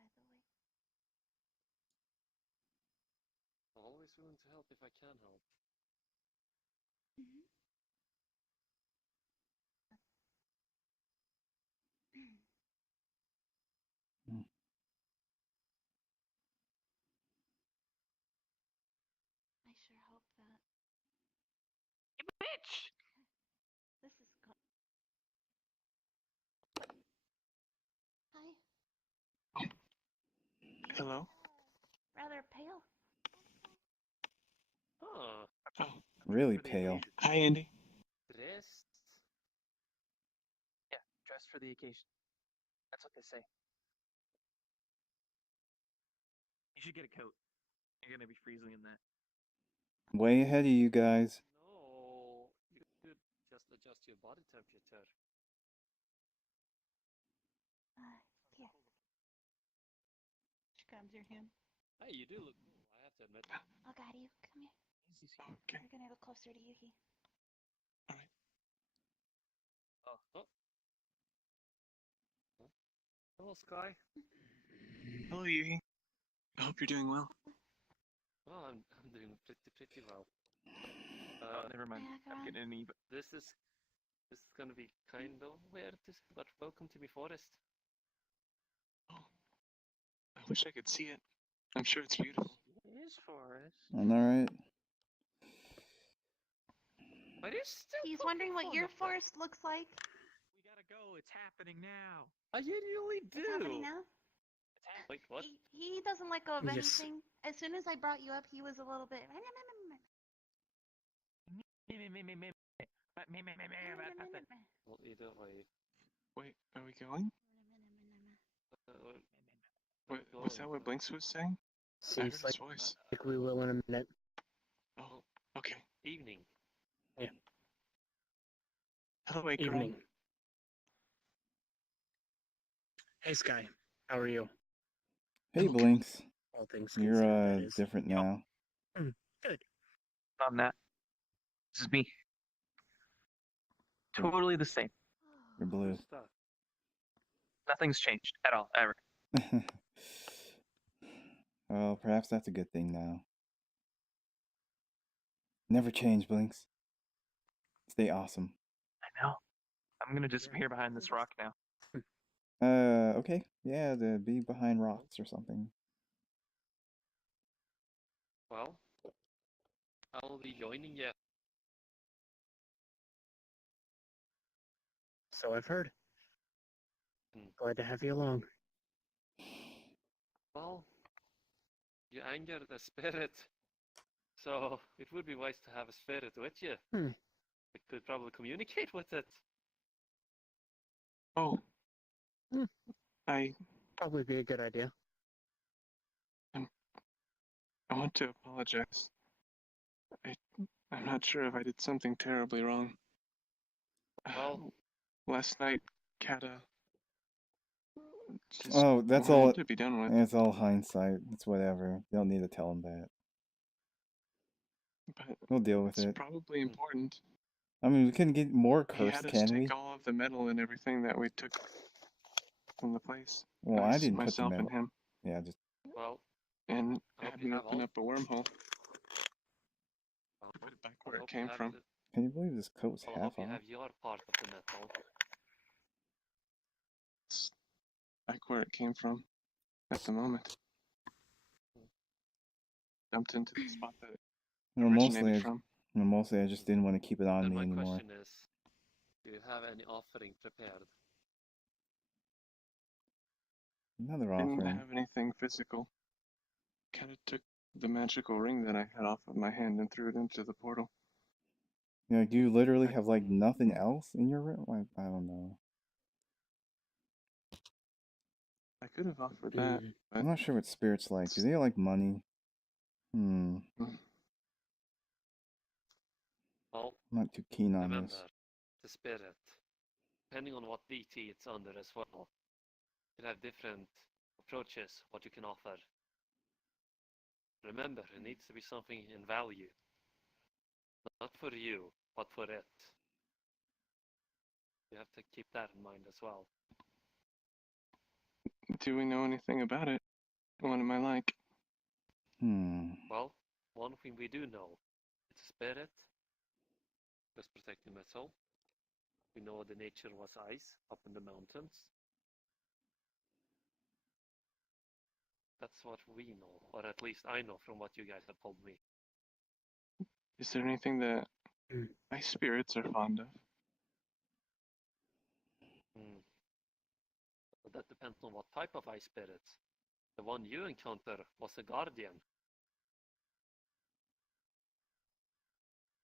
by the way. I'm always willing to help if I can help. Mm-hmm. Mm. I sure hope that Bitch! this is good. Hi. Hello? Rather pale. Huh. Oh, Really for the pale. occasion. Hi, Andy. Dressed? Yeah, dressed for the occasion. That's what they say. You should get a coat. You're gonna be freezing in that. Way ahead of you guys. No. You could just adjust your body temperature. Here. She grabs your hand. Hey, you do look cool, I have to admit. Oh, got you. Come here. Okay. We're gonna go closer to Yuhi. Alright. Oh. Huh? Hello, Sky. Hello, Yuhi. I hope you're doing well. Well, I'm doing pretty well. Oh, never mind. Yeah, I'm getting an E, but This is gonna be kind of weird, but welcome to my forest. oh, I wish I could see it. I'm sure it's beautiful. It is forest. I'm alright. But it's still He's fucking wondering what your wonderful. forest looks like. We gotta go. It's happening now. I genuinely do. It's happening now. It's happening. Like what? He doesn't let go of We just- anything. As soon as I brought you up, he was a little bit. Well, either way. Wait, are we going? Uh, What, was that what Blinks was saying? I heard Seems his voice. like we will in a minute. Oh, okay. Evening. Hello, Acorn. Evening. Hey, Sky. How are you? Hey, Okay. Blinks. All things You're considered, that is. different Yo. now. Good. I'm not. This is me. Totally the same. You're blue. Who's that? Nothing's changed at all, ever. Well, perhaps that's a good thing now. Never change, Blinks. Stay awesome. I know. I'm gonna disappear behind this rock now. Okay. Yeah, to be behind rocks or something. Well, I'll be joining you. So I've heard. Hmm. Glad to have you along. Well, you anger the spirit, so it would be wise to have a spirit with you. Hmm. We could probably communicate with it. Oh. Hmm. I Probably be a good idea. want to apologize. I'm not sure if I did something terribly wrong. Well, Last night, Kata just Oh, that's wanted all. to be done with. It's all hindsight. It's whatever. You don't need to tell him that. But We'll deal with it's it. probably important. I mean, we couldn't get more He cursed, had us can we? take all of the metal and everything that we took from the place. Well, I Us, didn't put the myself and metal. him, Yeah, just well, and I hope had you me have open all. up a wormhole. Well, Put it back I where it hope came you have from. can you believe this coat's I half hope you off? have your part of the metal. It's back where it came from at the moment. Dumped into the spot that it Well, originated from. mostly I just didn't want to keep it on Then me my anymore. question is, do you have any offering prepared? Another Didn't offering. have anything physical. Kind of took the magical ring that I had off of my hand and threw it into the portal. You do you literally have like nothing else in your room? I don't know. I could have offered that, but I'm not sure what spirits like. Do they like money? I'm Well, not too keen on remember, this. the spirit, depending on what DT it's under as well, you have different approaches what you can offer. Remember, it needs to be something in value. Not for you, but for it. You have to keep that in mind as well. do we know anything about it? What am I like? Well, one thing we do know. It's a spirit. Just protecting myself. We know the nature was ice up in the mountains. That's what we know, or at least I know from what you guys have told me. Is there anything that Hmm. ice spirits are fond of? But that depends on what type of ice spirits. The one you encountered was a guardian.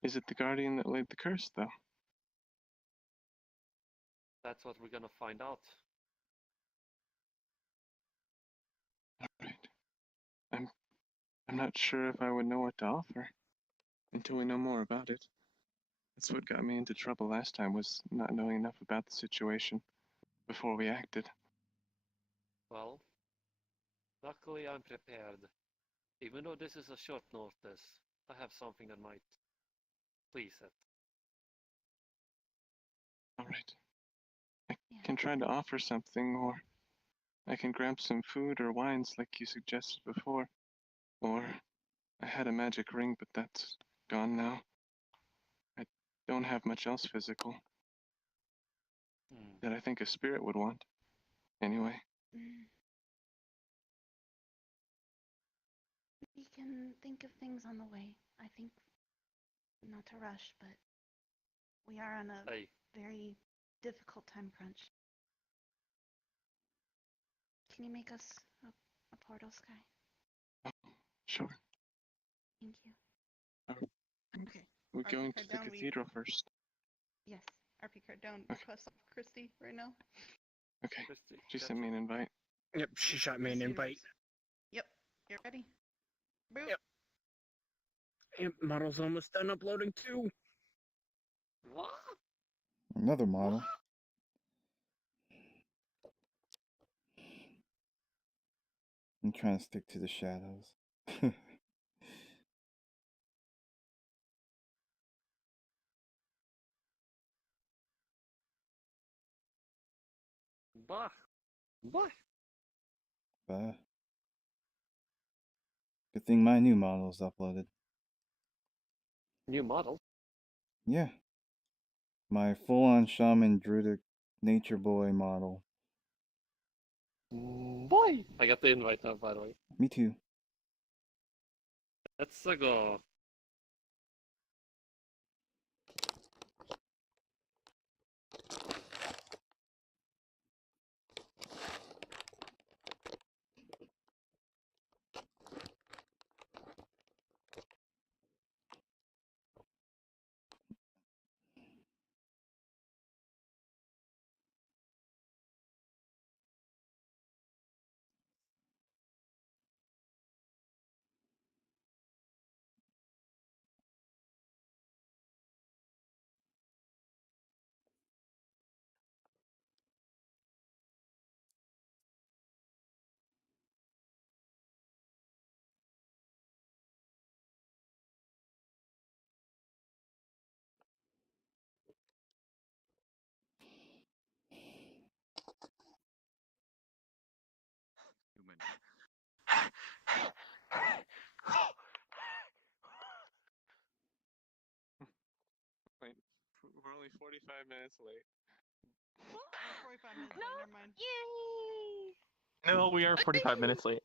Is it the guardian that laid the curse, though? That's what we're gonna find out. Alright. I'm not sure if I would know what to offer until we know more about it. That's what got me into trouble last time, was not knowing enough about the situation before we acted. Well, luckily I'm prepared. Even though this is a short notice, I have something that might please it. Alright. I Yeah. can try to offer something, or I can grab some food or wines like you suggested before. Or I had a magic ring, but that's gone now. I don't have much else physical that I think a spirit would want. Anyway, We can think of things on the way. I think not to rush, but we are on a Hey, very difficult time crunch. Can you make us a portal, Sky? sure. Thank you. Okay. We're RP going card to the down, we- cathedral first. Yes. RP card down. Okay. Request off Christy right now. Okay. Christy, She got sent me you. an invite. Yep, she shot me an Yes, invite. Yep. You're ready. Boop. Yep. Yep, model's almost done uploading too. What? Another model. I'm trying to stick to the shadows. Bah. Bah. But good thing my new model is uploaded. New model? Yeah. My full-on shaman druidic nature boy model. Boy! I got the invite now, by the way. Me too. Let's go. Wait, we're only 45 minutes late. 45 minutes later, never mind. Yay! No, we are 45 minutes late.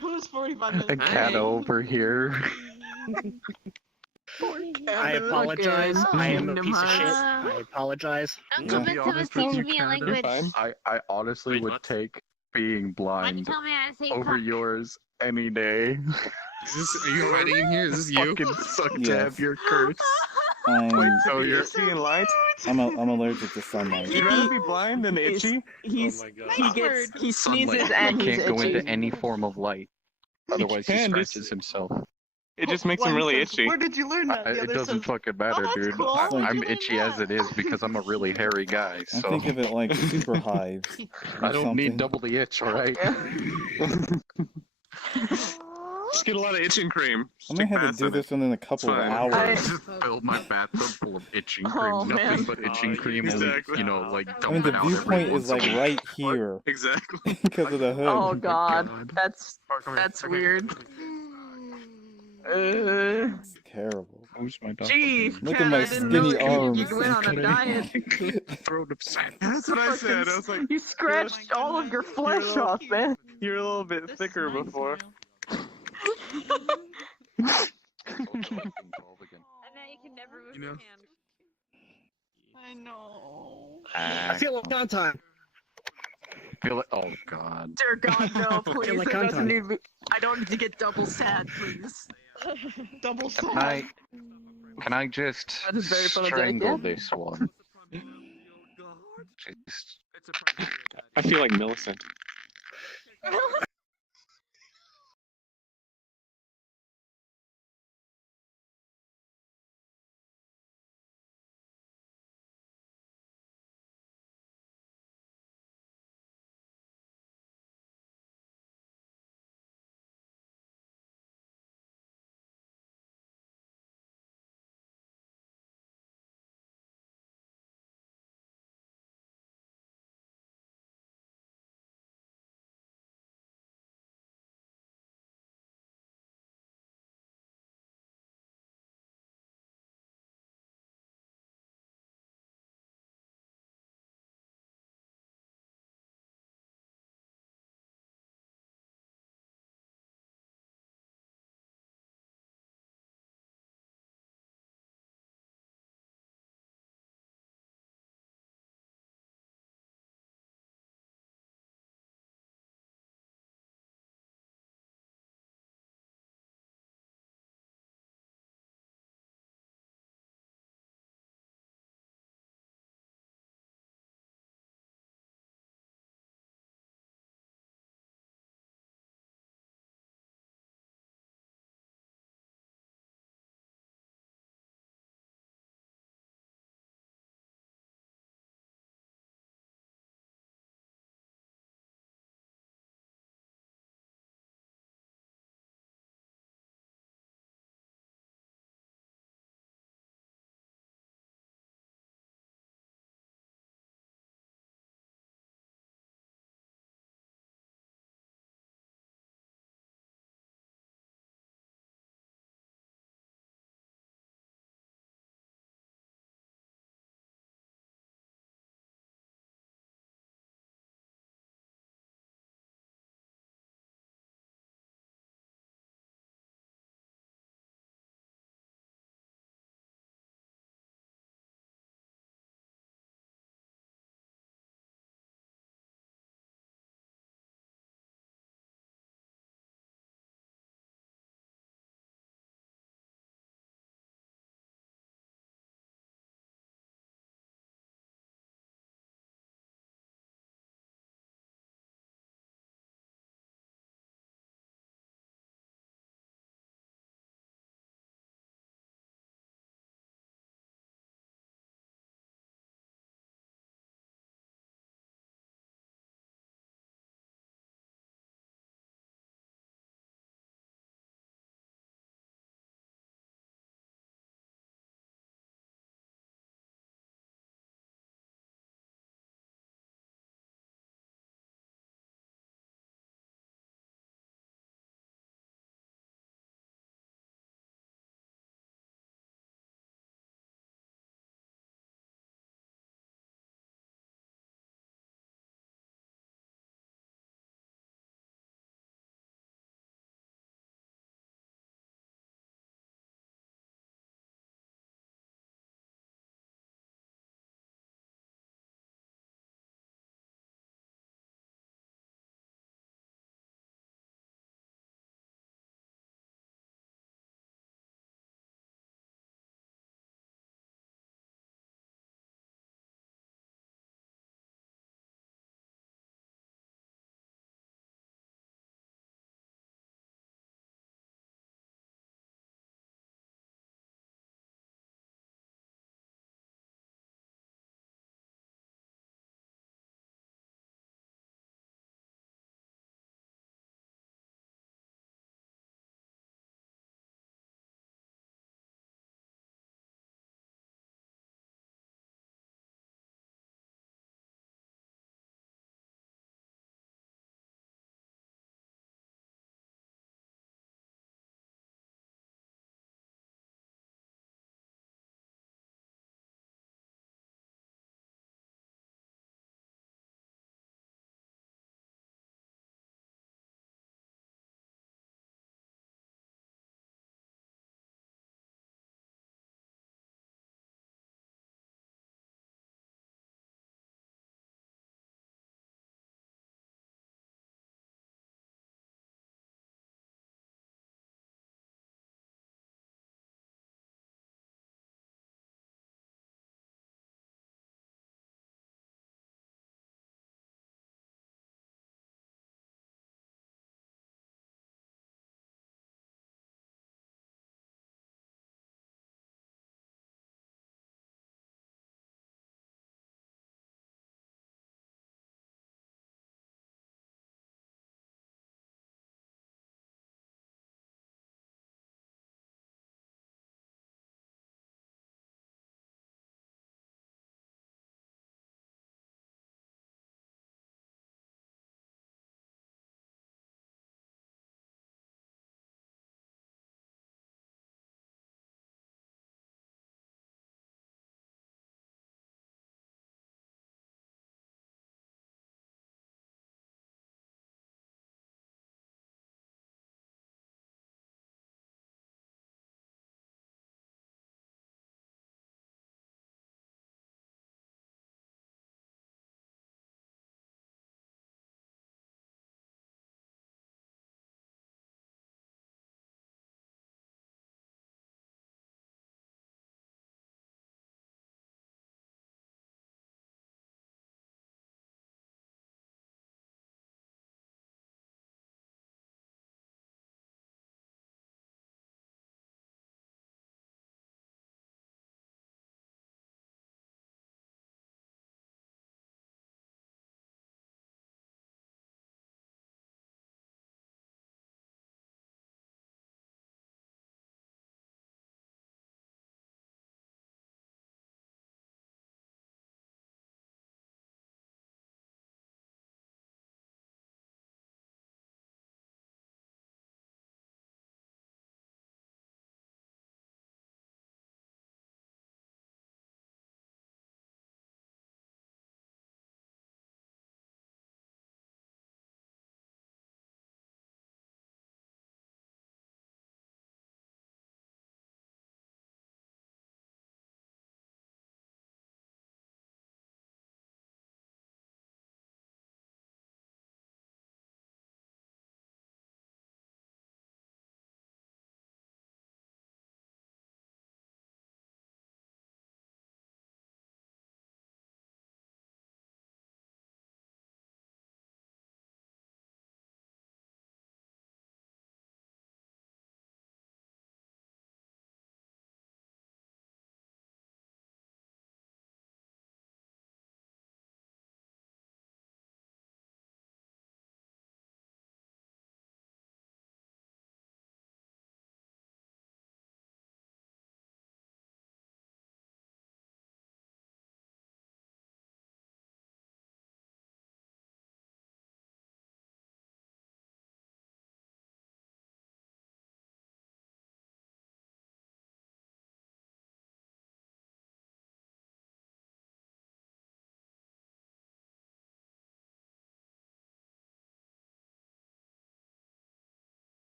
Who's 45 minutes A late? cat over here. I apologize. I am a piece of shit. Uh, I apologize. Uncle To be Vincent was honest with teaching you, me a Canada, language. I honestly Wait, would what? take being Why'd you blind tell me how to say over fuck? yours any day. Are you hiding in here? Is this you? Fucking suck to Yes. have your curse. I'm So you're Seeing light? I'm allergic to sunlight. You'd rather be blind than itchy? Oh my god. He sneezes and he can't go into any form of light. Otherwise he can, scratches just- himself. It just makes him really itchy. Where did you learn that? The It other doesn't says, fucking matter, that's dude. cool. Where'd I'm you learn itchy as that? it is because I'm a really hairy guy. I So think of it like super hives. I don't need something. double the itch, alright? Just get a lot of itching cream. I'm gonna Stick have to baths do in it. this within a couple of fine. hours. I just filled my bathtub full of itching cream. Oh, Nothing man. but itching cream. Only, Exactly. you know, like I mean, dump the it out every viewpoint is once a like week. right here Exactly. because of the hood. Oh my god, God. that's weird. Uh, It's terrible. Who's my dog? gee, Look Cat, at my I didn't know skinny that you arms. went on a diet. Throat of sadness. That's what I said. I was like, You scratched all of your flesh little- off, man. you're a little bit This thicker slime's before. new. Dissolve again. And now you can never move You know? your hand. I know. I feel like on time. Feel it. Oh God. Dear God, no, please. like It I'm doesn't done. need to be. I don't need to get double sad, please. Double sad. Can I just That is very photogenic, strangle yeah. this one? Just I feel like Millicent.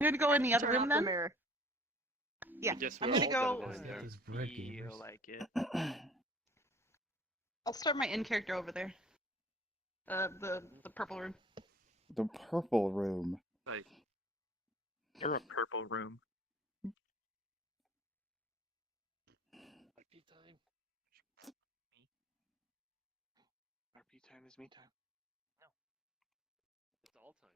I'm gonna go in the other Turn room off the then. mirror. Yeah, I guess I'm we're gonna all go. gonna go in there. Those brick Feel gamers. like it. I'll start my in character over there. The purple room. The purple room. Like, You're a purple room. RP time. RP time is me time. It's all time.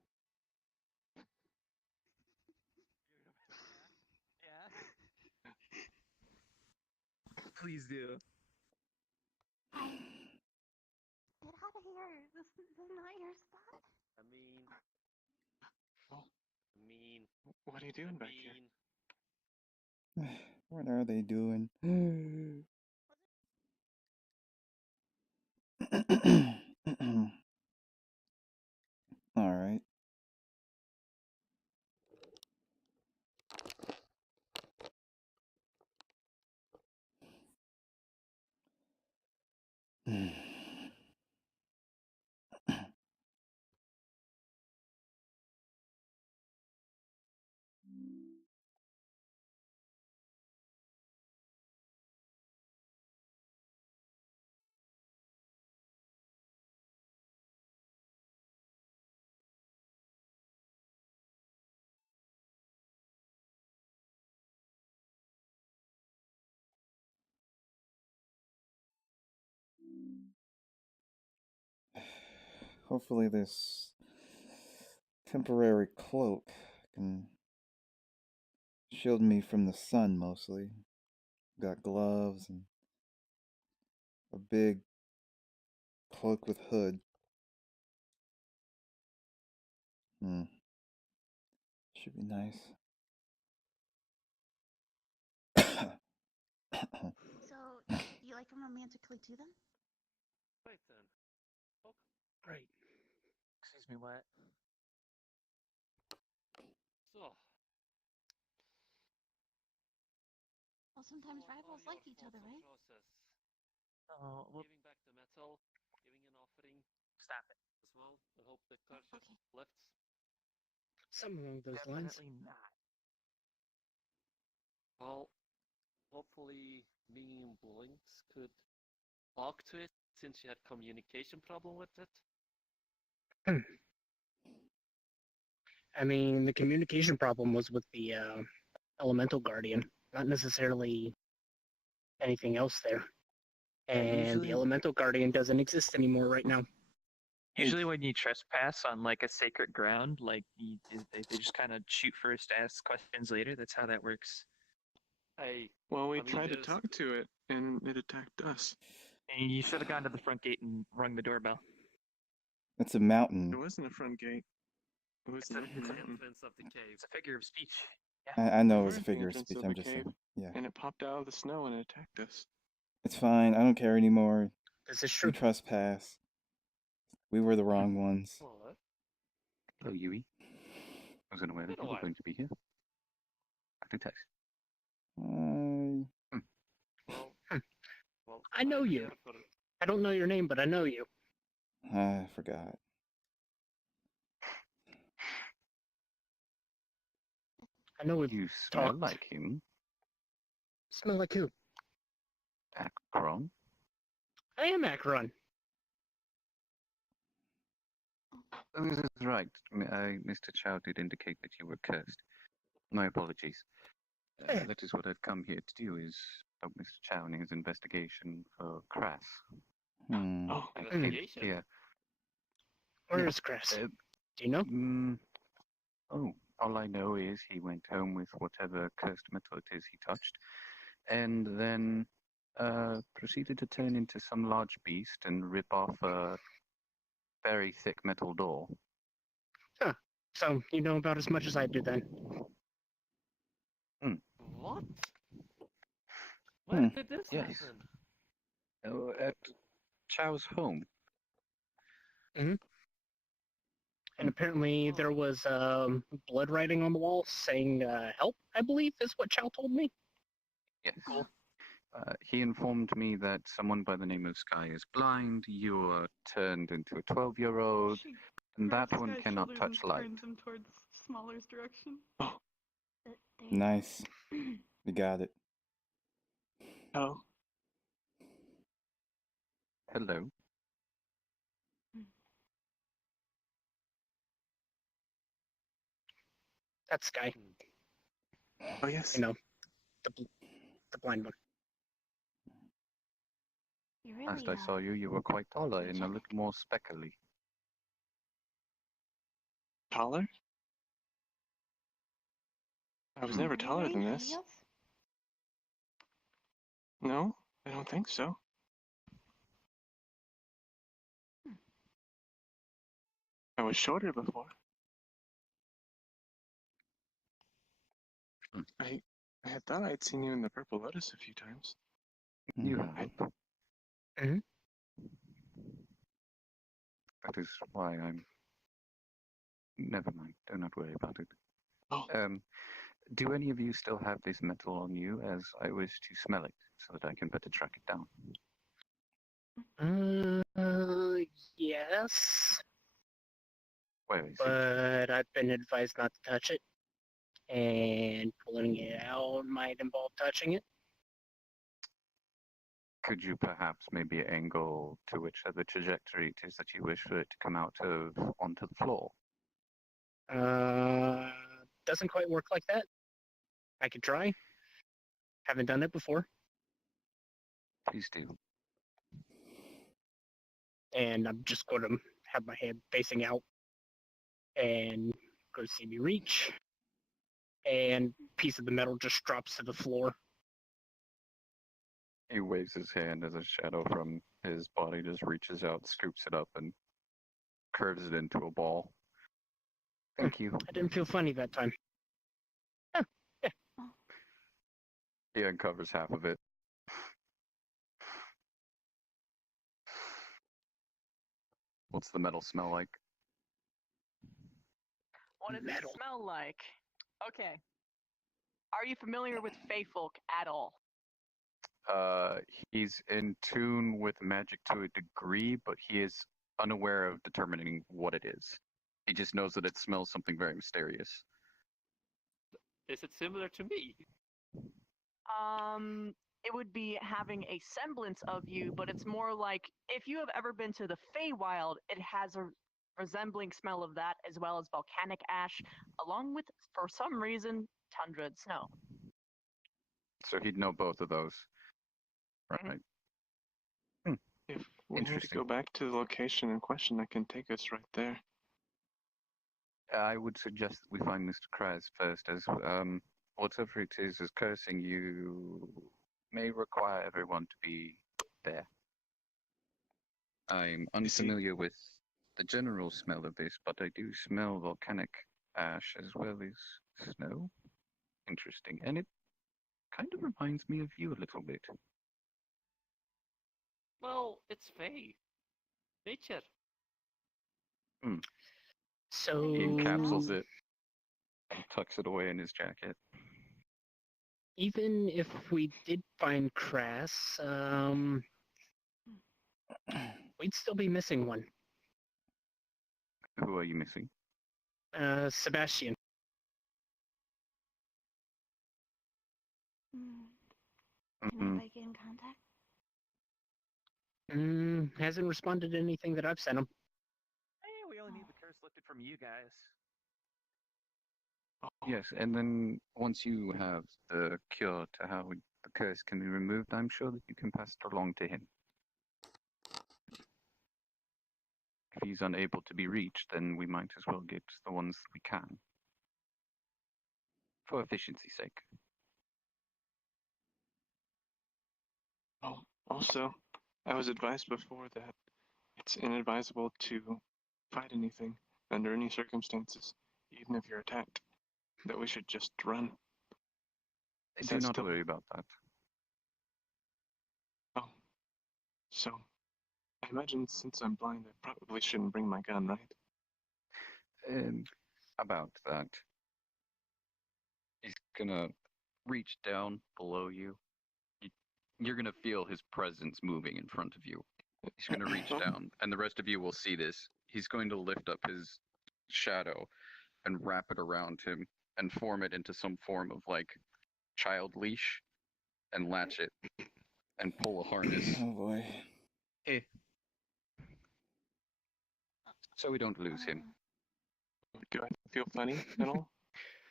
Please do. Hi. Get out of here. This is not your spot. I mean, Oh, I mean, what are you doing back here? What are they doing? All right. Hopefully this temporary cloak can shield me from the sun mostly. Got gloves and a big cloak with hood. Should be nice. So, do you like him romantically too then? right then. Oh, Right. Excuse me, what? so. Well, sometimes What rivals are like your each other, thoughts on right? process? Oh, well, Giving back the metal, giving an offering stop it. as well. I hope the culture Okay. lifts. Something along those lines. Definitely not. Well, hopefully me and Blinks could talk to it since you had communication problem with it. I mean, the communication problem was with the elemental guardian, not necessarily anything else there. And usually- the elemental guardian doesn't exist anymore right now. Usually, when you trespass on like a sacred ground, like they just kind of shoot first, ask questions later. That's how that works. Hey, Well, we I mean, tried to there's- talk to it, and it attacked us. And you should have gone to the front gate and rung the doorbell. It's a It mountain. wasn't a front gate. It was It's a- an open it's a mountain. entrance of the cave. It's a figure of speech. I know it We was were a at the figure of entrance speech. of I'm the just cave, saying. Yeah. and it popped out of the snow and attacked us. It's fine. I don't care anymore. This is We true. trespass. We were the wrong ones. What? Hello, Yui. I was unaware that you were going to be here. I can text. Well, well, I know I'm you. here for I don't know your name, but I know you. I forgot. I know we've You smell talked. like him. Smell like who? Akron. I am Akron. Oh, this is right. Mr. Chow did indicate that you were cursed. My apologies. That is what I've come here to do, is help Mr. Chow in his investigation for Crass. Oh, I came investigation? here. Where is Chris? Do you know? All I know is he went home with whatever cursed metal it is he touched, and then proceeded to turn into some large beast and rip off a very thick metal door. Huh. So you know about as much as I do then. What? Where did this Yes. happen? At Chow's home. Mm-hmm. And apparently there was blood writing on the wall saying help, I believe, is what Chow told me. Yes. Cool. He informed me that someone by the name of Sky is blind, you are turned into a 12-year-old, and that one cannot touch light. Turns him towards Smaller's direction. Oh, There you Nice. go. You got it. hello. Hello. That's Sky. Oh yes. You know, the blind one. You really, Last I saw you, you were quite taller and a little energetic. more speckly. Taller? I was never Are you taller than wearing this. heels? No, I don't think so. I was shorter before. I had thought I'd seen you in the Purple Lotus a few times. You Mhm. have. Mhm. That is why I'm. Never mind. Do not worry about it. Oh, Do any of you still have this metal on you, as I wish to smell it so that I can better track it down? Yes, Where is it? but I've been advised not to touch it, and pulling it out might involve touching it. Could you perhaps maybe angle to whichever trajectory it is that you wish for it to come out of onto the floor? Doesn't quite work like that. I could try. Haven't done it before, Please do. and I'm just going to have my head facing out, and go to see me reach, and piece of the metal just drops to the floor. He waves his hand as a shadow from his body just reaches out, scoops it up, and curves it into a ball. Thank you. I didn't feel funny that time. He uncovers half of it. What's the metal smell like? What does Metal. it smell like? Okay. Are you familiar with Fey folk at all? He's in tune with magic to a degree, but he is unaware of determining what it is. He just knows that it smells something very mysterious. Is it similar to me? It would be having a semblance of you, but it's more like if you have ever been to the Feywild, it has a resembling smell of that, as well as volcanic ash, along with, for some reason, tundra and snow. So he'd know both of those. Right. if we need to Interesting. go back to the location in question, I can take us right there. I would suggest that we find Mr. Kraz first, as whatever it is cursing you may require everyone to be there. I'm unfamiliar with the general smell of this, but I do smell volcanic ash as well as snow. Interesting. And it kind of reminds me of you a little bit. Well, it's Fey. Nature. So He encapsulates it and tucks it away in his jacket. even if we did find Crass, we'd still be missing one. Who are you missing? Sebastian. Can anybody get in contact? Hasn't responded to anything that I've sent him. Hey, we only need the curse lifted from you guys. Yes, and then once you have the cure to how the curse can be removed, I'm sure that you can pass it along to him. If he's unable to be reached, then we might as well get the ones that we can. For efficiency's sake. Oh, also, I was advised before that it's inadvisable to fight anything under any circumstances, even if you're attacked. That we should just run. Is Do that not still? worry about that. Oh, so I imagine since I'm blind, I probably shouldn't bring my gun, right? About that. He's gonna reach down below you. You're gonna feel his presence moving in front of you. He's gonna reach down, and the rest of you will see this. He's going to lift up his shadow, and wrap it around him and form it into some form of like child leash and latch it and pull a harness. Oh boy. So we don't lose him. Do I feel funny at all?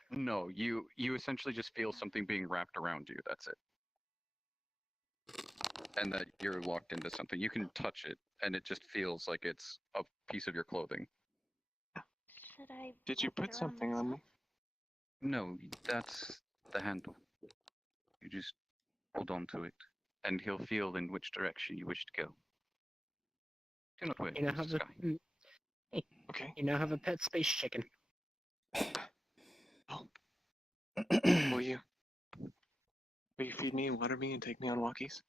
No, you essentially just feel something being wrapped around you. That's it. And that you're locked into something. You can touch it, and it just feels like it's a piece of your clothing. Should I? Did you wrap it put around something on me? myself? No, that's the handle. You just hold on to it, and he'll feel in which direction you wish to go. Do not worry, You now Mr. have Sky. hey, Okay. you now have a pet space chicken. Will you feed me and water me and take me on walkies?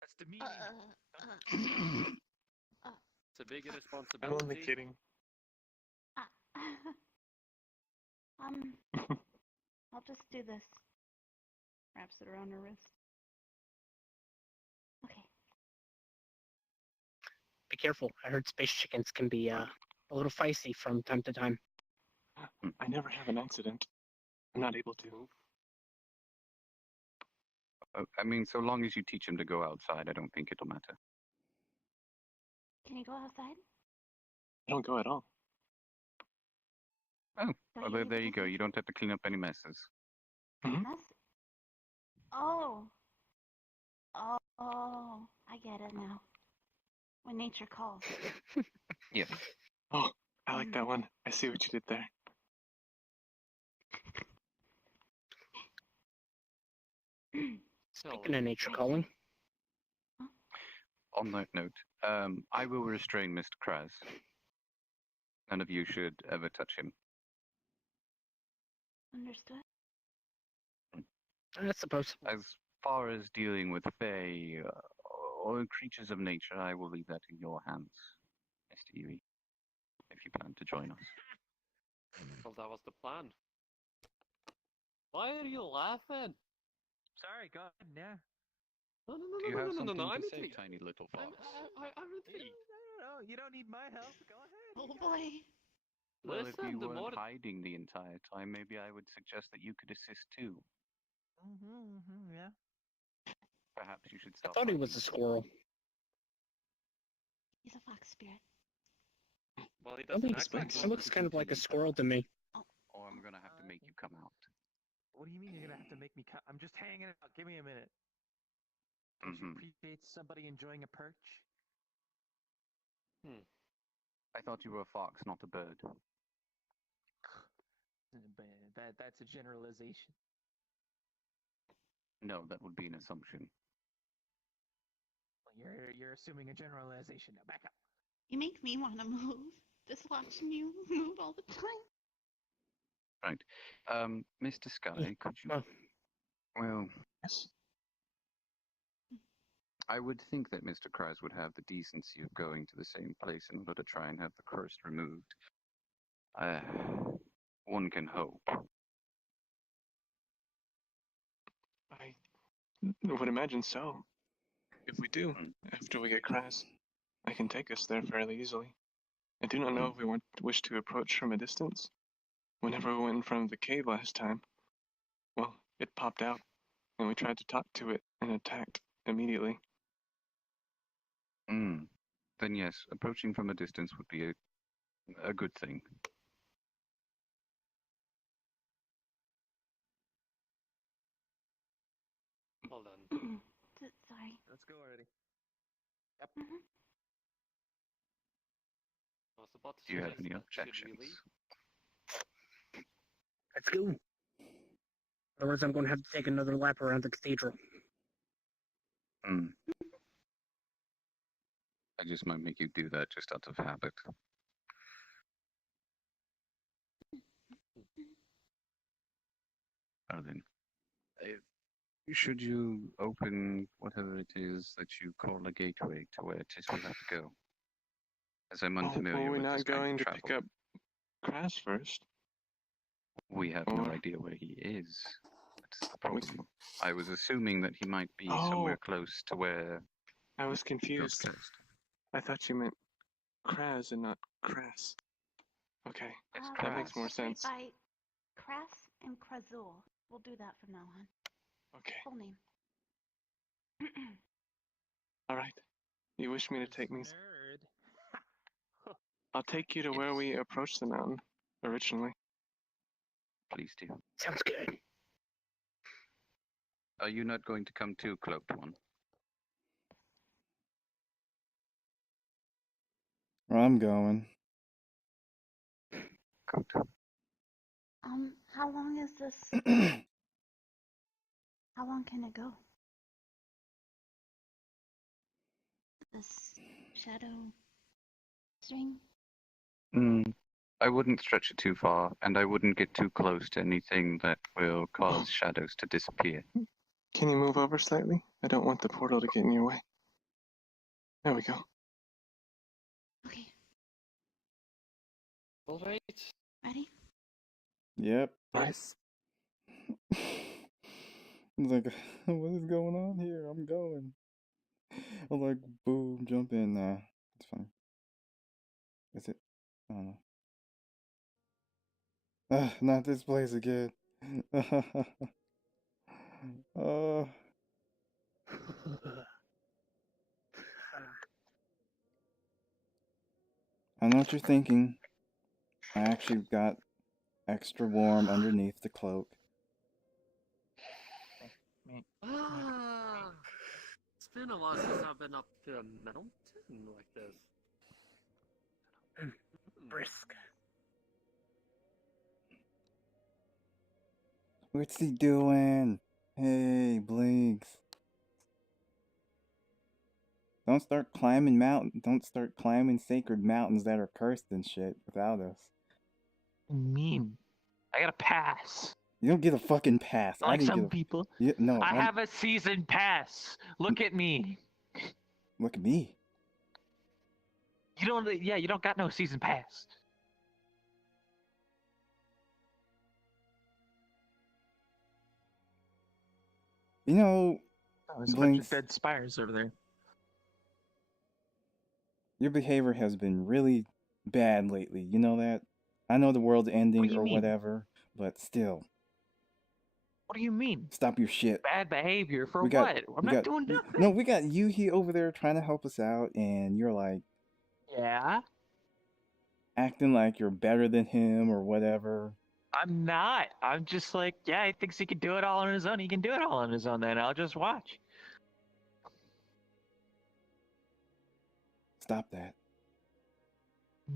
That's the meaning. It's a big I'm responsibility. only kidding. I'll just do this. Wraps it around her wrist. Okay. Be careful. I heard space chickens can be a little feisty from time to time. I never have an accident. I'm not able to. I mean, so long as you teach him to go outside, I don't think it'll matter. Can you go outside? I don't go at all. Oh, Don't well, you need there to you go go. see You don't have to clean up any messes. Mhm. Mess? Oh. Oh, I get it now. When nature calls. Yes. Oh, I like that one. I see what you did there. Speaking of nature calling, On that note, I will restrain Mr. Kraz. None of you should ever touch him. Understood? I suppose. As far as dealing with Fae or creatures of nature, I will leave that in your hands, Mr. Yui, if you plan to join us. Well, that was the plan. Why are you laughing? Sorry, go ahead. Yeah. No, no, Do you no, have no, no, no, something no, I'm to say, intrigued. tiny little fox? I'm intrigued. No, you don't need my help. Go ahead. Oh boy. Well, if you Listen, the weren't more... hiding the entire time, maybe I would suggest that you could assist too. Yeah. Perhaps you should I stop thought he hiding. was a squirrel. He's a fox spirit. Well, he Well, doesn't he act like he one. looks kind of like a squirrel to me. Or I'm gonna have to make you come out. What do you mean you're gonna have to make me cut? I'm just hanging out. Give me a minute. Don't you appreciate somebody enjoying a perch? I thought you were a fox, not a bird. That's a generalization. No, that would be an assumption. Well, you're assuming a generalization. Now back up. You make me want to move. Just watching you move all the time. Right. Mr. Sky, could you... Well, Yes. I would think that Mr. Kraz would have the decency of going to the same place in order to try and have the curse removed. One can hope. I would imagine so. If we do, after we get Kraz, I can take us there fairly easily. I do not know if we wish to approach from a distance. Whenever we went in front of the cave last time, well, it popped out, and we tried to talk to it and attacked immediately. Then yes, approaching from a distance would be a good thing. Hold on. Sorry. Let's go already. Yep. I was about to Do you have suggest any that. Should we objections? leave? Let's go. Otherwise, I'm going to have to take another lap around the cathedral. I just might make you do that just out of habit. Then, should you open whatever it is that you call a gateway to where it is we have to go? As I'm unfamiliar Are we with this not kind going of to travel. pick up Kraz first? We have no idea where he is. That's the problem. I was assuming that he might be somewhere close to where... I was confused. Closed. I thought you meant Kraz and not Crass. Okay, Yes, that makes more Let's read sense. by Kras and Krazul. We'll do that from now on. Okay, Full name. all right. You wish me to take me? Nerd. I'll take you to where Yes. we approached the mountain originally. Please do. Sounds good. Are you not going to come too, Cloaked One? I'm going. Good. How long is this? How long can it go? This shadow string? I wouldn't stretch it too far, and I wouldn't get too close to anything that will cause shadows to disappear. Can you move over slightly? I don't want the portal to get in your way. There we go. Okay, All right. ready? Yep. Yes. I'm like, what is going on here? I'm going. I'm like, boom, jump in. Nah, it's fine. Is it? I don't know. Not this place again. uh, I know what you're thinking. I actually got extra warm underneath the cloak. Ah, it's been a while since I've been up to a mountain like this. Brisk. What's he doing? Hey, Blinks. Don't start climbing Don't start climbing sacred mountains that are cursed and shit without us. Mean. I got a pass. You don't get a fucking pass. I Like didn't some get a. people. Yeah, no, I have a season pass. Look at me. Look at me. You don't. Yeah, you don't got no season pass. You know, Oh, there's a bunch of Blinks, dead spires over there. your behavior has been really bad lately. You know that? I know the world's What ending do you or mean? whatever, but still, What do you mean? stop your shit. Bad behavior for We got, what? I'm we not got, doing nothing. no, we got Yuhi over there trying to help us out, and you're like Yeah, acting like you're better than him or whatever. I'm not. I'm just like, yeah, he thinks he can do it all on his own. He can do it all on his own. Then I'll just watch. Stop that.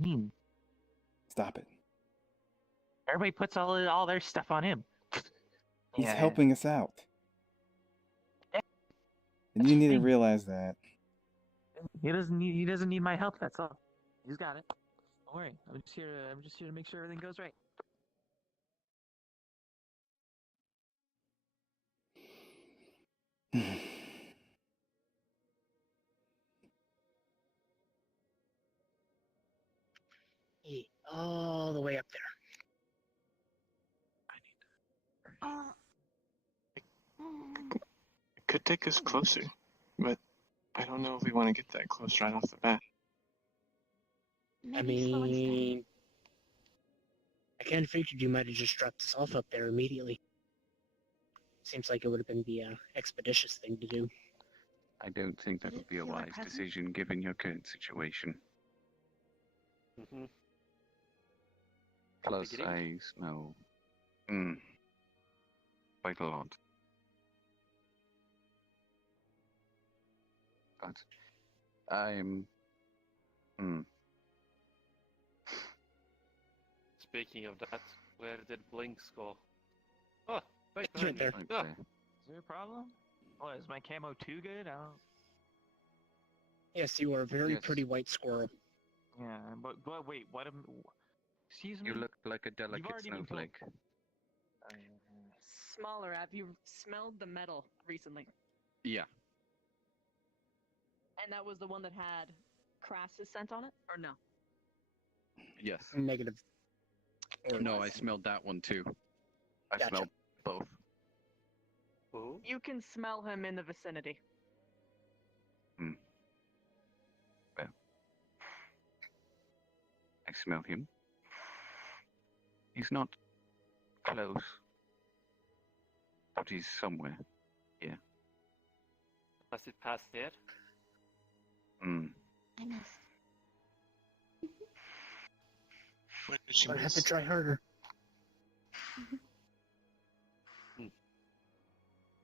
Mean. Stop it. Everybody puts all their stuff on him. He's Yeah, helping us out. Yeah, And you need to fine. realize that. He doesn't need my help. That's all. He's got it. Don't worry. I'm just here to make sure everything goes right. Hey, all the way up there. It could take us closer, but I don't know if we want to get that close right off the bat. Maybe slow and steady. I kind of figured you might have just dropped us off up there immediately. Seems like it would have been the expeditious thing to do. I don't think that Did would it be a feel our wise presence? decision given your current situation. Mm-hmm. Plus, Agreed. I smell quite a lot. But I'm Speaking of that, where did Blinks go? Oh, right It's right behind me. there. right Ah, there. Is there a problem? What, is my camo too good? I don't. Yes, you are a very Yes. pretty white squirrel. Yeah, but wait, what am? Excuse me. You look like a delicate already been told. snowflake. Smaller, have you smelled the metal recently? Yeah. And that was the one that had Crass's scent on it, or no? Yes. Negative. Or No, I less. smelled that one too. I Gotcha. smell both. who? You can smell him in the vicinity. Well, I smell him. He's not close, but he's somewhere. Yeah. Has it passed there? Hmm. I missed. What did she But I have to miss? try harder.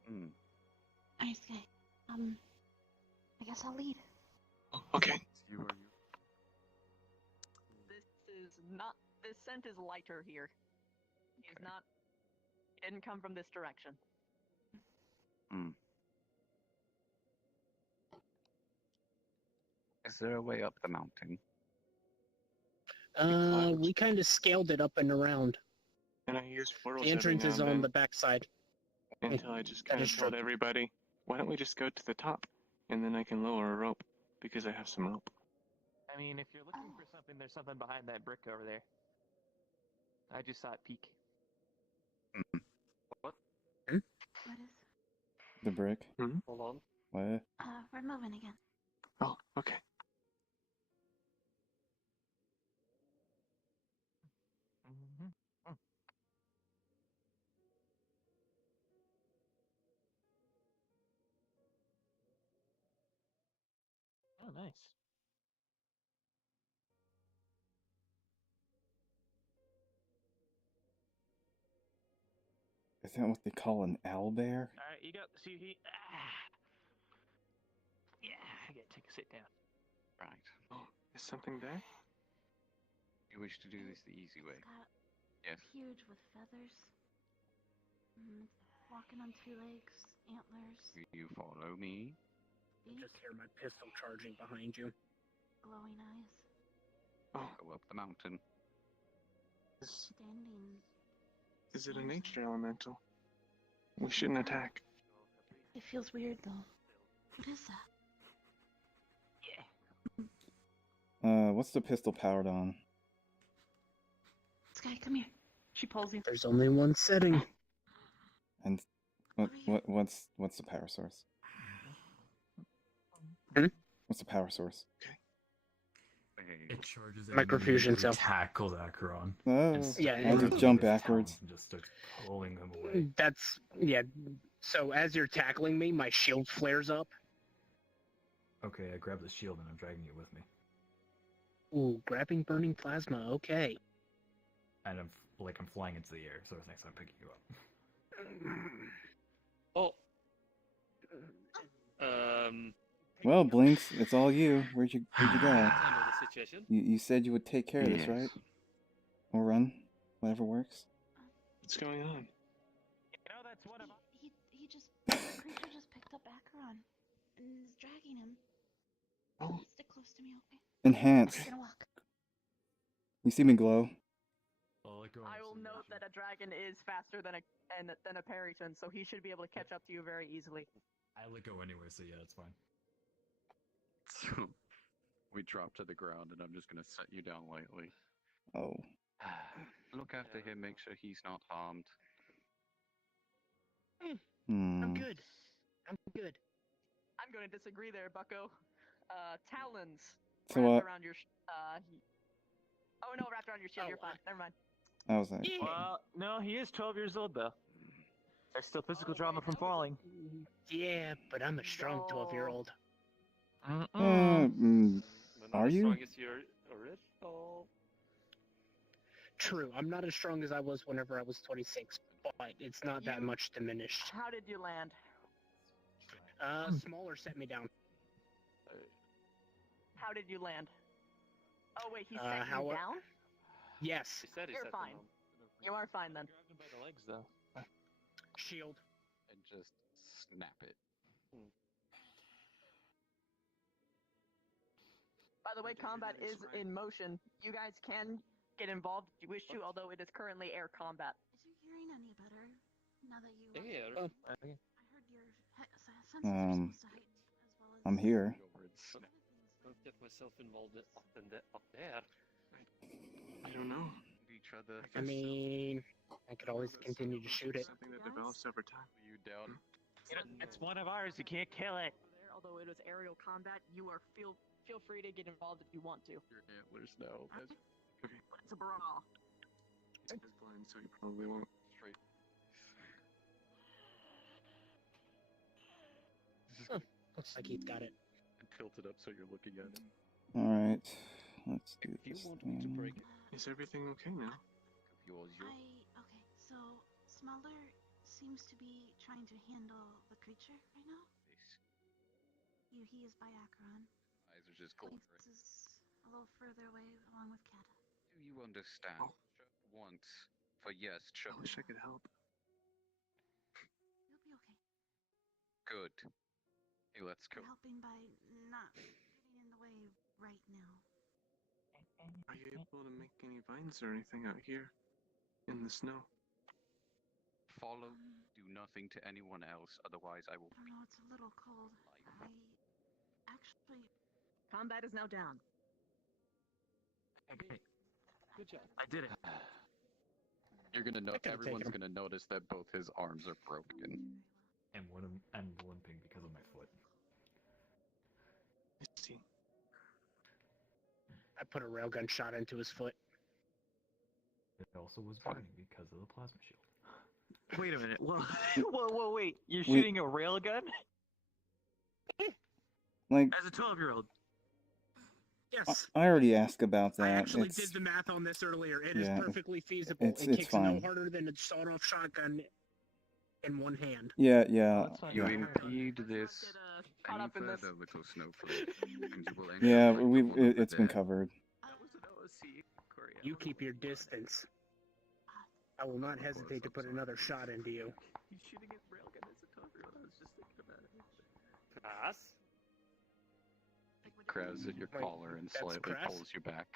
Hmm. Nice guy. I guess I'll lead. Oh, okay. You are you. This is not. This scent is lighter here. He's Okay. not. He didn't come from this direction. Hmm. Is there a way up the mountain? We kind of scaled it up and around. And I use portals The entrance every is now on and the then backside. until I just That kind of is told true. everybody, why don't we just go to the top and then I can lower a rope because I have some rope. I mean, if you're looking for something, there's something behind that brick over there. I just saw it peek. What? What is? The brick. Hold on. What? We're moving again. Oh, okay. Oh, nice. Is that what they call an owlbear? All right, you got. See, yeah, I gotta take a sit down. Right. Oh, is something there? You wish to do this the easy way? It's got Yes. huge with feathers. Walking on two legs, antlers, You follow me? You beak, just hear my pistol charging behind you. glowing eyes, Oh, Go up the mountain. standing. is it a nature elemental? We shouldn't attack. It feels weird though. What is that? What's the pistol powered on? Sky, come here. She pulls you. There's only one setting. And what's the power source? Hmm? What's the power source? Hey. It charges it Microfusion immediately cell. tackles Acheron. Oh, and Yeah, I'll grabs just him jump with his backwards. talons and just starts pulling him away. That's yeah. So as you're tackling me, my shield flares up. Okay, I grab the shield and I'm dragging it with me. Ooh, grabbing burning plasma. Okay. And I'm flying into the air, so it thinks I'm picking you up. Oh. Well, Blinks, it's all you. Where'd you go? I know the situation. You said you would take care of this, right? Or run, whatever works. What's going on? You know, that's one of. The creature just picked up Acheron and is dragging him. Oh, Stick close to me, okay? Enhance. I'm gonna walk. You see me glow? I will note that a dragon is faster than a Periton, so he should be able to catch up to you very easily. I let go anyway, so yeah, it's fine. So we drop to the ground, and I'm just gonna set you down lightly. Oh. Look after him. Make sure he's not harmed. I'm good. I'm good. I'm going to disagree there, Bucko. Talons So wrapped around your. Oh no, wrapped around your shield. You're fine. Never mind. I was like, Well, no, he is 12 years old though. There's still physical trauma from falling. Yeah, but I'm a strong 12-year-old. Are As you? strong as your original. True, I'm not as strong as I was whenever I was 26, but it's not that much diminished. How did you land? Smaller set me down. How did you land? Oh wait, he set how you I- down? Yes. He said he You're set fine. them on. You are fine then. Grabbed him by the legs though. Shield. And just snap it. By the way, combat is in motion. You guys can get involved if you wish to, although it is currently air combat. Is your hearing any better now that you? Here. Oh, I okay. heard your senses are supposed to heighten as well as. I'm here. Don't get myself involved up there. I don't know. Each other. I mean, I could always continue to shoot it. Something that develops over time. You down? You know, it's one of ours. You can't kill it. Although it is aerial combat, you are feel free to get involved if you want to. Your antlers now. But it's a brawl. He's blind, so he probably won't. Straight. Looks like he's got it. And tilt it up so you're looking at it. Alright. Let's do If you this want me to thing. break it, Is everything okay now? yours, yours. Okay, so Smaller seems to be trying to handle the creature right now. He is by Acheron. Eyes are just glowing. Lynx is a little further away along with Kata. Do you understand? Oh. Just once. For yes, I just wish I could help. You'll be okay. good. Hey, let's go. We're helping by not getting in the way right now. Are you able to make any vines or anything out here in the snow? Follow. Do nothing to anyone else, otherwise I will. I don't know, it's a little cold. I actually... Combat is now down. Okay, Good job. I did it. You're gonna know. I could've Everyone's taken him. gonna notice that both his arms are broken. And I'm limping because of my foot. I see. I put a railgun shot into his foot. It also was burning because of the plasma shield. Wait a minute. Whoa, wait. You're shooting a railgun? Like, As a 12-year-old. Yes. I already asked about that. I actually It's, did the math on this earlier. It is yeah, perfectly feasible. it's It kicks fine. no harder than a sawed-off shotgun in one hand. Yeah, You yeah. impede this Caught any up in this. further, little snowflake, and you will end Yeah, up like the one over it's been there. covered. That was an OC, Korea. You keep your distance. I will not hesitate to put another shot into you. He's shooting his railgun as a 12-year-old. I was just thinking about it. Pass. Grabs at your Wait, collar and that's slightly crass? pulls you back.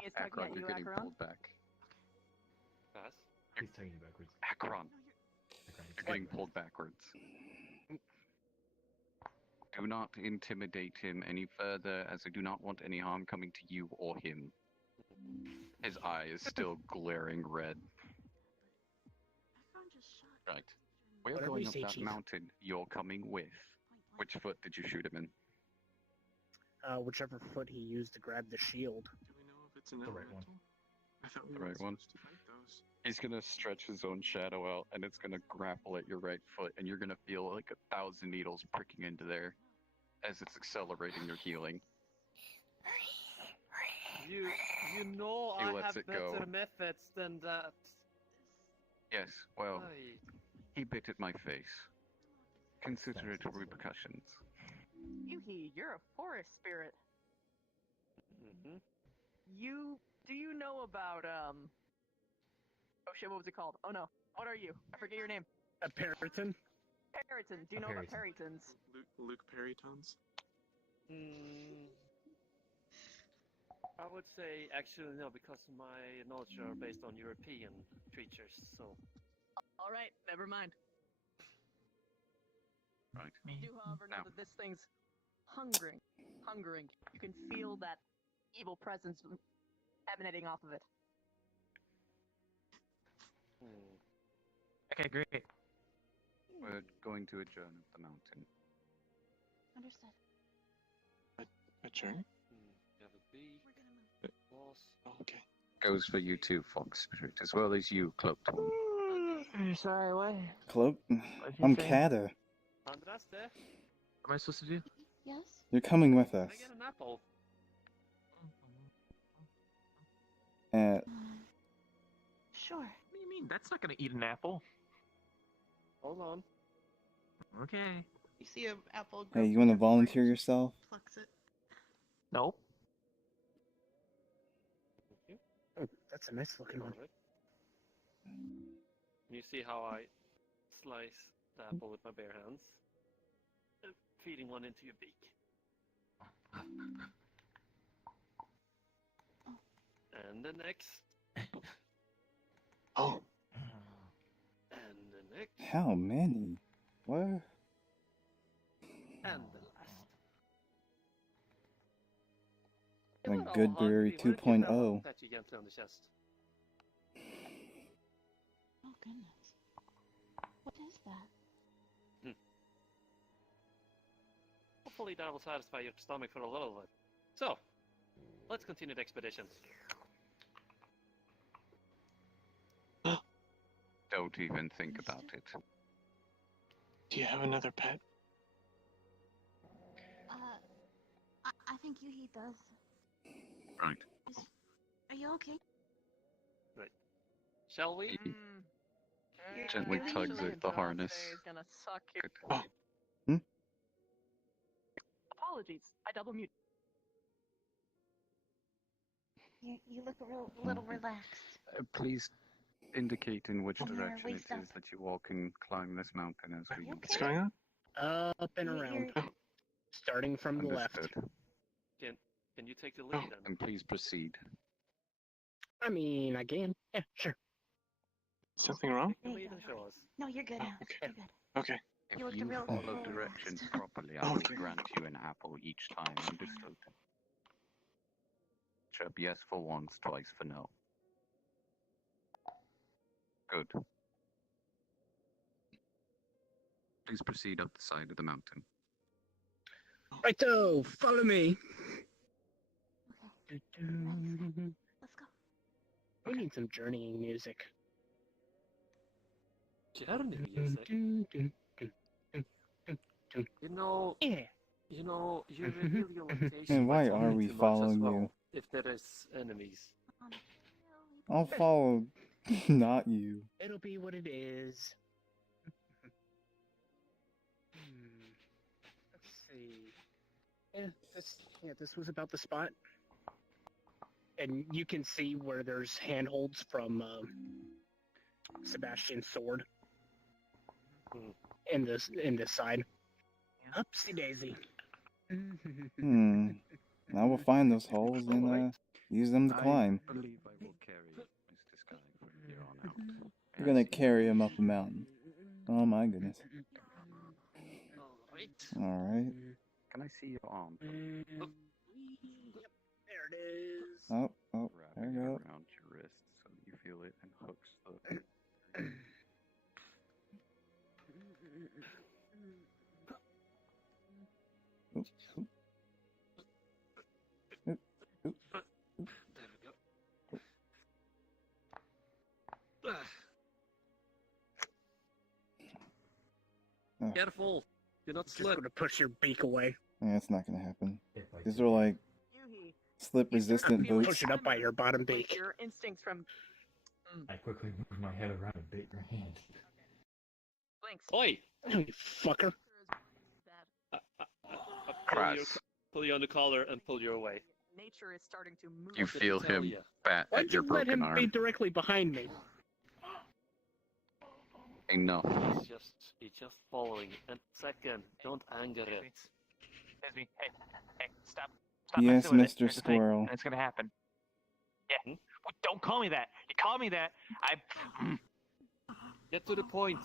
He is tugging Akron, at you're you, getting Acheron. pulled back. Pass. He's taking you backwards. Akron, you're getting pulled backwards. Do not intimidate him any further, as I do not want any harm coming to you or him. His eye is still glaring red. Acheron just shot... Right. We're Whatever going you up say, that Chief. mountain you're coming with. Point Which foot did you shoot him in? Whichever foot he used to grab the shield. Do we know if it's an The right one. elemental? I thought we The were right one. supposed to fight those. He's gonna stretch his own shadow out, and it's gonna grapple at your right foot, and you're gonna feel like 1,000 needles pricking into there as it's accelerating your healing. You know He I lets have it better go. methods than that. Yes, well, Aye. he bit at my face. Consider it repercussions. Yuhi, you're a forest spirit. Mm-hmm. Do you know about oh shit, what was it called? Oh no, what are you? I forget your name. A Periton? Periton. Do you know about Peritons? Luke Perrytones? I would say actually no, because my knowledge are based on European creatures. So All right, never mind. Right. You do, however, know Now. that this thing's hungering. You can feel that evil presence emanating off of it. Okay, great. We're going to adjourn at the mountain. Understood. Adjourn? You have a bee, We're gonna move. boss. Oh, okay. Goes for you too, Fox Spirit, as well as you, Cloaked One. Sorry, what? Cloak? What'd you I'm say? Kata. Andraste, What am I supposed to do? Yes? You're coming with can us. I get an apple? Sure. What do you mean? That's not gonna eat an apple. Hold on. Okay. You see an apple. Hey, you want to volunteer yourself? Plucks it. Nope. Thank you. Oh, that's a nice looking one. Alright. You see how I slice the apple with my bare hands, feeding one into your beak. And the next. Oh, And the next. How many? What? And the last. Like You're not all Goodberry hungry. Why don't you 2.0. grab one, pat you gently on the chest. Oh, goodness. What is that? Hopefully that will satisfy your stomach for a little bit. So, let's continue the expedition. Don't even think about it. Do you have another pet? I think Yuhi does. Right. Are you okay? Right. Shall we? Gently Your tugs usually at the job harness. today is gonna suck your... Oh. Apologies. I double mute. You look a little relaxed. Please indicate in which And your direction it waist is up. that you all can climb this mountain as we What's going on? Up and around. Oh. Starting from the left. understood. Can you take the lead then? And please proceed. I mean, I can. Yeah, sure. Something wrong? Take the lead and show us. No, you're good now. Okay. You're good. Okay. If You looked you real- follow real directions relaxed. properly, I will Okay. grant you an apple each time. Understood? Chirp yes for once, twice for no. Good. Please proceed up the side of the mountain. Righto, follow me. Let's go. We need some journeying music. Journey music. Yeah. You reveal your location. And why by are talking we too much as following well, you? If there is enemies. I'll follow, not you. It'll be what it is. Let's see. This was about the spot. And you can see where there's handholds from Sebastian's sword in this side. Upsy daisy. I will find those holes and use them to climb. I believe I will carry Mr. Sky from here on out. We're gonna carry him up a mountain. Oh my goodness. Alright. Can I see your arm? Yep, there it is. Oh, there Wrapping we it go. around your wrist so that you feel it and hooks the... Oop, oop. Oop, oop. There we go. Oh. Careful! Do not Just slip. gonna push your beak away. Yeah, it's not gonna happen. If I These could- are like Yuhi, slip resistant feeling boots. Push it up by your bottom like beak. your instincts from I quickly moved my head around and bit your hand. Blinks. Oi! You fucker. Pull you on the collar and pull you away. Nature is starting to move. You What did feel I tell him ya? bat Why'd at your you let broken him be arm. directly behind me? Enough. He's just following. And second, don't anger it. Excuse me. Hey, stop. Stop Yes, messing with it. Mr. Here's the thing, Squirrel. and it's gonna happen. Yeah. Well, don't call me that. You call me that. Get to the point.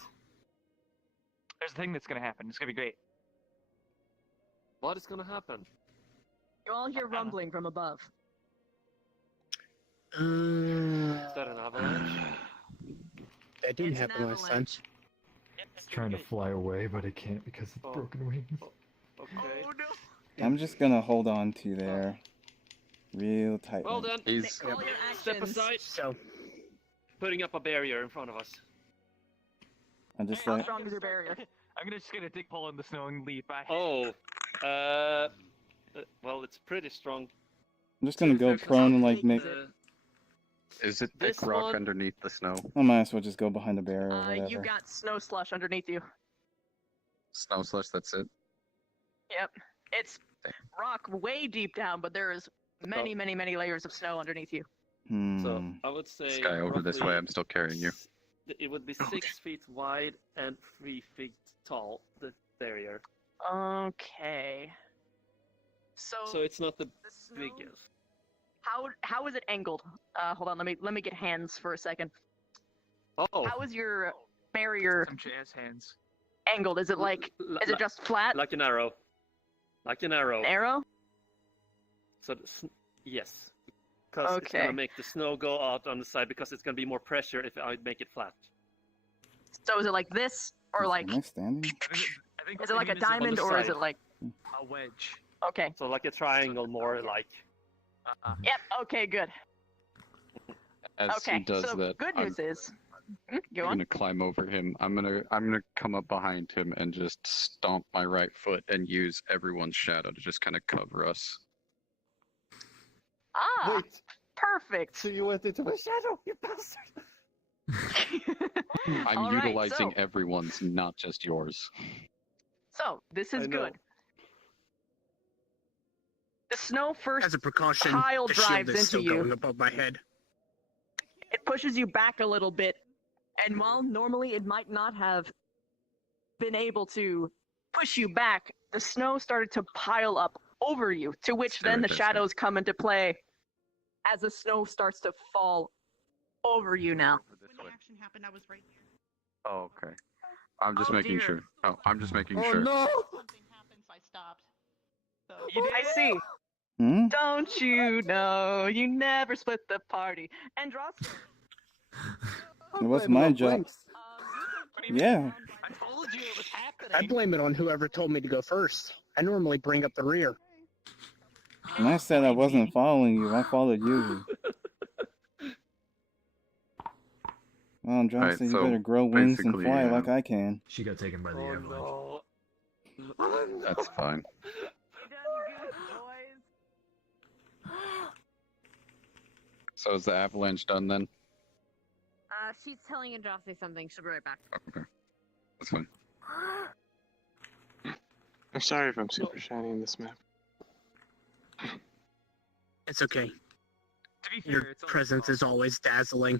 There's a thing that's gonna happen. It's gonna be great. What is gonna happen? You all hear rumbling from above. Is that an avalanche? That didn't It's an happen last time. avalanche. It's trying to fly away, but it can't because it's broken wings. Okay. Oh no! I'm just gonna hold on to there real tight. Well then, He's All your step actions. aside. So, Putting up a barrier in front of us. I'm just How like, strong is your barrier? I'm just gonna dig hole in the snow and leave. Bye. Oh. Well, it's pretty strong. I'm just gonna go prone and like make. Is it This thick rock one- underneath the snow? I might as well just go behind the barrier or whatever. You got snow slush underneath you. Snow slush, that's it? Yep. It's rock way deep down, but there is many, many, many layers of snow underneath you. So I would say Sky, over this way, I'm still carrying you. It would be 6 feet wide and 3 feet tall. The barrier. Okay. So it's not the snow- biggest. how is it angled? Hold on, let me get hands for a second. Oh. How is your barrier Some jazz hands. angled? Is it like is it just flat? Like an arrow. Like an arrow. An arrow? So yes. Because it's Okay. gonna make the snow go out on the side because it's gonna be more pressure if I make it flat. So is it like this or like Am I standing? I think is it like a what you mean diamond on the or is side. it like a wedge? okay? So like a triangle more like. Yep. Okay. Good. As Okay. he does So that, good news is Go I'm on. gonna climb over him. I'm gonna come up behind him and just stomp my right foot and use everyone's shadow to just kind of cover us. Ah, Wait, perfect. so you went into my shadow, you bastard! I'm All right, utilizing so- everyone's, not just yours. So this I is know. good. The snow first As a precaution, pile the shield drives is into still you. going above my head. It pushes you back a little bit, and while normally it might not have been able to push you back, the snow started to pile up over you, to which Stay then right the there, Scott. shadows come into play as the snow starts to fall over you now. When the action happened, I was right here. Oh, okay. I'm just Oh, making dear. sure. Oh, I'm just making Oh sure. no! Something happened, so I stopped. So I see. Hmm? Don't you know you never split the party? And Dross, What's my job? Yeah. I told you it was happening. I blame it on whoever told me to go first. I normally bring up the rear. And I said I wasn't following you. I followed you. Well, John Alright, said you so better grow wings and basically, fly like I can. She got taken by the Oh avalanche. no! That's fine. So is the avalanche done then? She's telling Andraste something. She'll be right back. Okay. That's fine. I'm sorry if I'm super shiny in this map. It's okay. To be fair, Your it's only presence is always dazzling.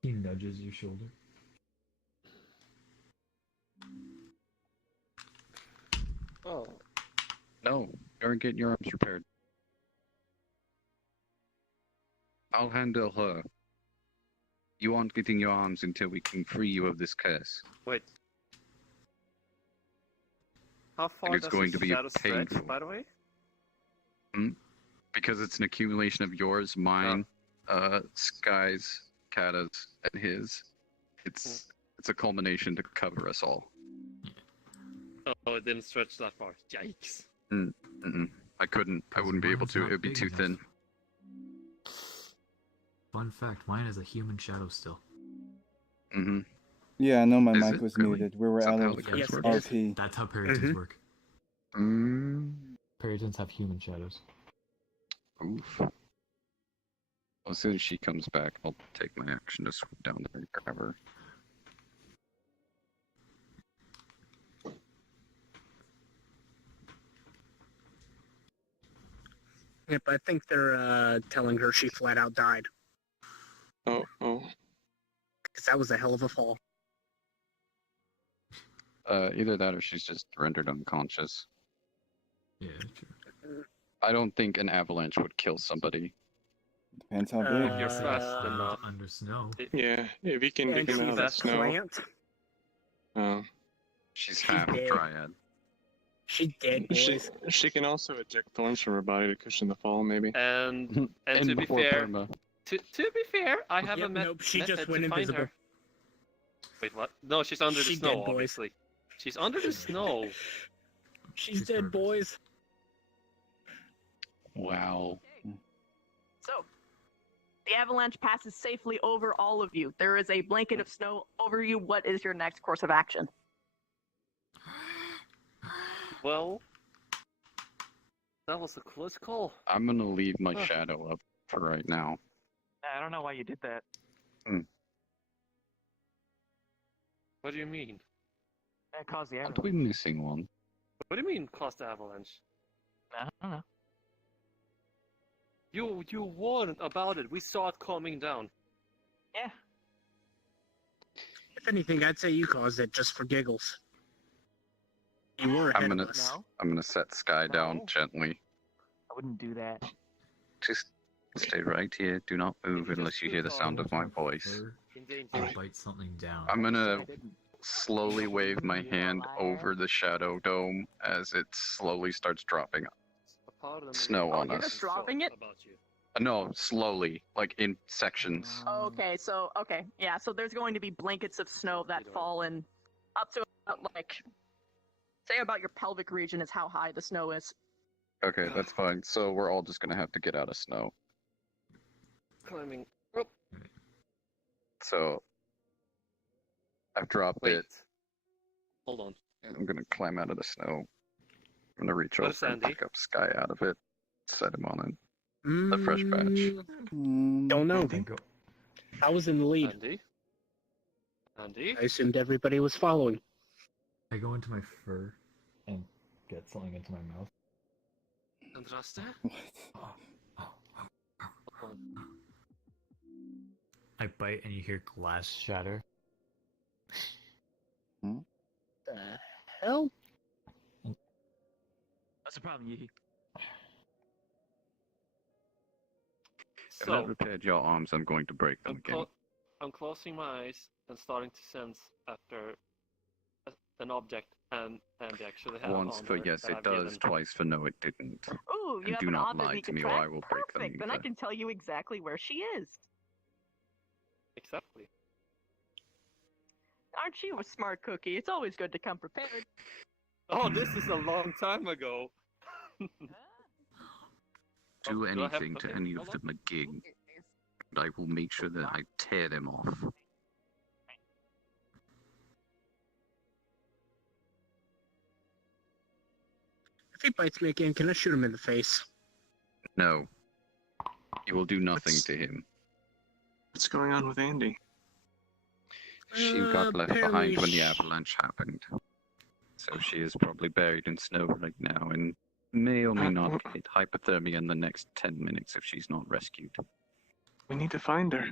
He nudges your shoulder. Oh. No, you aren't getting your arms repaired. I'll handle her. You aren't getting your arms until we can free you of this curse. Wait. How far And it's does going the to be shadow stretch, painful. by the way? Because it's an accumulation of yours, mine, Sky's, Kata's, and his. It's a culmination to cover us all. Oh, it didn't stretch that far. Yikes. I couldn't. I wouldn't be able to. It would be too thin. Fun fact, mine is a human shadow still. Mm-hmm. Yeah, I know my Is mic it was really? muted. We were Is that out how of the curse works? RP. That's how Peritons work. Peritons have human shadows. Oof. Well, as soon as she comes back, I'll take my action to swoop down there and grab her. Yep, I think they're telling her she flat out died. Oh. Because that was a hell of a fall. Either that or she's just rendered unconscious. Yeah, true. I don't think an avalanche would kill somebody. Depends how big. If you're fast enough. Under snow. Yeah, if you can And dig him she's out a of the snow. plant. Oh. She's half dead. dryad. She's dead, boys. She can also eject thorns from her body to cushion the fall, maybe. And And to be more fair, perma. to be fair, I have Yep, a nope, she method just to went find invisible. her. Wait, what? No, she's under the She snow, dead, boys. obviously. She's under the snow. She's dead, boys. Wow. So, the avalanche passes safely over all of you. There is a blanket of snow over you. What is your next course of action? Well, that was a close call. I'm gonna leave my shadow up for right now. I don't know why you did that. What do you mean? That caused the Aren't avalanche. we missing one? What do you mean, cost avalanche? I don't know. You warned about it. We saw it coming down. Yeah. If anything, I'd say you caused it just for giggles. You were ahead I'm of us. gonna set Sky down gently. I wouldn't do that. Just stay right here. Do not move unless you hear the sound of my voice. Bite something down. I'm gonna slowly wave my hand over the shadow dome as it slowly starts dropping snow on You're us. just dropping it? No, slowly, like in sections. Okay, so there's going to be blankets of snow that fall in up to about, say about your pelvic region is how high the snow is. Okay, that's fine. So we're all just gonna have to get out of snow. Climbing. So I've dropped Wait. it. Hold on. And I'm gonna climb out of the snow. I'm gonna reach Where's over and Andy? pick up Sky out of it. Set him on it. The fresh batch. Don't know. I go. I was in the lead. Andy? Andy? I assumed everybody was following. I go into my fur and get something into my mouth. Andraste? I bite and you hear glass shatter. The hell? What's the problem, Yuki? If I repaired your arms, I'm going to break them again. I'm closing my eyes and starting to sense after an object and they actually have Once for yes, it does. Twice for no, it didn't. Ooh, you And have do an not object lie you to can me, or track? I will break them. Perfect. Then I can tell you exactly where she is. Exactly. Aren't you a smart cookie? It's always good to come prepared. Oh, this is a long time ago. Do I have- anything to okay, any hold of them again, and I will make sure that I tear them off. If he bites me again, can I shoot him in the face? No. You will do nothing to him. What's going on with Andy? She got left behind when the apparently avalanche happened. So she is probably buried in snow right now and may or may not get hypothermia in the next 10 minutes if she's not rescued. We need to find her.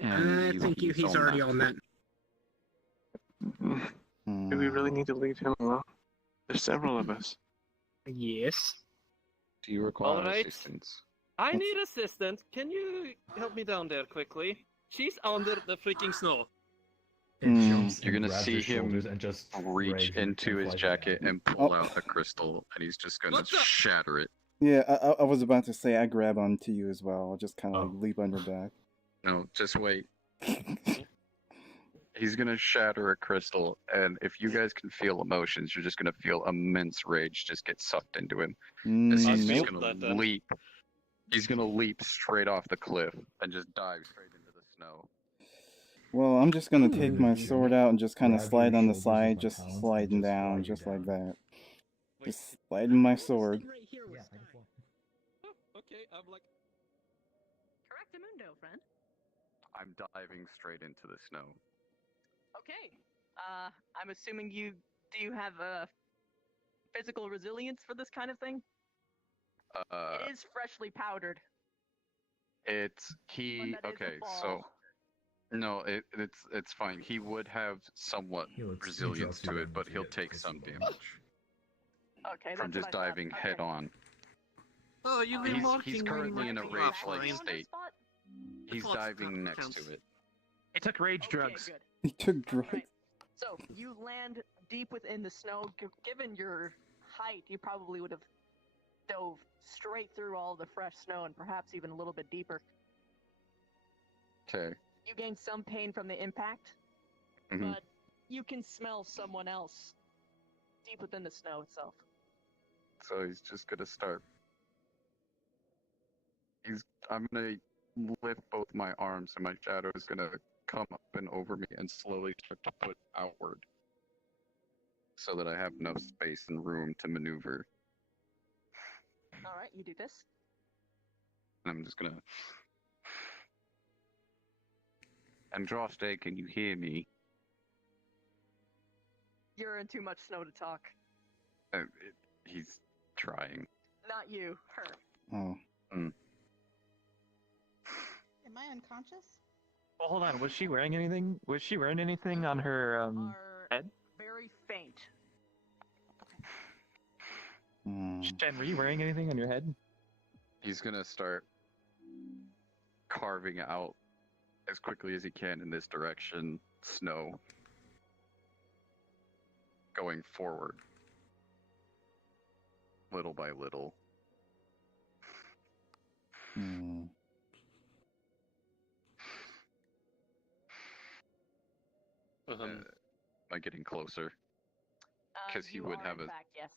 And I think he's already on that. Do we really need to leave him alone? There's several of us. Yes. Do you require Alright. assistance? I need assistance. Can you help me down there quickly? She's under the freaking snow. You're gonna grabs see your him shoulders and just reach drag you into and his flies jacket down. and pull out a crystal, and he's just gonna shatter it. Yeah, I was about to say I grab onto you as well. I'll just kind of like leap on your back. No, just wait. He's gonna shatter a crystal, and if you guys can feel emotions, you're just gonna feel immense rage just get sucked into him. As he's just gonna leap. He's gonna leap straight off the cliff and just dive straight into the snow. Well, I'm just gonna take my sword out and just kind of Grab slide your on the shoulders with side, my just talons sliding and just down, slide you just like down. that. Just sliding my sword. Okay, I'm like. Correctamundo, friend. I'm diving straight into the snow. Okay. I'm assuming do you have a physical resilience for this kind of thing? It is freshly powdered. So no, it's fine. He would have somewhat resilience to it, but he'll take some damage Okay, from that's just what I thought. diving head on. Oh, you've been He's currently in a rage-like state. He's diving next to it. It took rage drugs. Good. He took drugs. So you land deep within the snow. Given your height, you probably would have dove straight through all the fresh snow and perhaps even a little bit deeper. Okay. You gain some pain from the impact, but you can smell someone else deep within the snow itself. So he's just gonna start. I'm gonna lift both my arms, and my shadow is gonna come up and over me and slowly start to put outward, so that I have enough space and room to maneuver. All right, you do this. And I'm just gonna. Andraste, can you hear me? You're in too much snow to talk. He's trying. Not you, her. Oh. Am I unconscious? Well, hold on. Was she wearing anything? Was she wearing anything on her head? Very faint. Shen, were you wearing anything on your head? He's gonna start carving out as quickly as he can in this direction, snow, going forward, little by little. Am I getting closer? Because he would have in fact, yes.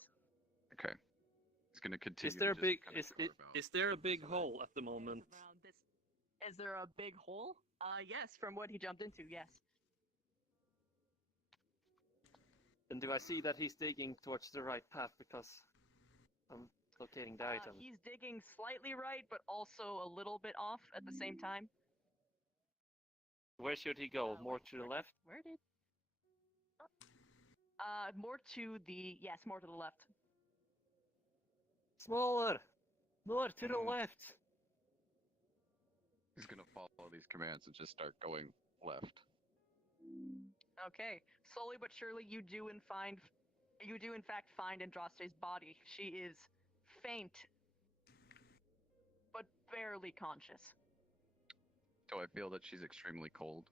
Okay. He's gonna continue. Is there a to big just kinda carve out. is there a big hole at the moment? Is there a big hole? Yes, from what he jumped into, yes. And do I see that he's digging towards the right path because I'm locating the item? He's digging slightly right, but also a little bit off at the same time. Where should he go? More to the left? Where did? More to the more to the left. Smaller! More to the left! He's gonna follow these commands and just start going left. Okay, slowly but surely, you do in fact find Andraste's body. She is faint, but barely conscious. Do I feel that she's extremely cold?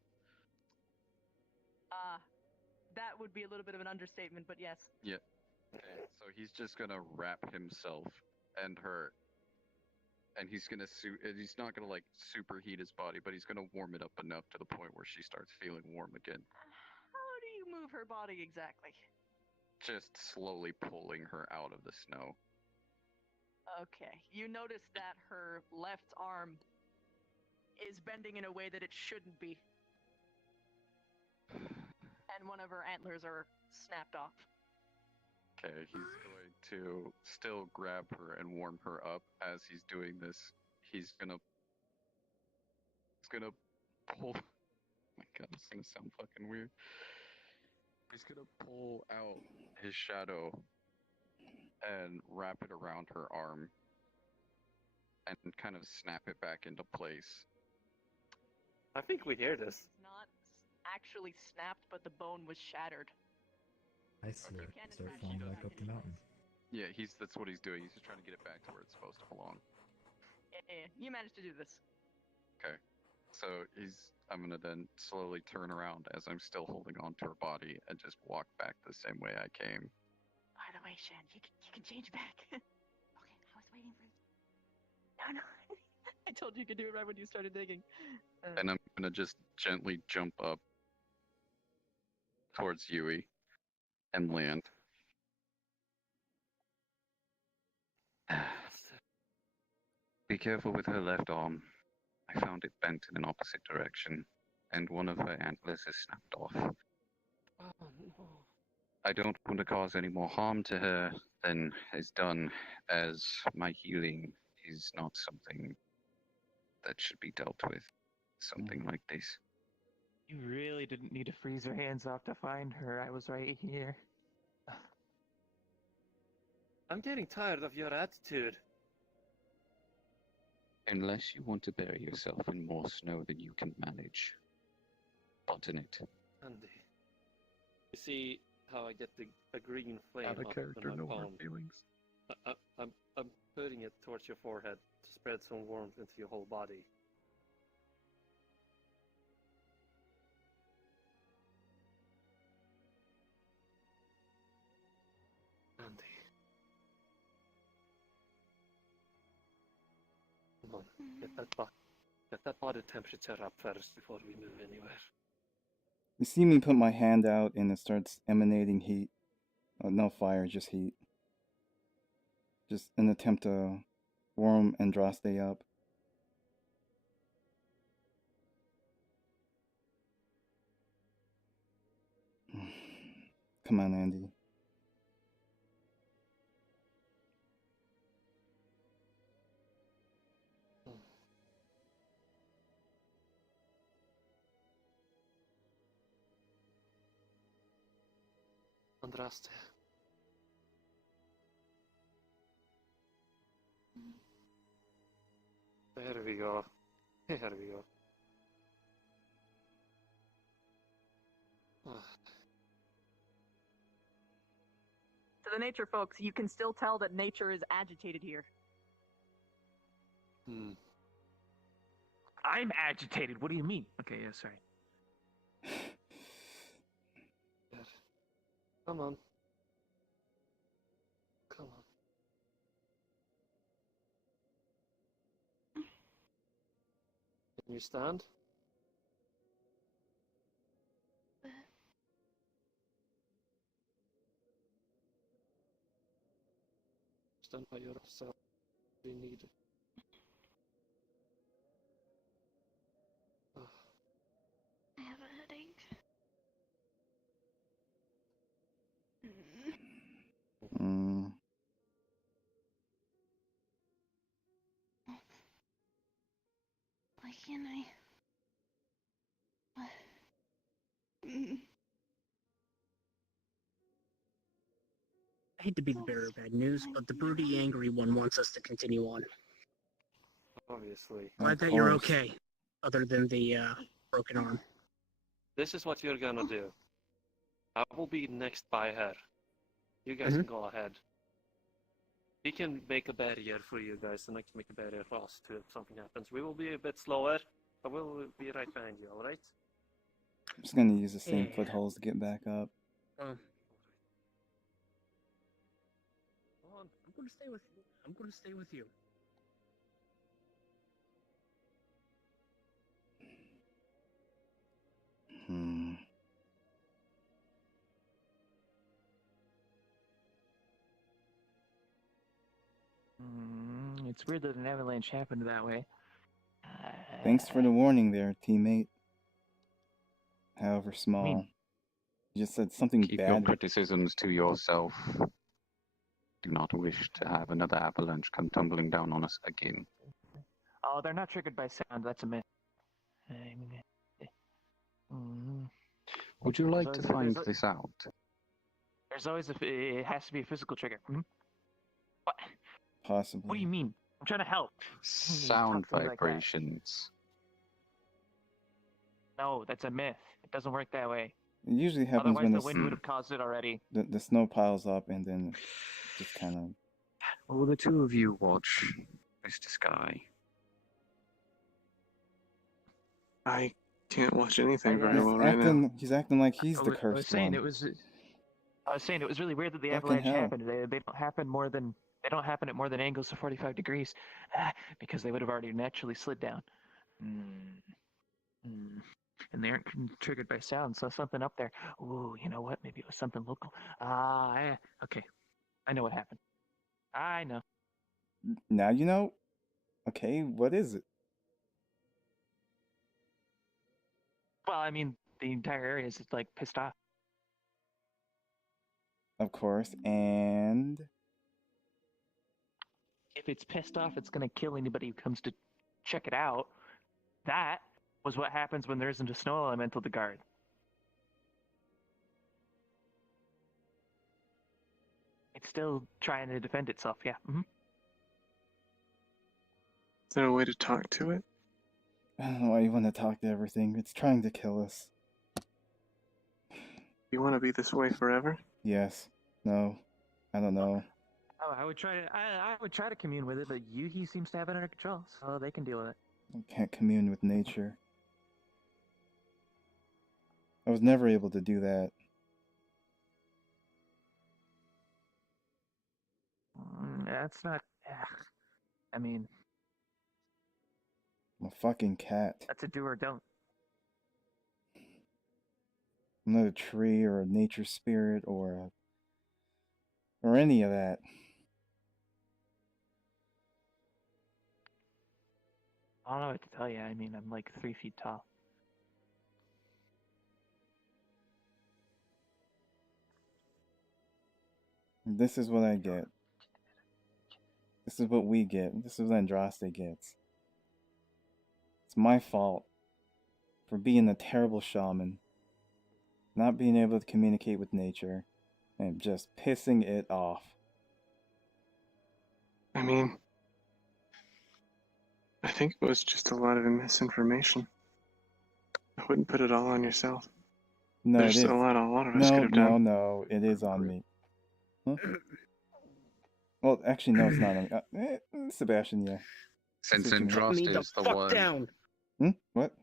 That would be a little bit of an understatement, but yes. Yeah. Okay, so he's just gonna wrap himself and her, and he's not gonna like superheat his body, but he's gonna warm it up enough to the point where she starts feeling warm again. How do you move her body exactly? Just slowly pulling her out of the snow. Okay, you notice that her left arm is bending in a way that it shouldn't be. And one of her antlers are snapped off. Okay, he's going to still grab her and warm her up. As he's doing this, he's gonna pull. Oh my God, this is gonna sound fucking weird. He's gonna pull out his shadow and wrap it around her arm and kind of snap it back into place. I think we hear this. It's not actually snapped, but the bone was shattered. I see it. Start falling back up the mountain. Yeah, that's what he's doing. He's just trying to get it back to where it's supposed to belong. Yeah, you managed to do this. Okay. So I'm gonna then slowly turn around as I'm still holding on to her body and just walk back the same way I came. By the way, Shan, you can change back. Okay, I was waiting for. No. I told you could do it right when you started digging. And I'm gonna just gently jump up towards Yui and land. Be careful with her left arm. I found it bent in an opposite direction, and one of her antlers is snapped off. Oh no. I don't want to cause any more harm to her than is done, as my healing is not something that should be dealt with. Something like this. You really didn't need to freeze your hands off to find her. I was right here. I'm getting tired of your attitude. Unless you want to bury yourself in more snow than you can manage. Button it. Andy. You see how I get a green flame Out of up character, in my no hard palm? feelings. I'm putting it towards your forehead to spread some warmth into your whole body. Andy. Come on, get that body temperature up first before we move anywhere. You see me put my hand out and it starts emanating heat. No fire, just heat. Just an attempt to warm Andraste up. Come on, Andy. Andraste. There we go. There we go. To the nature folks, you can still tell that nature is agitated here. I'm agitated. What do you mean? Okay, yeah, sorry. Yes. Come on. Come on. Can you stand? Stand by yourself. We need it. can I? I hate to be the bearer of bad news, but the broody, angry one wants us to continue on. Obviously. Glad that you're okay, other than the broken arm. This is what you're gonna do. I will be next by her. You guys can go ahead. He can make a barrier for you guys, and I can make a barrier for us too if something happens. We will be a bit slower, but we'll be right behind you, alright? I'm just gonna use the same footholds to get back up. I'm gonna stay with you. I'm gonna stay with you. It's weird that an avalanche happened that way. Thanks for the warning there, teammate. However small. You just said something Keep bad. your criticisms to yourself. Do not wish to have another avalanche come tumbling down on us again. Oh, they're not triggered by sound. That's a myth. Would you like to find this out? There's always it has to be a physical trigger. What? Possibly. What do you mean? I'm trying to help. Sound vibrations. No, that's a myth. It doesn't work that way. It usually happens Otherwise, when the wind would have caused it already. The snow piles up and then just kind of. Will the two of you watch Mr. Sky? I can't watch anything very well right now. He's acting like he's the cursed I was saying one. I was saying it was really weird that the Fucking avalanche hell. happened. They don't happen more than they don't happen at more than angles of 45 degrees, because they would have already naturally slid down. And they aren't triggered by sound, so something up there. Ooh, you know what? Maybe it was something local. Okay. I know what happened. I know. Now you know? Okay, what is it? Well, I mean, the entire area is like pissed off. Of course, and If it's pissed off, it's going to kill anybody who comes to check it out. That was what happens when there isn't a snow elemental to guard. It's still trying to defend itself, yeah. Is there a way to talk to it? I don't know why you want to talk to everything. It's trying to kill us. You want to be this way forever? Yes. No. I don't know. Oh, I would try to commune with it, but Yugi seems to have it under control, so they can deal with it. I can't commune with nature. I was never able to do that. That's not. I mean, I'm a fucking cat. that's a do or don't. I'm not a tree or a nature spirit or any of that. I don't know what to tell you. I mean, I'm like 3 feet tall. This is what I get. This is what we get. This is what Andraste gets. It's my fault for being a terrible shaman, not being able to communicate with nature, and just pissing it off. I mean, I think it was just a lot of misinformation. I wouldn't put it all on yourself. No, There's it is. a lot of us could have done. No, it is on me. Huh? Well, actually, no, it's not on me. Sebastian, yeah. Since Andraste is the one. Down. What?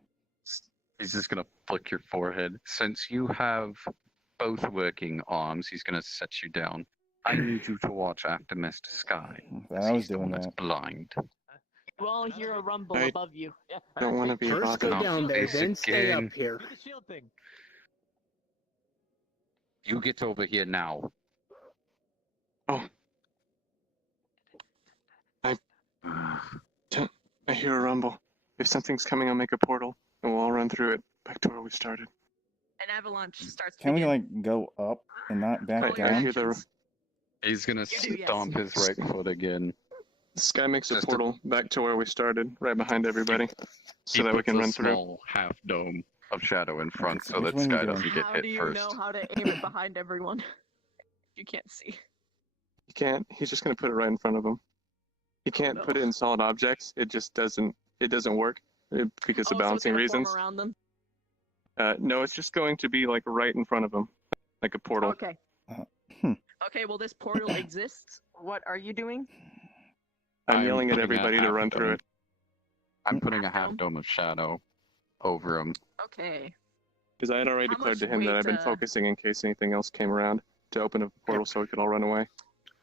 He's just gonna flick your forehead. Since you have both working arms, he's gonna set you down. I need you to watch after Mr. Sky. I was he's the doing one that's that. blind. You all hear a rumble I above you. don't want to be First go bothered. down there, This then stay again. up here. Do the shield thing. You get over here now. Oh. I hear a rumble. If something's coming, I'll make a portal, and we'll all run through it back to where we started. An avalanche starts to Can we, begin. like, go up and not back I down? hear the... He's gonna You do, yes. stomp his right foot again. This guy makes a Just a- portal back to where we started, right behind everybody, so that we puts can a run through. small half dome of shadow in front so so which that one are you Sky doing? doesn't get How hit do you first. know how to aim it behind everyone? You can't see. He can't. He's just gonna put it right in front of him. He can't put it in solid objects. It just doesn't. It doesn't work because of Oh, so it's balancing gonna form reasons. around them. No, it's just going to be like right in front of him, like a portal. Okay. Okay. Well, this portal exists. What are you doing? I'm yelling at putting a everybody to half run through dome. it. I'm putting a Half half dome? dome of shadow over him. Okay. Because I had already How declared much to him that I've been weight, focusing in case anything else came around to open up the portal so we could all run away.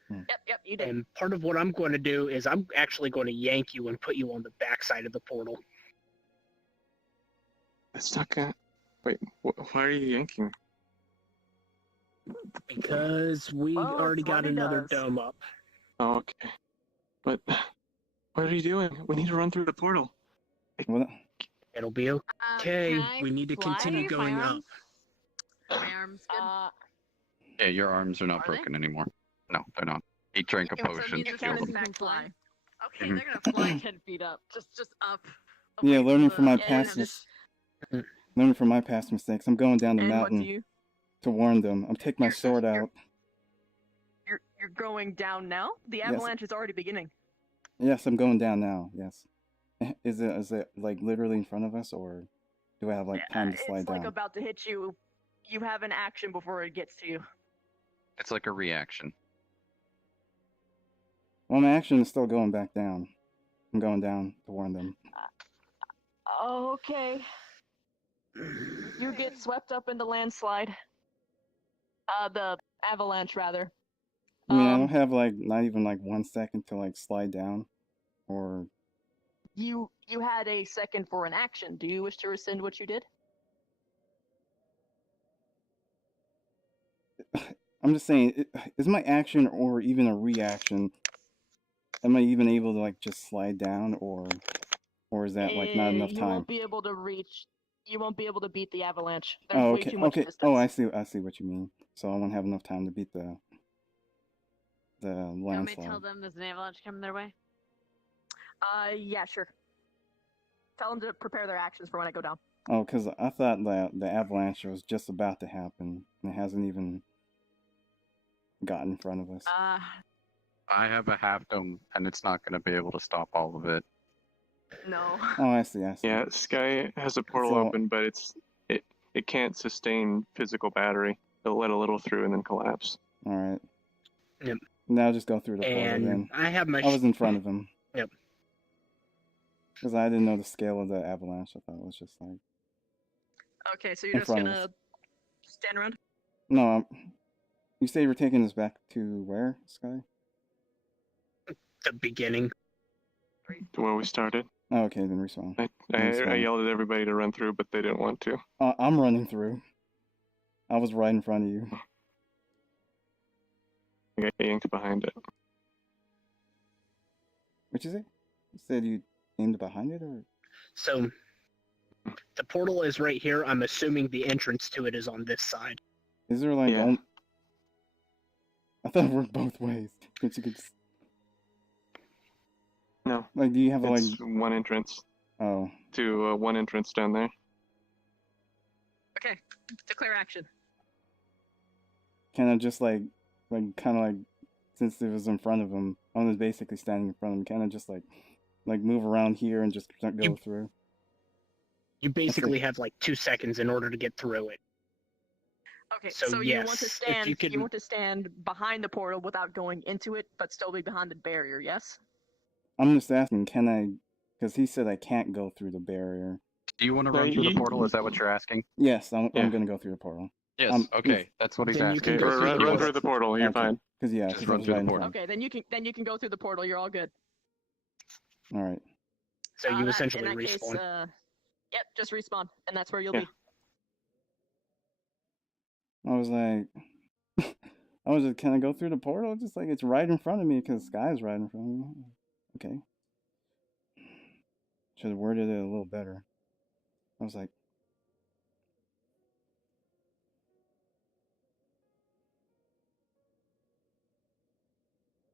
Yep, you did. And part of what I'm going to do is I'm actually going to yank you and put you on the backside of the portal. That's not gonna. Wait, why are you yanking? Because we Oh, already it's got what he another does. dome up. Oh, okay. But what are you doing? We need to run through the portal. What? It'll be okay. Can I We need to fly? continue going My up. arms? My arms good? Yeah, your arms are not Are broken anymore. No, they're not. He drank a So it potion means to it's heal gonna them. be- Can fly? Okay, Mhm. they're gonna fly 10 feet up. Just up. Yeah, away learning from from my the past enemies. learning from my past mistakes. I'm going down the And what do mountain you? to warn them. I'm taking my sword out. You're going down now. The Yes. avalanche is already beginning. Yes, I'm going down now. Yes. Is it like literally in front of us, or do I have like time to slide It's like down? about to hit you. You have an action before it gets to you. It's like a reaction. Well, my action is still going back down. I'm going down to warn them. Okay. You get swept up in the landslide. The avalanche rather. I mean, I don't have like not even like 1 second to like slide down, or You had a second for an action. Do you wish to rescind what you did? I'm just saying, is my action or even a reaction? Am I even able to like just slide down, or is that like not enough You time? won't be able to reach. You won't be able to beat the avalanche. There's Oh, way okay, too much okay. distance. Oh, I see what you mean. So I won't have enough time to beat the You want me to landslide. tell them there's an avalanche coming their way? Yeah, sure. Tell them to prepare their actions for when I go down. Oh, because I thought that the avalanche was just about to happen, and it hasn't even gotten in front of us. I have a half dome, and it's not going to be able to stop all of it. No. Oh, I see. Yeah, Sky has a portal So- open, but it can't sustain physical battery. It'll let a little through and then collapse. All right. Yep. Now just go through the portal And then. I have my. I was in front of him. Yep. Because I didn't know the scale of the avalanche. I thought it was just like. Okay, so In you're just front of gonna stand around? No, you say you're taking us back to where, Sky? The beginning. To where we started. Oh, okay, then respawn. I Respawn. yelled at everybody to run through, but they didn't want to. I'm running through. I was right in front of you. I got yanked behind it. What'd you say? You said you aimed behind it, or? So the portal is right here. I'm assuming the entrance to it is on this side. Is there like? Yeah. I thought it worked both ways. But you could. No. Like, do you have It's like? one entrance. Oh. To one entrance down there. Okay, declare action. Can I just like kind of like, since it was in front of him, I was basically standing in front of him. Can I just like move around here and just go through? You basically have like 2 seconds in order to get through it. Okay, So, so you want to yes, if stand. you could- want to stand behind the portal without going into it, but still be behind the barrier. Yes. I'm just asking, can I? Because he said I can't go through the barrier. Do you want to run through the portal? Is that what you're asking? Yes, I'm Yeah. gonna go through the portal. Yes. Okay, that's what he's Then you asking. can go through the Run through the portal. You're fine. Because yeah, Just 'cause run I was through the right in portal. front. Okay, then you can go through the portal. You're all good. All right. So you in essentially that respawn. Case, yep, just respawn, and that's where you'll Yeah. be. I was like, I was like, can I go through the portal? Just like it's right in front of me because Sky's right in front of me. Okay. Should have worded it a little better. I was like,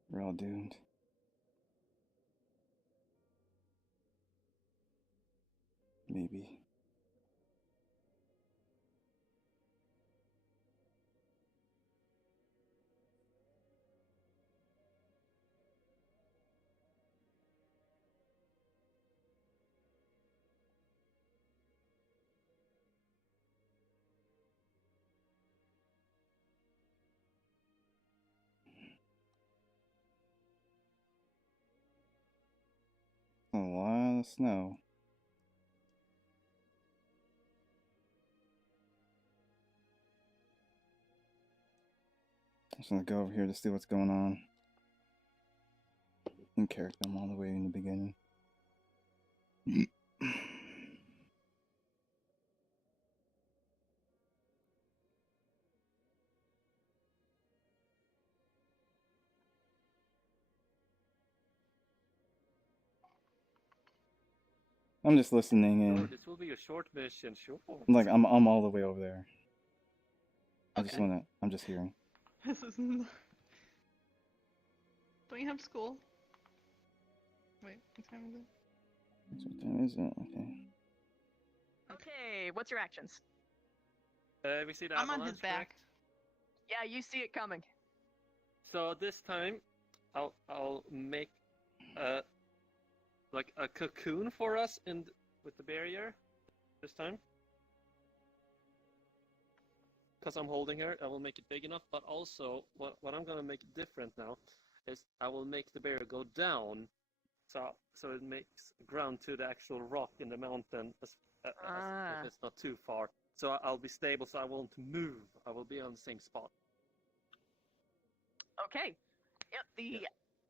we're all doomed. snow. I'm just gonna go over here to see what's going on. In character, I'm all the way in the beginning. I'm just listening Sure, in. this will be a short mission, sure. Like I'm all the way over there. I just Okay. I'm just hearing. This is. Don't you have school? Wait, what time is it? What time is it? Okay. Okay, what's your actions? We see the I'm on avalanche, his back. correct? Yeah, you see it coming. So this time, I'll make like a cocoon for us with the barrier. This time, because I'm holding her, I will make it big enough. But also, what I'm gonna make different now is I will make the barrier go down, so it makes ground to the actual rock in the mountain, if it's not too far. So I'll be stable, so I won't move. I will be on the same spot. Okay. Yep.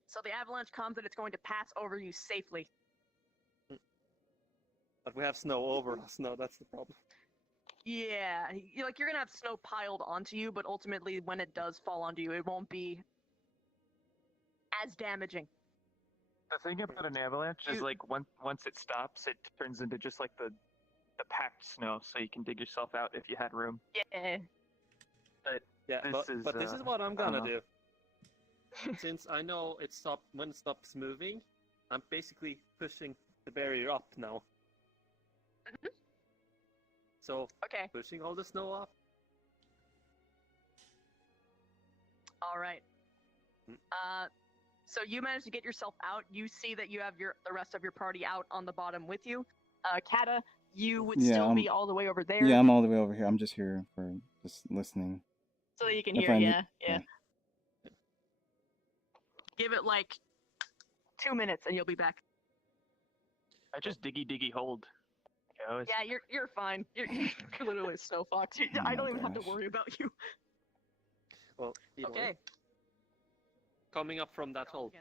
So the avalanche comes and it's going to pass over you safely. But we have snow over us. No, that's the problem. Yeah, you're gonna have snow piled onto you, but ultimately, when it does fall onto you, it won't be as damaging. The thing about an avalanche is like once it stops, it turns into just like the packed snow, so you can dig yourself out if you had room. Yeah. But this is what I'm gonna do. Since I know when it stops moving, I'm basically pushing the barrier up now. Mm-hmm. So pushing all the snow up. All right. So you managed to get yourself out. You see that you have the rest of your party out on the bottom with you. Kata, you would still be all the way over there. Yeah, I'm all the way over here. I'm just here for just listening. So that you can If hear, I yeah. need- Give it like 2 minutes and you'll be back. I just diggy hold. Yeah, you're fine. You're literally a snow fox. I don't even have to worry about you. Well, okay. Coming up from that hole.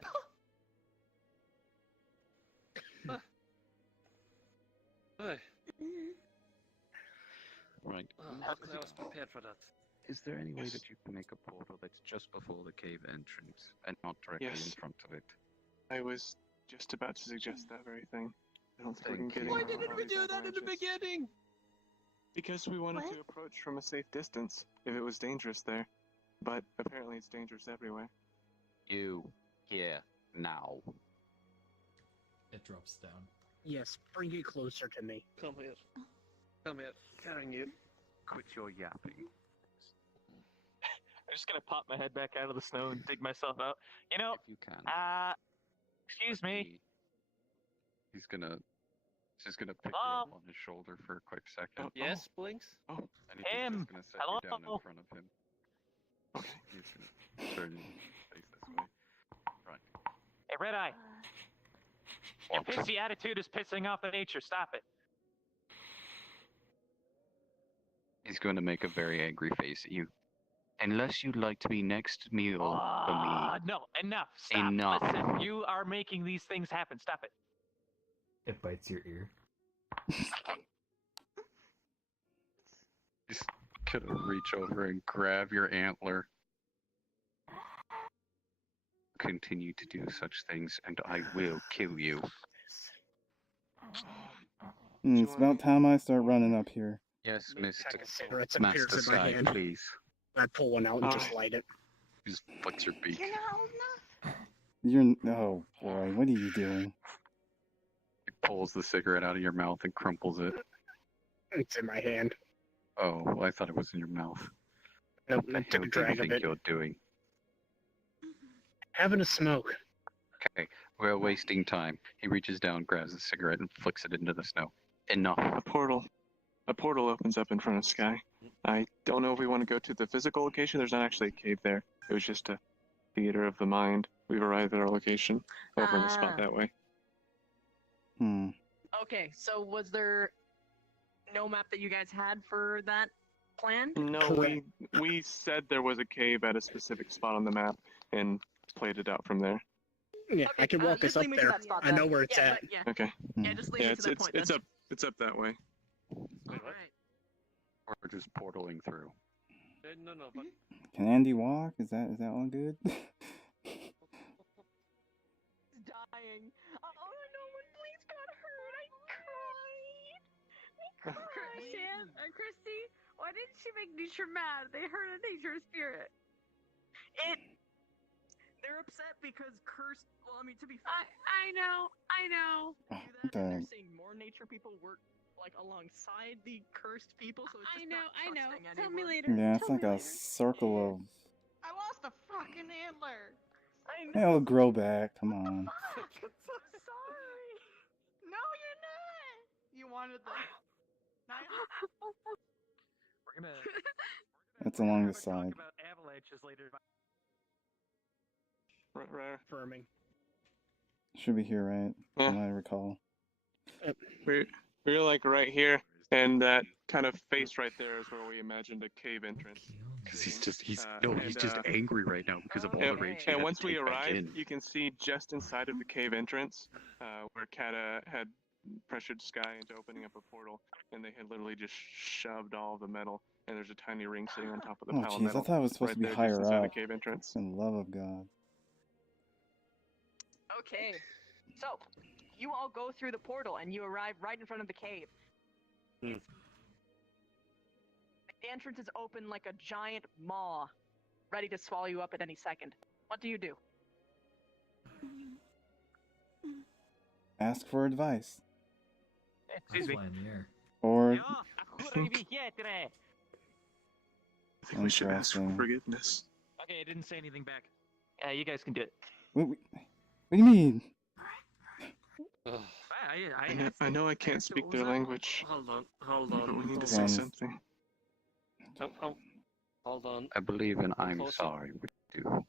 Right. I was prepared for that. Is there any way that you can make a portal that's just before the cave entrance and not directly in front of it? I was just about to suggest that very thing. I don't think we can Thank get you. in Why with didn't all we these do that in the avalanches. beginning? Because we wanted to approach from a safe distance if it was dangerous there. But apparently it's dangerous everywhere. You here now. It drops down. Yes, bring it closer to me. Come here. Come here. Carrying you. Quit your yapping. I'm just gonna pop my head back out of the snow and dig myself out. You know, if you can. Excuse me. He's just gonna pick you up on his shoulder for a quick second. Yes, Blinks? And he's just gonna set you down in front of him. Okay. He's gonna turn his face this way. Right. Hey, Red Eye. Your pissy attitude is pissing off the nature. Stop it. He's going to make a very angry face at you. Unless you'd like to be next meal for me. No, enough. Stop. Enough. Listen, you are making these things happen. Stop it. It bites your ear. He's gonna reach over and grab your antler. Continue to do such things, and I will kill you. It's about time I start running up here. Yes, Mr. Cigarettes Master appears in my Sky, hand. please. I pull one out and just light it. He just flicks your beak. You're not old enough. Oh boy, what are you doing? He pulls the cigarette out of your mouth and crumples it. It's in my hand. Oh, well, I thought it was in your mouth. Nope, What the I took hell a do you drag of think it. you're doing? Having a smoke. Okay, we're wasting time. He reaches down, grabs a cigarette, and flicks it into the snow. Enough. A portal opens up in front of Sky. I don't know if we want to go to the physical location. There's not actually a cave there. It was just a theater of the mind. We've arrived at our location over in the spot that way. Hmm. Okay, so was there no map that you guys had for that plan? No, we said there was a cave at a specific spot on the map and played it out from there. Yeah, Okay, I can walk us just up lead me to there. that spot I know where it's yeah, at. but yeah. Okay. Yeah, just lead me to that point it's then. it's up that way. Alright. Or just portaling through. No, but Can Andy walk? Is that all good? Dying. Oh no one please got hurt. I cried. Christy, why didn't she make nature mad? They hurt a nature spirit. They're upset because cursed. Well, I mean, to be fair, I know. Oh, and they're the- saying more nature people work like alongside the cursed people, so it's just I know. not trusting Tell me anymore. later. Yeah, it's like a circle I lost a fucking antler. I of. It'll grow back. Come on. Sorry. No, you're not. You wanted the. We're gonna. It's along the side. Talk about avalanches later. Right. Affirming. Should be here, right? From what I recall. We're like right here, and that kind of face right there is where we imagined a cave entrance. Because he's just angry right now because of all the rage. And once we arrive, you can see just inside of the cave entrance, where Kata had pressured Sky into opening up a portal, and they had literally just shoved all the metal, and there's a tiny ring sitting on top of the Oh, pile of jeez, metal. I thought it was supposed to be there, just higher inside up. the cave entrance. For the love of God. Okay, so you all go through the portal and you arrive right in front of the cave. The entrance is open like a giant maw, ready to swallow you up at any second. What do you do? Ask for advice. Excuse me. Fly in the air. Or I think we should ask for Interesting. forgiveness. Okay, I didn't say anything back. You guys can do it. what do you mean? I know I can't speak their language. Hold on. But we need to Hold say on. something. Hold on. I believe in I'm closing- sorry would do.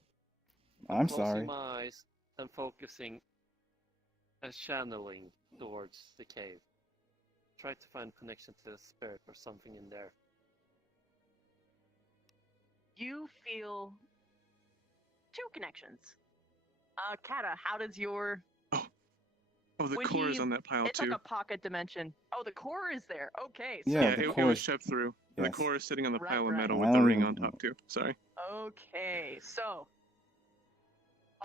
I'm Closing sorry. my eyes and focusing and channeling towards the cave. Try to find connection to the spirit or something in there. You feel two connections. Kata, how does your... Oh, the when core is he- on that pile It's too. like a pocket dimension. Oh, the core is there. Okay. So Yeah, the it core was is- shoved through. The yes. core is sitting on the Right, pile of right. metal I with the don't ring even- on top too. Sorry. Okay, so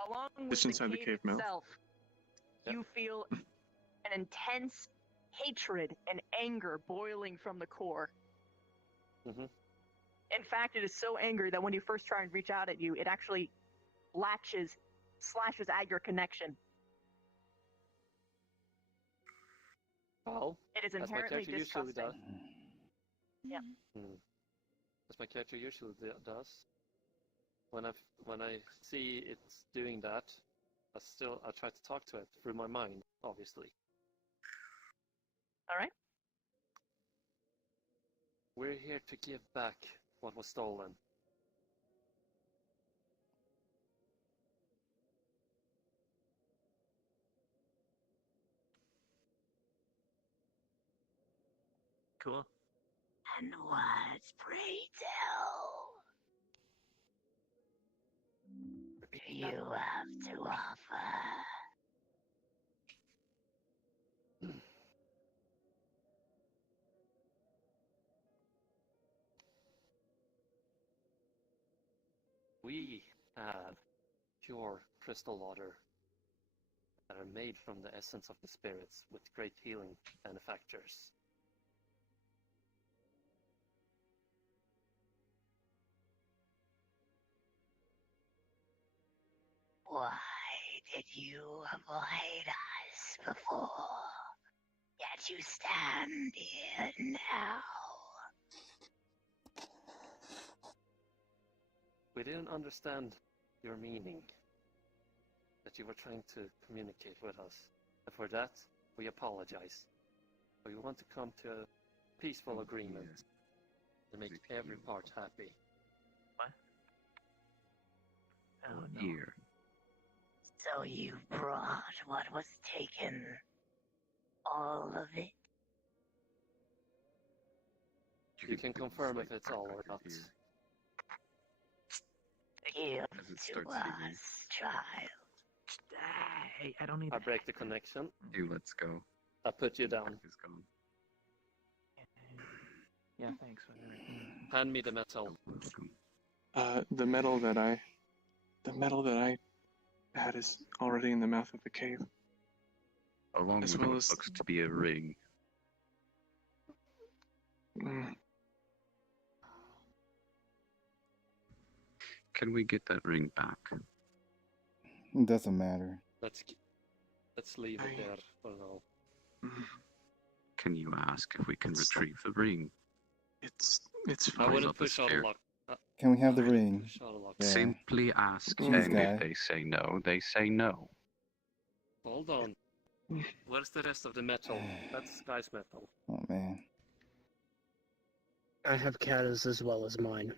along with Just inside the cave mouth. itself, you feel an intense hatred and anger boiling from the core. Mhm. In fact, it is so angry that when you first try and reach out at you, it actually slashes at your connection. Well, It is as my inherently character usually disgusting. does. Yeah. As my character usually does. When I see it's doing that, I try to talk to it through my mind, obviously. All right. We're here to give back what was stolen. Cool. And what, pray tell, do you have to offer? We have pure crystal water that are made from the essence of the spirits with great healing benefactors. Why did you avoid us before? Yet you stand here now. We didn't understand your meaning that you were trying to communicate with us. And for that, we apologize. We want to come to a peaceful agreement to make every part happy. What? Oh no. Here. So you brought what was taken. All of it. You can confirm if it's all or not. Give As it to starts healing. us, child. Hey, I don't need I break the connection. You let's go. I put you down. Is gone. Yeah, thanks. Hand me the metal. The metal that I had is already in the mouth of the cave. Along As with well what as- looks to be a ring. Mm, Can we get that ring back? It doesn't matter. Let's leave it there for now. Can you ask if we can retrieve the ring? It's I fine. wouldn't push out a lock. Can we have the ring? Push out a lock. Yeah. Simply ask, Jeez, and guy. if they say no, they say no. Hold on. Where's the rest of the metal? That's Sky's metal. Oh man. I have Kata's as well as mine.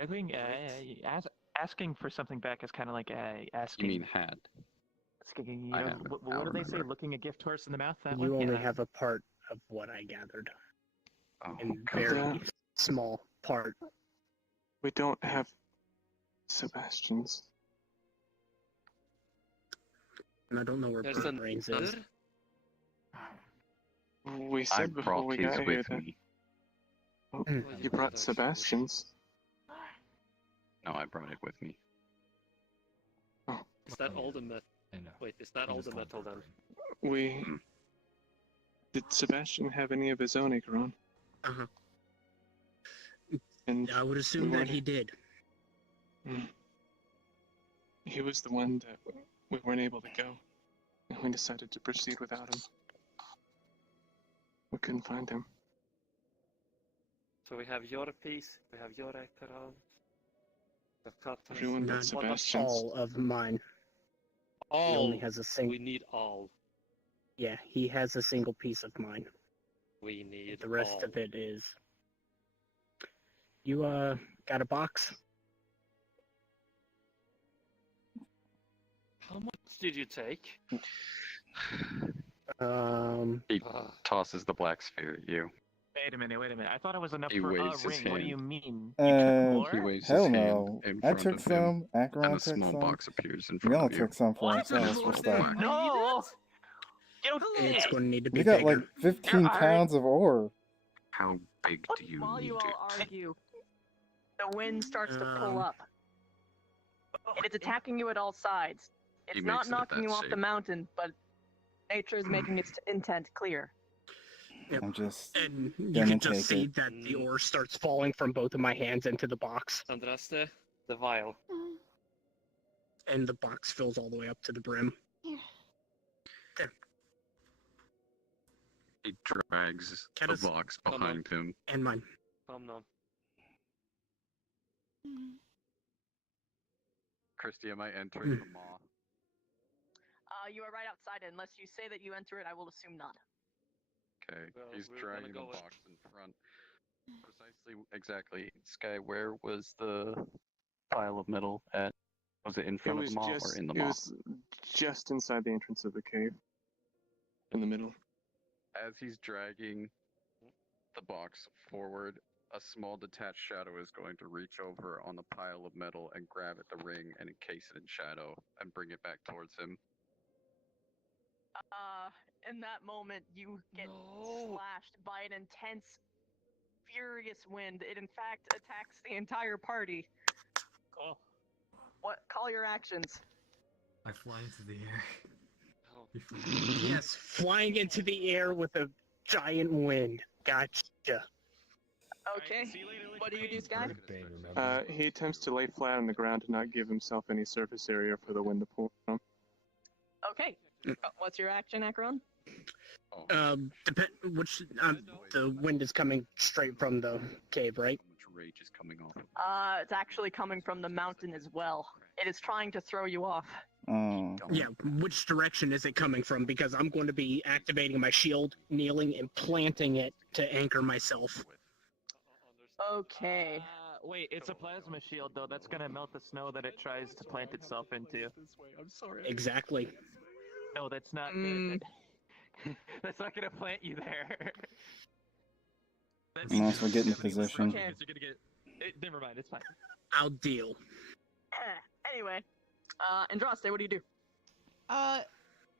I think asking for something back is kind of like asking. You mean had? Asking, I have it. what do they say? Remember. Looking a gift horse in the mouth. That You one? only Yeah. have a part of what I gathered. Oh, And God. very small part. We don't have Sebastian's. And I don't know where There's Bird another? Brains is. We said I before brought we his got here with that. me. Oh, Mm. you brought Sebastian's. No, I brought it with me. Is that all the metal? I know. Wait, is that I all just the called metal Bird then? Brain. We did Sebastian have any of his own Acheron? Uh-huh. And I would assume we that weren't- he did. He was the one that we weren't able to go, and we decided to proceed without him. We couldn't find him. So we have your piece, we have your Acheron. We've got Everyone but Not Sebastian's. all of mine. He all. only has a single. We need all. Yeah, he has a single piece of mine. We need The rest all. of it is. You got a box? How much did you take? He tosses the black sphere at you. Wait a minute. I thought it was enough He for a waves his ring. What do hand. you mean? He waves hell his no. hand in I front took of him, some. and Acheron a took small some. box appears in We front all of you. took some for ourselves for stuff. No! You don't It's going to need to be We got bigger. like 15 pounds of ore. How big do you While need you it? all argue, the wind starts to pull up. And it's attacking you at all sides. He It's not makes it at knocking that you off the shape. mountain, but nature is making its intent clear. Yep. I'm just And you gonna can just take see it. that the ore starts falling from both of my hands into the box. Andraste, the vial. And the box fills all the way up to the brim. Here. There. He drags the Kata's- box Come on. behind him. And mine. Come now. Christy, am I entering the maw? You are right outside it. Unless you say that you enter it, I will assume not. Okay, Well, he's we're gonna dragging the go with- box in front. Precisely, exactly. Sky, where was the pile of metal at? Was it in front of the maw or in the it maw? was just inside the entrance of the cave. In the middle. As he's dragging the box forward, a small detached shadow is going to reach over on the pile of metal and grab at the ring and encase it in shadow and bring it back towards him. In that moment, you get slashed by an intense, furious wind. It, in fact, attacks the entire party. Cool. Call your actions. I fly into the air. Oh. Yes, flying into the air with a giant wind. Gotcha. Okay. What do you do, Sky? Bird Bane, remember? He attempts to lay flat on the ground to not give himself any surface area for the wind to pull from. Okay. What's your action, Acheron? The wind is coming straight from the cave, right? How much rage is coming off? It's actually coming from the mountain as well. It is trying to throw you off. Oh. Yeah, which direction is it coming from? Because I'm going to be activating my shield, kneeling, and planting it to anchor myself. Okay. Wait, it's a plasma shield though. That's gonna melt the snow that it tries to plant itself into. Exactly. No, that's not Mm. good. That's not gonna plant you there. Unless we're getting the position. Okay. You're gonna get. Never mind. It's fine. I'll deal. Anyway, Andraste, what do you do?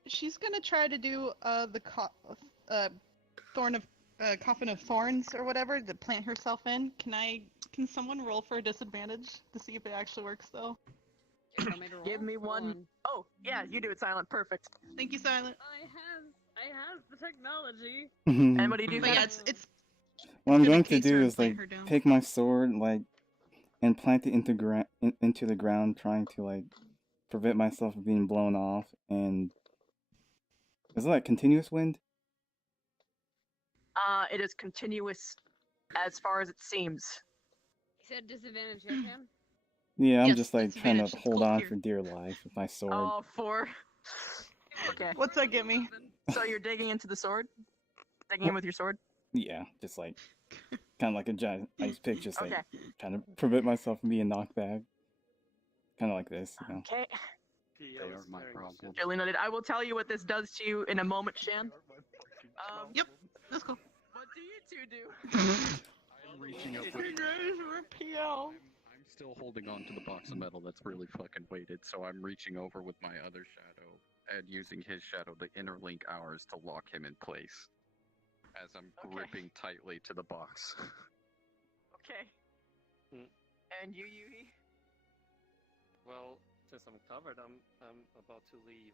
She's gonna try to do coffin of thorns or whatever to plant herself in. Can someone roll for a disadvantage to see if it actually works though? Give me one. Oh, yeah, you do it, Silent. Perfect. Thank you, Silent. I have the technology. And what do you do? But yeah, Feta? it's What I'm gonna going to case her do and is plant like her down. take my sword and plant it into the ground, trying to like prevent myself from being blown off. And is that continuous wind? It is continuous as far as it seems. You said disadvantage, yeah, Cam? Yeah, I'm Yes, just like trying to disadvantage. It's hold called on here. for dear life with my sword. Oh, 4. Okay. What's that get me? So you're digging into the sword? Digging in with your sword? Yeah, just like kind of like a giant ice pick, just like Okay. kind of prevent myself from being knocked back. Kind of like this, you know. Okay. They are my problem. Duly noted. I will tell you what this does to you in a moment, Shan. Yep, that's cool. What do you two do? I'm reaching up with. I'm still holding on to the box of metal that's really fucking weighted, so I'm reaching over with my other shadow and using his shadow to interlink ours to lock him in place. As I'm gripping tightly to the box. Okay. And you, Yuhi? Well, since I'm covered, I'm about to leave.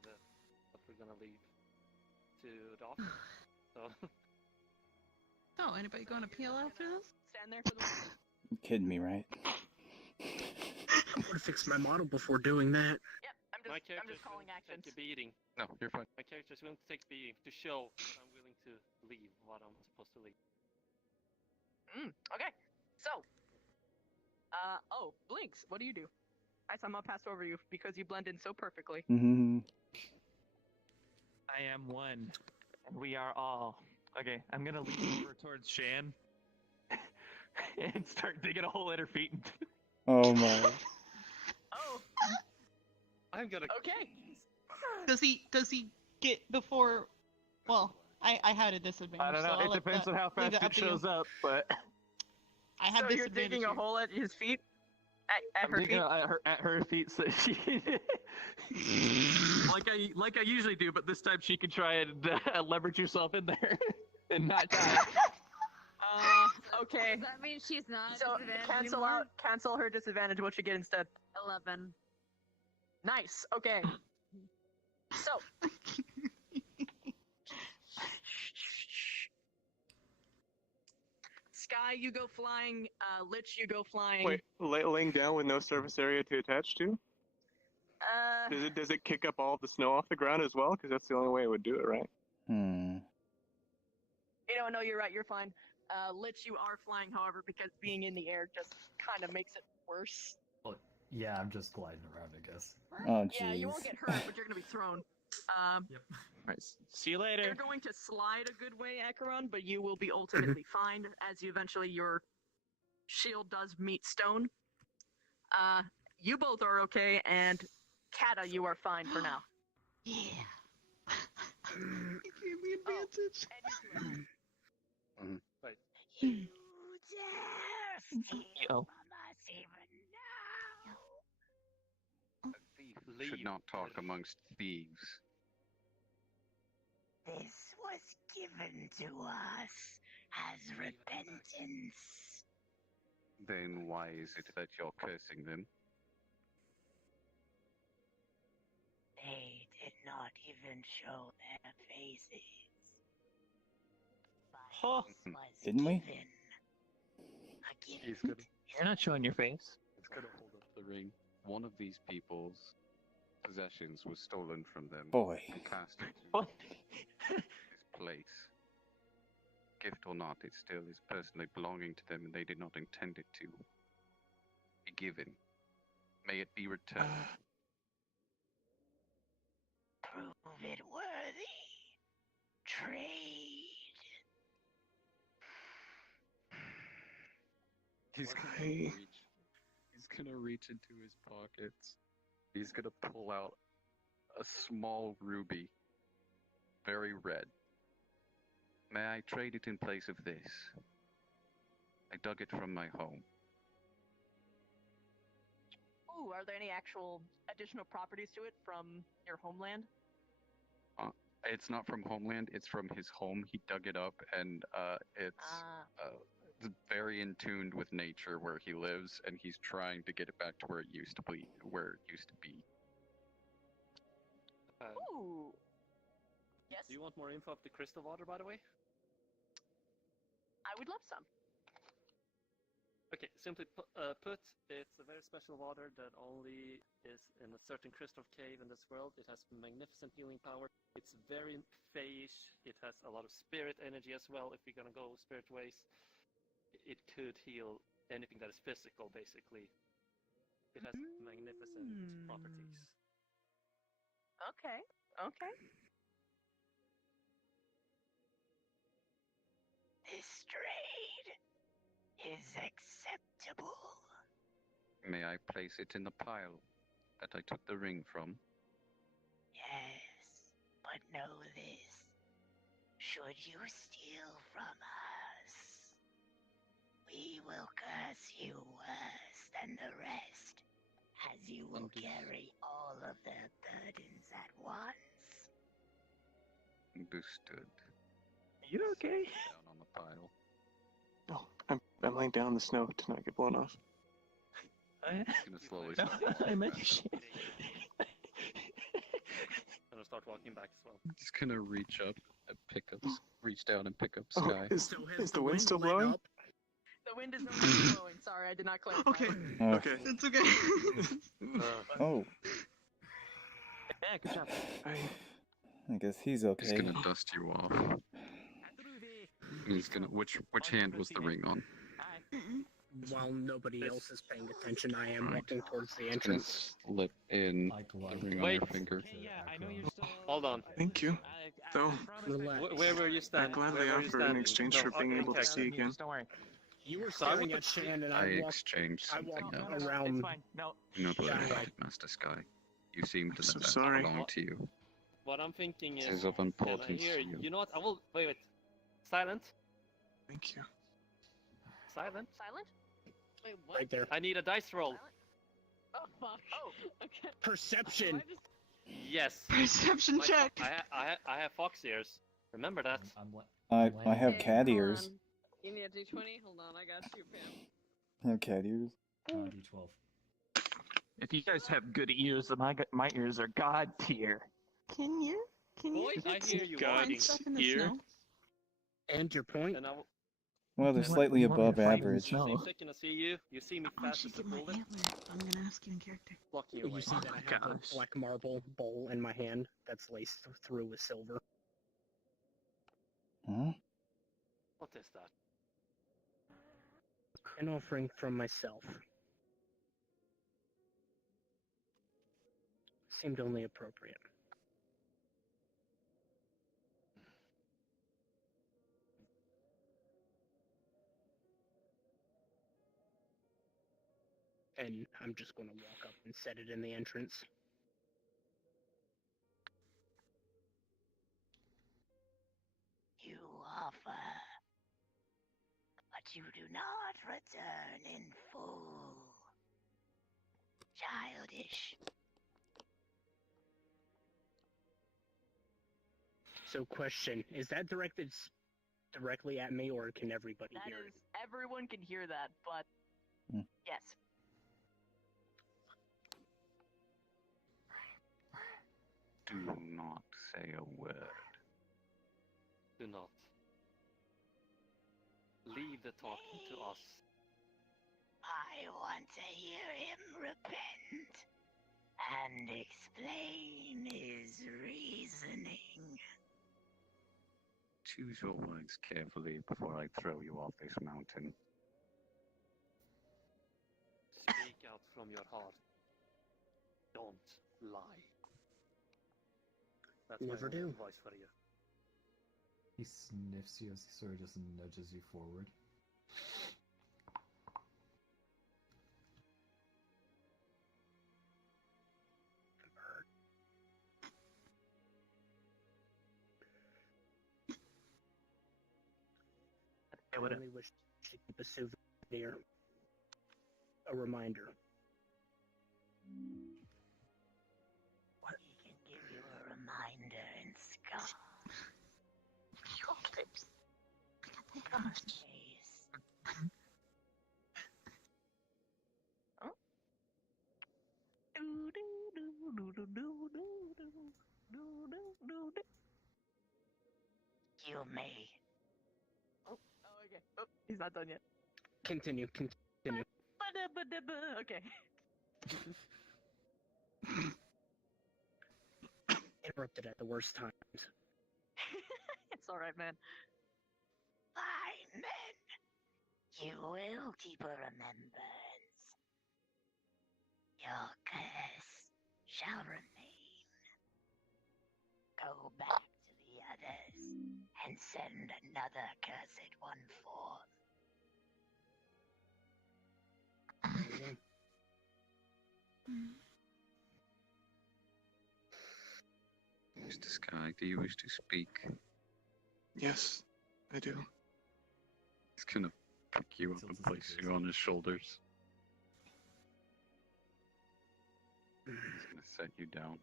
But we're gonna leave to the office. So. Oh, anybody going to PL after this? Stand there for the. You kidding me, right? I would have fixed my model before doing that. Yep, I'm just calling actions. Take a beating. No, you're fine. My character's willing to take a beating to show that I'm willing to leave what I'm supposed to leave. Okay. So. Blinks, what do you do? I'm gonna pass over you because you blend in so perfectly. Mm-hmm. I am one, and we are all. Okay, I'm gonna lean over towards Shan and start digging a hole at her feet. Oh my. Oh. I'm gonna. Okay. Does he get before? Well, I had a disadvantage. I don't know. So I'll It depends on how fast it shows up, but. I have so you're digging a hole at his feet? At her feet? At her feet, so she like I usually do, but this time she can try and leverage herself in there and not die. Okay. Does that mean she's not So disadvantaged cancel her disadvantage. What you get instead? 11. Nice. Okay. So. Sky, you go flying. Lich, you go flying. Wait, laying down with no surface area to attach to? Does it kick up all the snow off the ground as well? Because that's the only way it would do it, right? You know, no, you're right. You're fine. Lich, you are flying, however, because being in the air just kind of makes it worse. Well, yeah, I'm just gliding around, I guess. Oh, Yeah, you jeez. won't get hurt, but you're gonna be thrown. Yep. Right, see you later. You're going to slide a good way, Acheron, but you will be ultimately fine as you eventually your shield does meet stone. You both are okay, and Kata, you are fine for now. Yeah. You gave me advantage. Right. You dare steal from us even now? A thief should not talk amongst thieves. This was given to us as repentance. Then why is it that you're cursing them? They did not even show their faces. Huh. Didn't we? He's gonna, You're not showing your face. he's gonna hold up the ring. One of these people's possessions was stolen from them. Boy. And cast into What? his place. Gift or not, it still is personally belonging to them, and they did not intend it to be given. May it be returned. Prove it worthy. Trade. He's gonna reach into his pockets. He's gonna pull out a small ruby very red. May I trade it in place of this? I dug it from my home. Ooh, are there any actual additional properties to it from your homeland? It's not from homeland, it's from his home. He dug it up, and it's very in tune with nature where he lives, and he's trying to get it back to where it used to be. Ooh. Yes. Do you want more info of the crystal water, by the way? I would love some. Okay, simply put, it's a very special water that only is in a certain crystal cave in this world. It has magnificent healing power. It's very fey-ish. It has a lot of spirit energy as well, if you're gonna go spirit ways. It could heal anything that is physical, basically. It has magnificent properties. Okay. This trade is acceptable. May I place it in the pile that I took the ring from? Yes, but know this. Should you steal from us, we will curse you worse than the rest, as you will carry all of their burdens at once. Understood. You okay? Down on the pile. Oh, I'm laying down in the snow to not get blown off. He's gonna slowly start walking I meant back. Gonna start walking back as well. He's gonna reach up and reach down and pick up Oh, Sky. is the wind still blowing? The wind is no longer blowing. Sorry, I did not clarify. Okay. Oh. Okay. It's okay. Oh, Yeah, good job. I guess he's He's okay. gonna dust you off. He's gonna. Which hand was the ring on? While nobody else is paying attention, I am walking towards the He's gonna entrance. slip in the ring on your finger. Hold on. Thank you. Though, Where were you I standing? gladly Where were you offer in standing? exchange No, for being okay, able to okay. see again. Don't worry. You were So I staring would- at Shan, and I I walked. exchanged I something walked out. It's around. fine. No. You know the That way. right, Master Sky. You seem to I'm so let that sorry. belong to you. What I'm thinking It is, is of can I importance hear to you. you know what? I will wait. Silent. Thank you. Silent. Silent? Wait, what? Right there. I need a dice roll. Oh, fuck. Oh. Okay. Perception. Yes. Perception My- check. I have fox ears. Remember that. I have Okay, cat hold ears. on. You need a d20? Hold on, I got you, Pam. I have cat ears. D12. If you guys have good ears, then my ears are god tier. Can you Boys, I hear you God. whining. stuff in the Ear. snow? And your point? And I will Well, they're You want- slightly you want me to above fight in the average. snow? same second I see you. You see me I want fast you as to a get my bullet. antlers. I'm gonna ask you in character. Blocking you away. You see that I have a gosh. black marble bowl in my hand that's laced through with silver. Huh? What is that? An offering from myself. Seemed only appropriate. And I'm just going to walk up and set it in the entrance. You offer, but you do not return in full. Childish. So, question: is that directed directly at me, or can everybody That hear is, everyone can hear that, but Hmm. yes. Do not say a word. Do not. Leave the talking to us. I want to hear him repent and explain his reasoning. Choose your words carefully before I throw you off this mountain. Speak out from your heart. Don't lie. That's Never my only do. advice for you. He sniffs you as he sort of just nudges you forward. I what only wish to keep a souvenir, a reminder. What? He can give you a reminder in Scar. Gosh. You may. Oh, okay. Oh, he's not done yet. Continue. Okay. Interrupted at the worst times. It's alright, man. Fine, then. You will keep a remembrance. Your curse shall remain. Go back to the others and send another cursed one forth. Mr. Sky, do you wish to speak? Yes, I do. He's gonna pick you up and place you on his shoulders. He's gonna set you down.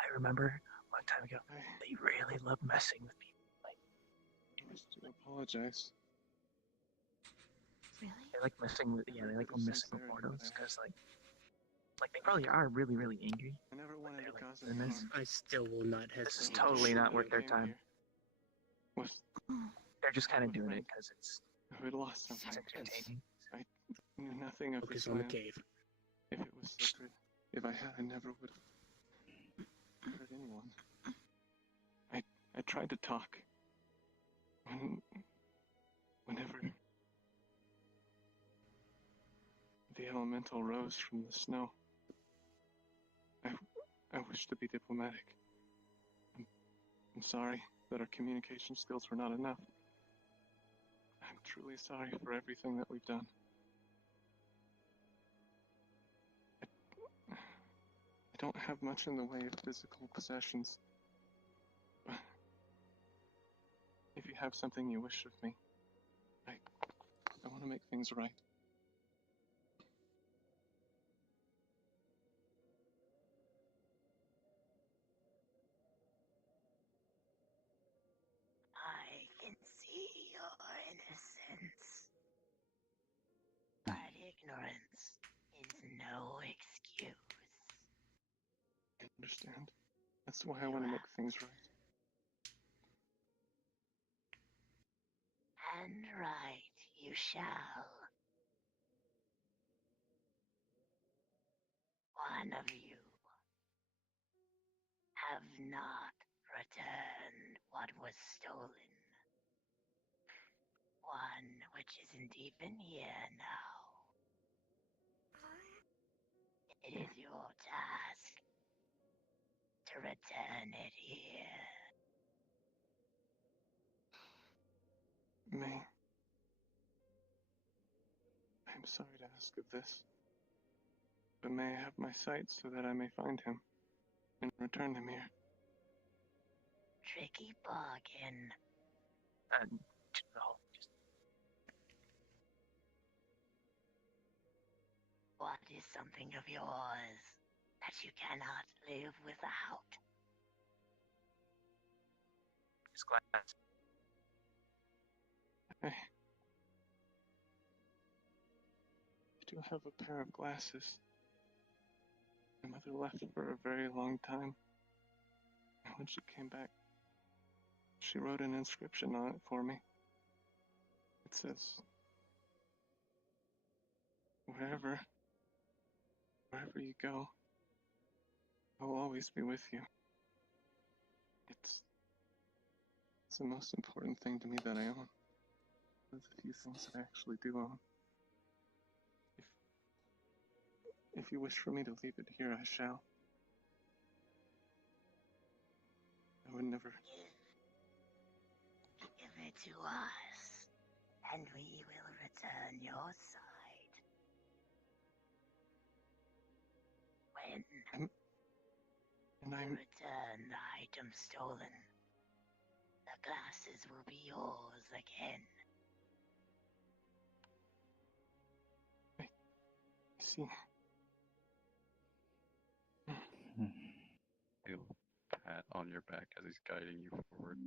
I remember a long time ago they really love messing with people. I just do apologize. Really? They like messing with they like messing with mortals because like they probably are really really angry. I never wanted to cause any harm. I still will not hesitate. This is totally not worth their time. They're just kind of doing it because it's lost something. entertaining. I knew nothing of Focus this on the land. cave. If it was sacred, if I had, I never would have hurt anyone. I tried to talk. Whenever the elemental rose from the snow, I wish to be diplomatic. I'm sorry that our communication skills were not enough. I'm truly sorry for everything that we've done. I don't have much in the way of physical possessions. But if you have something you wish of me, I want to make things right. I can see your innocence. But ignorance is no excuse. I understand. That's why I want to make things right. And right you shall. One of you have not returned what was stolen. One which isn't even here now. It is your task to return it here. May. I'm sorry to ask of this, but may I have my sight so that I may find him and return him here? Tricky bargain. What is something of yours that you cannot live without? It's glass. I do have a pair of glasses. My mother left for a very long time. And when she came back, she wrote an inscription on it for me. It says, wherever you go, I will always be with you. It's the most important thing to me that I own. One of the few things that I actually do own. If you wish for me to leave it here, I shall. I would never. Give it to us, and we will return your sight. When And I'm. return the item stolen, the the glasses will be yours again. I see. He'll pat on your back as he's guiding you forward.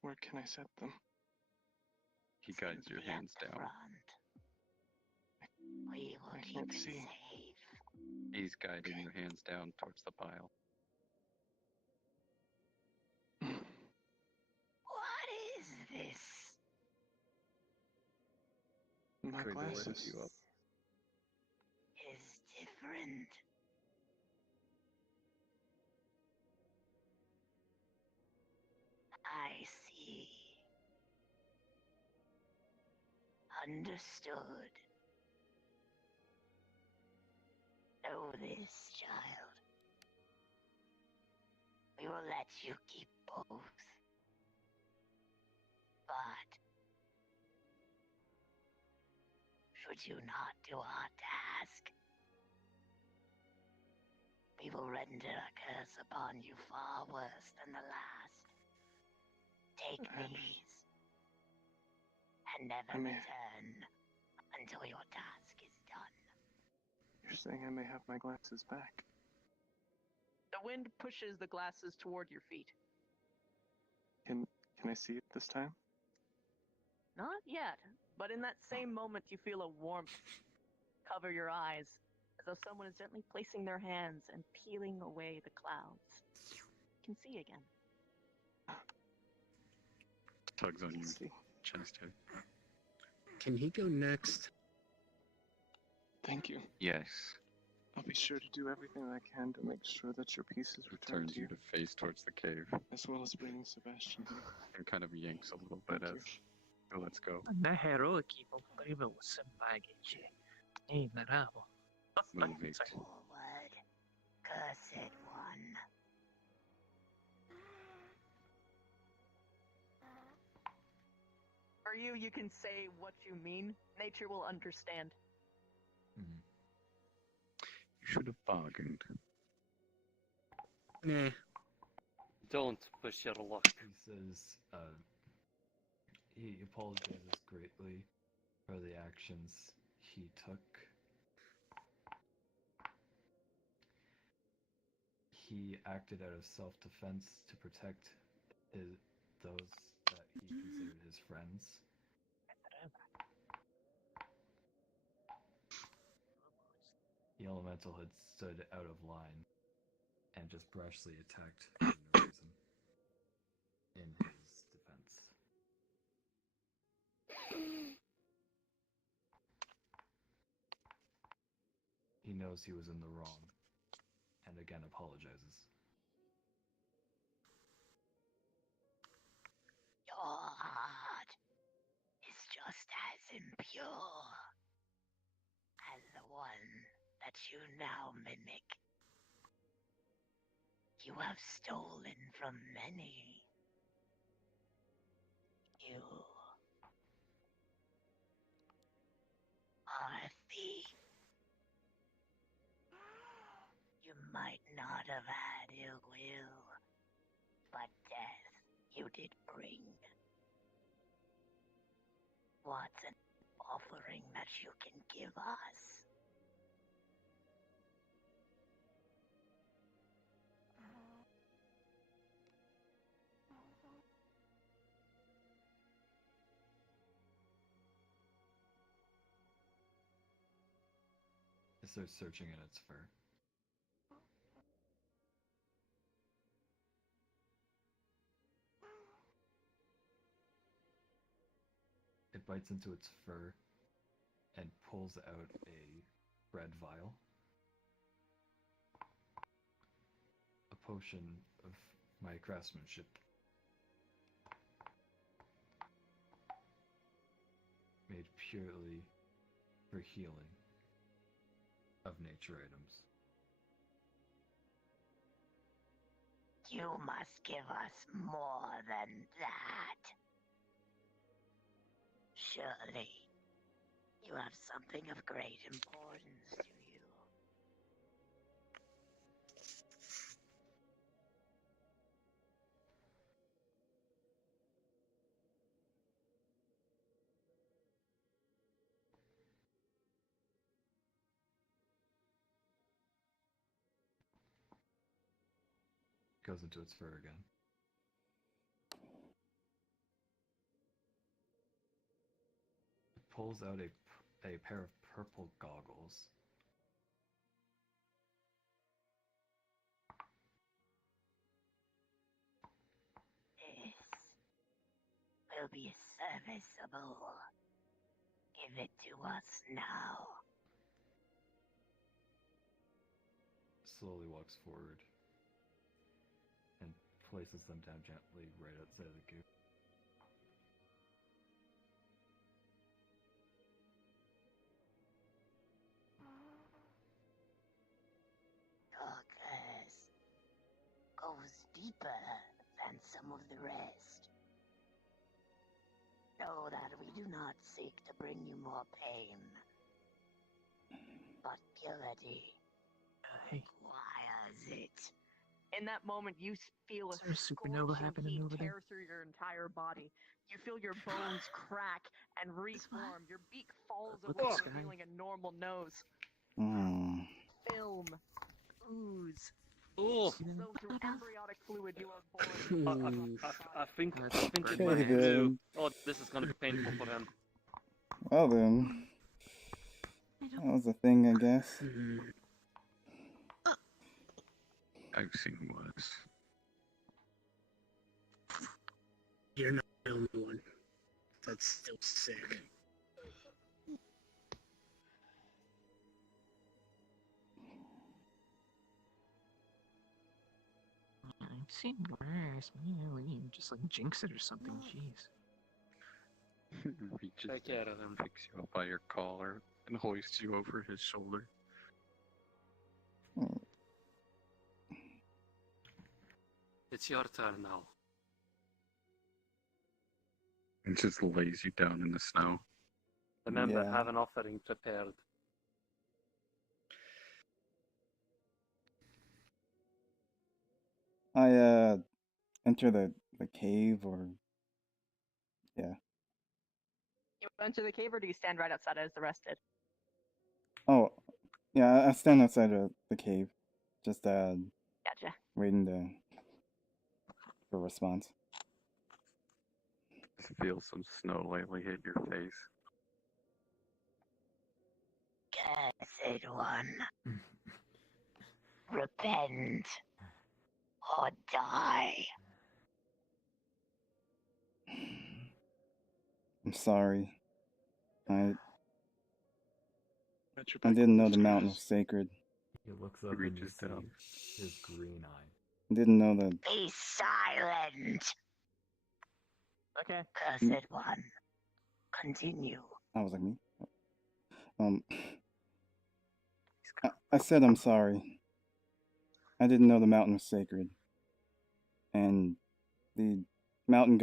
Where can I set them? He guides your hands down. We will I keep can't it see. safe. He's guiding your hands down towards the pile. What is this? My Cradle glasses. lifts you up. Is different. I see. Understood. Know this, child. We will let you keep both. But should you not do our task, we will render a curse upon you far worse than the last. Take these and never return until your task is done. You're saying I may have my glasses back. The wind pushes the glasses toward your feet. Can I see it this time? Not yet, but in that same moment you feel a warmth cover your eyes, as though someone is gently placing their hands and peeling away the clouds. You can see again. Tugs on your chest hair. Can he go next? Thank you. Yes. I'll be sure to do everything I can to make sure that your pieces return Turns to you you, to face towards the cave as well as bringing Sebastian here. and kind of yanks a little bit as he lets go. Na heroic equipo prima sem baggage. Hey, narabo. Move it. Forward, cursed one. For you, you can say what you mean. Nature will understand. You should have bargained. Nah. Don't push your luck. He says, he apologizes greatly for the actions he took. He acted out of self-defense to protect those that he considered his friends. The elemental had stood out of line and just brashly attacked for no reason in his defense. He knows he was in the wrong, and again apologizes. Your heart is just as impure as the one that you now mimic. You have stolen from many. You are a thief. You might not have had ill will, but death you did bring. What's an offering that you can give us? It starts searching in its fur. It bites into its fur and pulls out a red vial. A potion of my craftsmanship. Made purely for healing of nature items. You must give us more than that. Surely, you have something of great importance to you. goes into its fur again. It pulls out a pair of purple goggles. This will be serviceable. Give it to us now. Slowly walks forward and places them down gently right outside of the coop. Darkness goes deeper than some of the rest. Know that we do not seek to bring you more pain, but purity requires it. In that moment, you feel a Is there a supernova scorching happening heat over there? tear through your entire body. You feel your bones crack and reform. Your beak falls Look away, at the sky. revealing a normal nose. Hmm. Film, ooze. Oh, So through embryonic fluid, you are born. I think it Okay, might do. then. Oh, this is gonna be painful for him. Well then. That was a thing, I guess. I've seen worse. You're not the only one. That's still sick. I've seen worse. You just like jinx it or something. Jeez. Reaches Take down, care of him. picks you up by your collar, and hoists you over his shoulder. It's your turn now. And just lays you down in the snow. Remember, Yeah. have an offering prepared. I enter the cave, or yeah. You enter the cave, or do you stand right outside as the rest did? Oh, yeah. I stand outside of the cave, just Gotcha. waiting for a response. Just feel some snow lightly hit your face. Cursed one. Repent or die. I'm sorry. I Got your I back didn't when know it the mountain was starts. sacred. He looks up and you Reaches see down. his green eye. I didn't know that. Be silent. Okay. Cursed one. Continue. I was like me. I said I'm sorry. I didn't know the mountain was sacred, and the mountain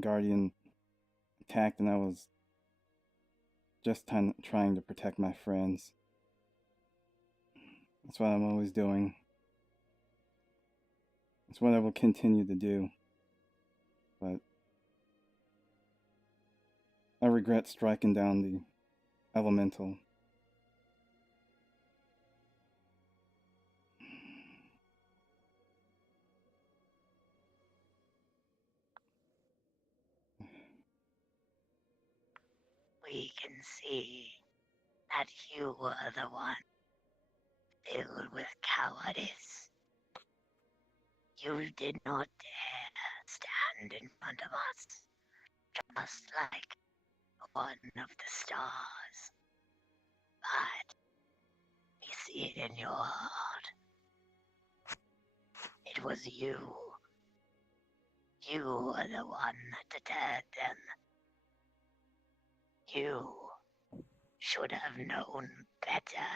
guardian attacked, and I was just trying to protect my friends. That's what I'm always doing. That's what I will continue to do. But I regret striking down the elemental. We can see that you were the one filled with cowardice. You did not dare stand in front of us, just like one of the stars. But we see it in your heart. It was you. You were the one that deterred them. You should have known better.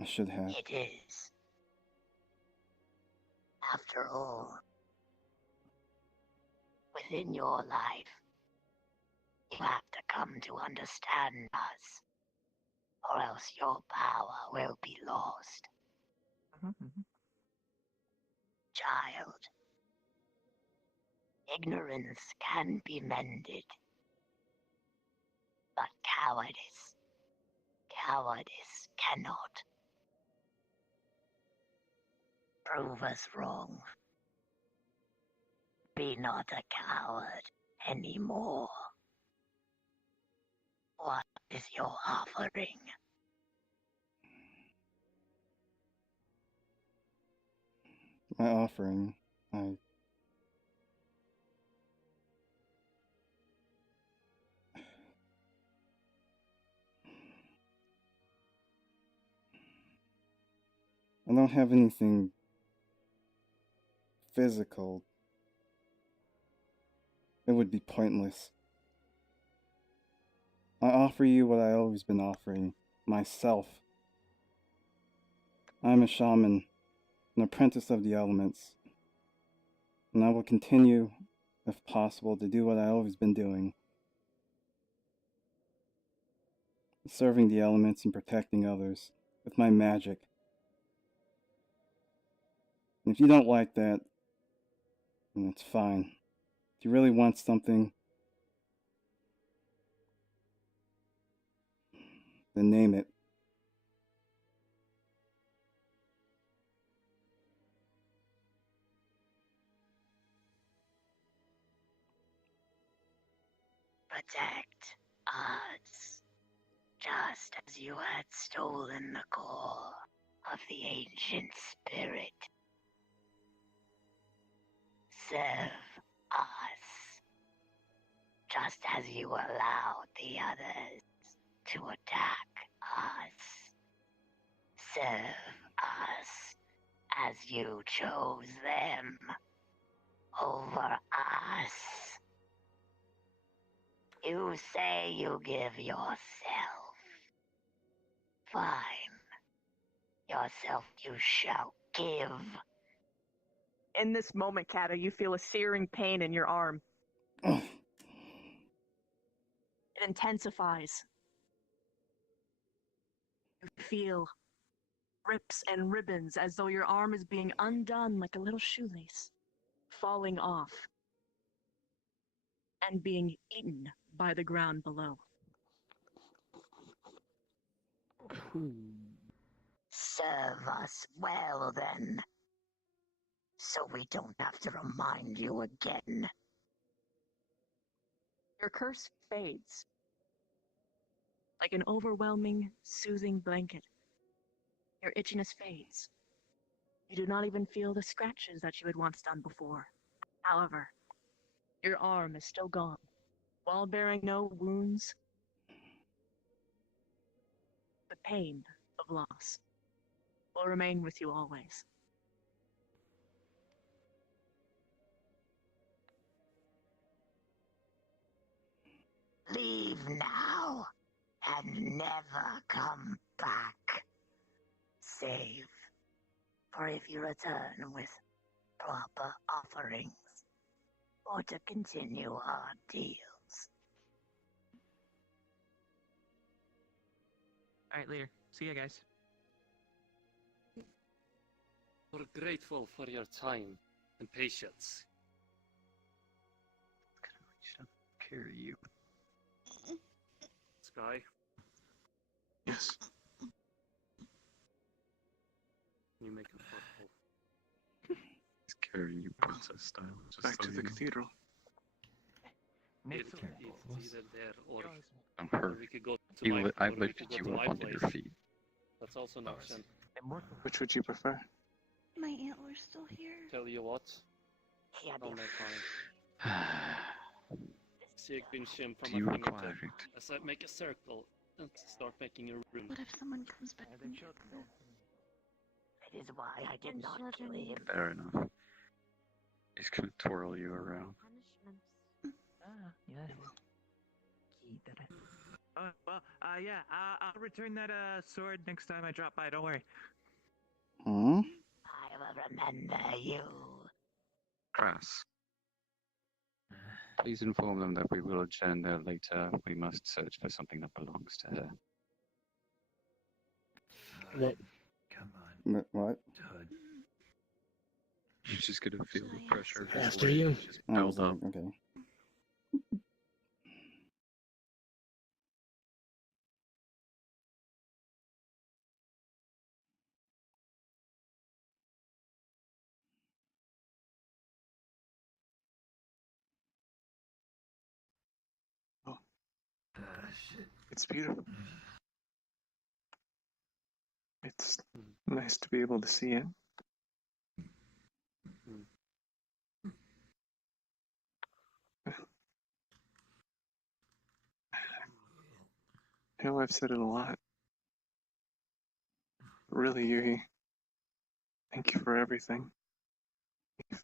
I should have. It is. After all, within your life, you have to come to understand us, or else your power will be lost. Child, ignorance can be mended, but cowardice cannot. prove us wrong. Be not a coward anymore. What is your offering? My offering, I don't have anything physical. It would be pointless. I offer you what I've always been offering, myself. I'm a shaman, an apprentice of the elements, and I will continue, if possible, to do what I've always been doing. Serving the elements and protecting others with my magic. And if you don't like that, then it's fine. If you really want something, then name it. Protect us, just as you had stolen the core of the ancient spirit. Serve us, just as you allowed the others to attack us. Serve us as you chose them over us. You say you give yourself. Fine. Yourself you shall give. In this moment, Kato, you feel a searing pain in your arm. Ugh. It intensifies. You feel rips and ribbons as though your arm is being undone like a little shoelace, falling off, and being eaten by the ground below. Serve us well, then, so we don't have to remind you again. Your curse fades like an overwhelming, soothing blanket. Your itchiness fades. You do not even feel the scratches that you had once done before. However, your arm is still gone, while bearing no wounds. The pain of loss will remain with you always. Leave now and never come back. Save for if you return with proper offerings or to continue our deals. Alright, later. See ya, guys. We're grateful for your time and patience. Carry you. Sky, Yes. you make a purple. He's carrying you princess style. Just Back so to you the know. cathedral. It's either there or I'm her. we could go to You my li- I or we lifted could go you to up my onto place. your feet. That's also an option. Which would you prefer? My antler's still here. Tell you what, Yeah, I'll make mine. Sigbin shim Do from you my require fingertip. it? As I make a circle and start making a rune. What if someone comes back and gets That is why I did not kill him. Fair enough. He's gonna twirl you around. Yeah, I'll return that sword next time I drop by. Don't worry. Huh? I will remember you. Crass. Please inform them that we will adjourn there later. We must search for something that belongs to her. What? Come on, What? Todd. She's just gonna feel the pressure of his After weight you. just I was build up. like, okay. It's beautiful. It's nice to be able to see it. I know I've said it a lot. Really, Yuhi, thank you for everything. If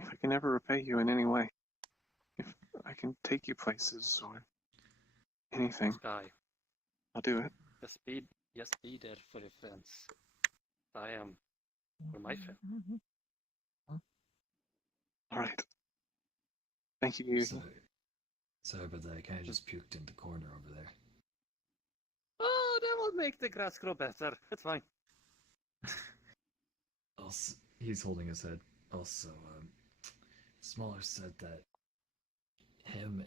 I can ever repay you in any way, if I can take you places or anything, Sky, I'll do it. just be there for your friends. I am for my friend. All right. Thank you, Yuhi. Sorry about that. I kind of just puked in the corner over there. Oh, that will make the grass grow better. It's fine. Also, he's holding his head. Also, Smaller said that him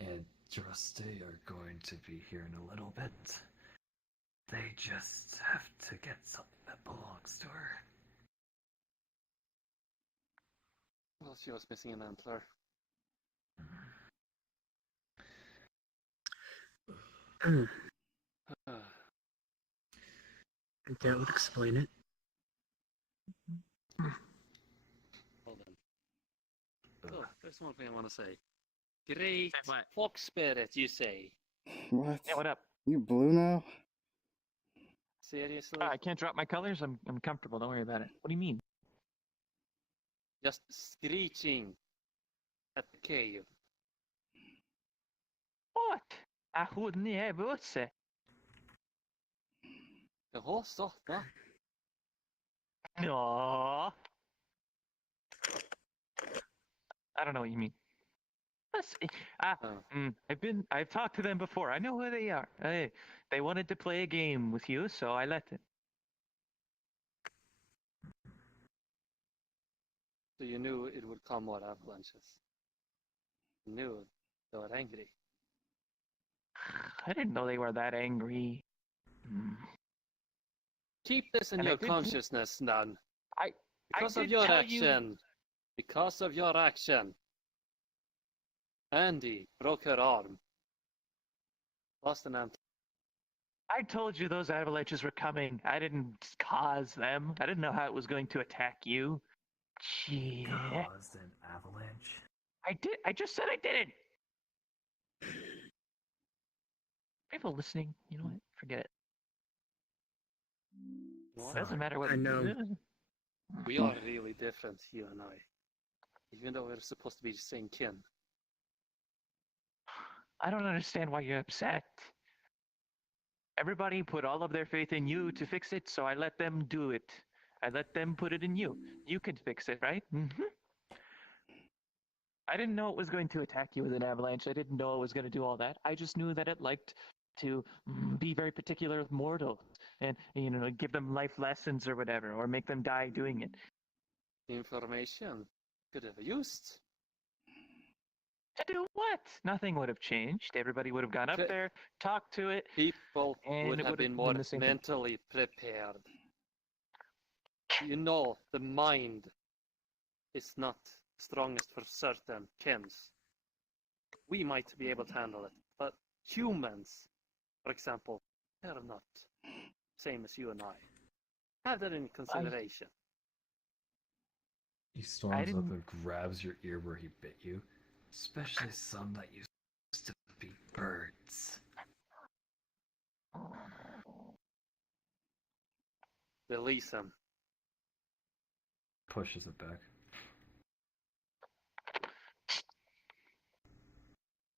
and Droste are going to be here in a little bit. They just have to get something that belongs to her. Well, she was missing an antler. That would explain it. Hold on. Oh, there's one thing I want to say. Great fox spirit, you say? What? Yeah, what up? You blue now? Seriously? I can't drop my colors. I'm comfortable. Don't worry about it. What do you mean? Just screeching at the cave. What? I wouldn't ever say. Jaha, starta. No. I don't know what you mean. I've talked to them before. I know who they are. They wanted to play a game with you, so I let them. So you knew it would come more avalanches. You knew they were angry. I didn't know they were that angry. Keep this in your consciousness, Nan. Because of did your tell action. Because of your action. Andy broke her arm. Lost an antler. I told you those avalanches were coming. I didn't cause them. I didn't know how it was going to attack you. Gee. Caused an avalanche? I did. I just said I didn't. People listening, you know what? Forget it. What? Doesn't matter what. I know. We are really different, you and I. Even though we're supposed to be the same kin. I don't understand why you're upset. Everybody put all of their faith in you to fix it, so I let them do it. I let them put it in you. You can fix it, right? I didn't know it was going to attack you with an avalanche. I didn't know it was going to do all that. I just knew that it liked to be very particular with mortals and, give them life lessons or whatever, or make them die doing it. Information could have used. To do what? Nothing would have changed. Everybody would have gone up there, talked to it. People and would it have been more mentally prepared. You know, the mind is not strongest for certain kins. We might be able to handle it, but humans, for example, they're not same as you and I. Have that in consideration. He storms up and grabs your ear where he bit you, especially some that used to be birds. Release him. Pushes it back.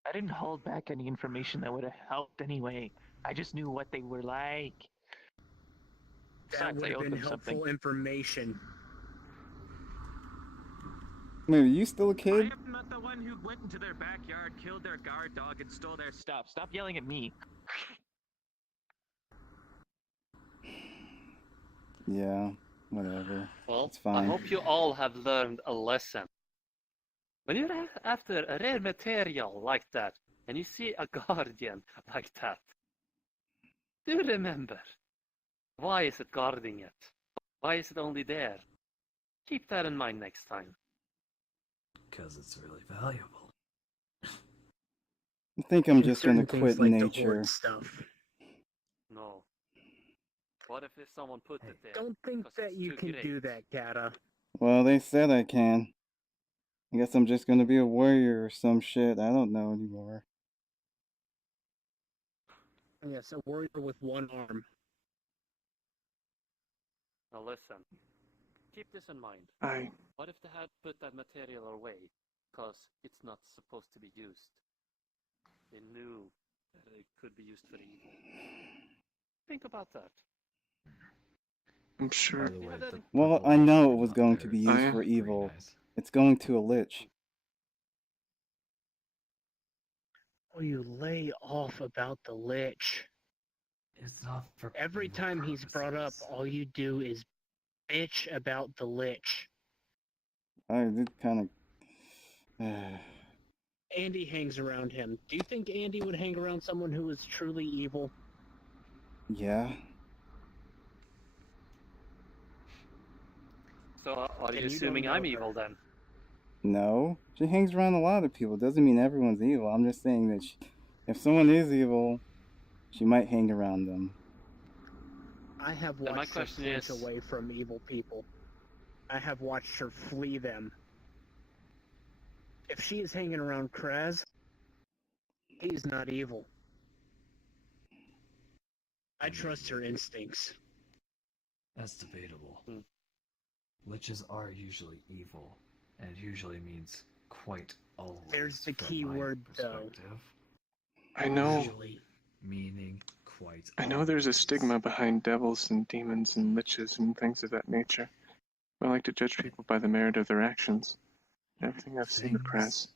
I didn't hold back any information that would have helped anyway. I just knew what they were like. That would have been helpful information. Wait, are you still a kid? I am not the one who went into their backyard, killed their guard dog, and stole their stuff. Stop yelling at me. Yeah, whatever. Well, It's fine. I hope you all have learned a lesson. When you're after a rare material like that, and you see a guardian like that, do remember, why is it guarding it? Why is it only there? Keep that in mind next time. Because it's really valuable. I think I'm And just gonna certain things quit like to nature. hoard stuff. No. What if someone put it there? Don't think 'Cause that it's you too can great. do that, Kata. Well, they said I can. I guess I'm just gonna be a warrior or some shit. I don't know anymore. Yes, a warrior with one arm. Now listen. Keep this in mind. I What if they had put that material away because it's not supposed to be used? They knew that it could be used for evil. Think about that. I'm sure. By the way, the Well, purple I lich know it you're was not going there to be is used yeah? for pretty evil. nice. It's going to a lich. Oh, you lay off about the lich. It's not for Every evil time he's brought up, purposes. all you do is bitch about the lich. I did kind of. Andy hangs around him. Do you think Andy would hang around someone who is truly evil? Yeah. So are you And you don't assuming know I'm her. evil then? No. She hangs around a lot of people. Doesn't mean everyone's evil. I'm just saying that if someone is evil, she might hang around them. I have Then my watched her question flinch is- away from evil people. I have watched her flee them. If she is hanging around Kraz, he's not evil. I trust her instincts. That's debatable. Liches are usually evil, and it usually means quite always. There's the from key my word, though. perspective. I know. Usually. Meaning quite I know there's a always. stigma behind devils and demons and liches and things of that nature. I like to judge people by the merit of their actions. Everything I've seen of Kraz,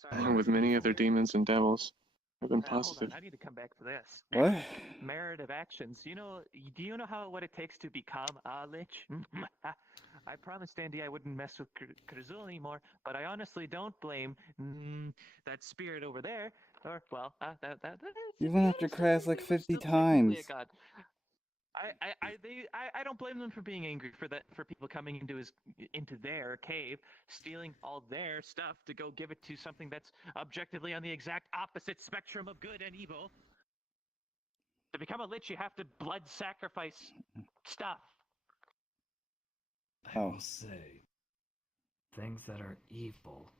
Sorry, along with many other demons and devils, have been hold positive. on, I need to come back to this. What? Merit of actions. Do you know what it takes to become a lich? I promised Andy I wouldn't mess with Krazul anymore, but I honestly don't blame that spirit over there. Or well, You went after Kraz like 50 still technically times. a god. I don't blame them for being angry for people coming into their cave, stealing all their stuff to go give it to something that's objectively on the exact opposite spectrum of good and evil. To become a lich, you have to blood sacrifice stuff. I will say, things that are evil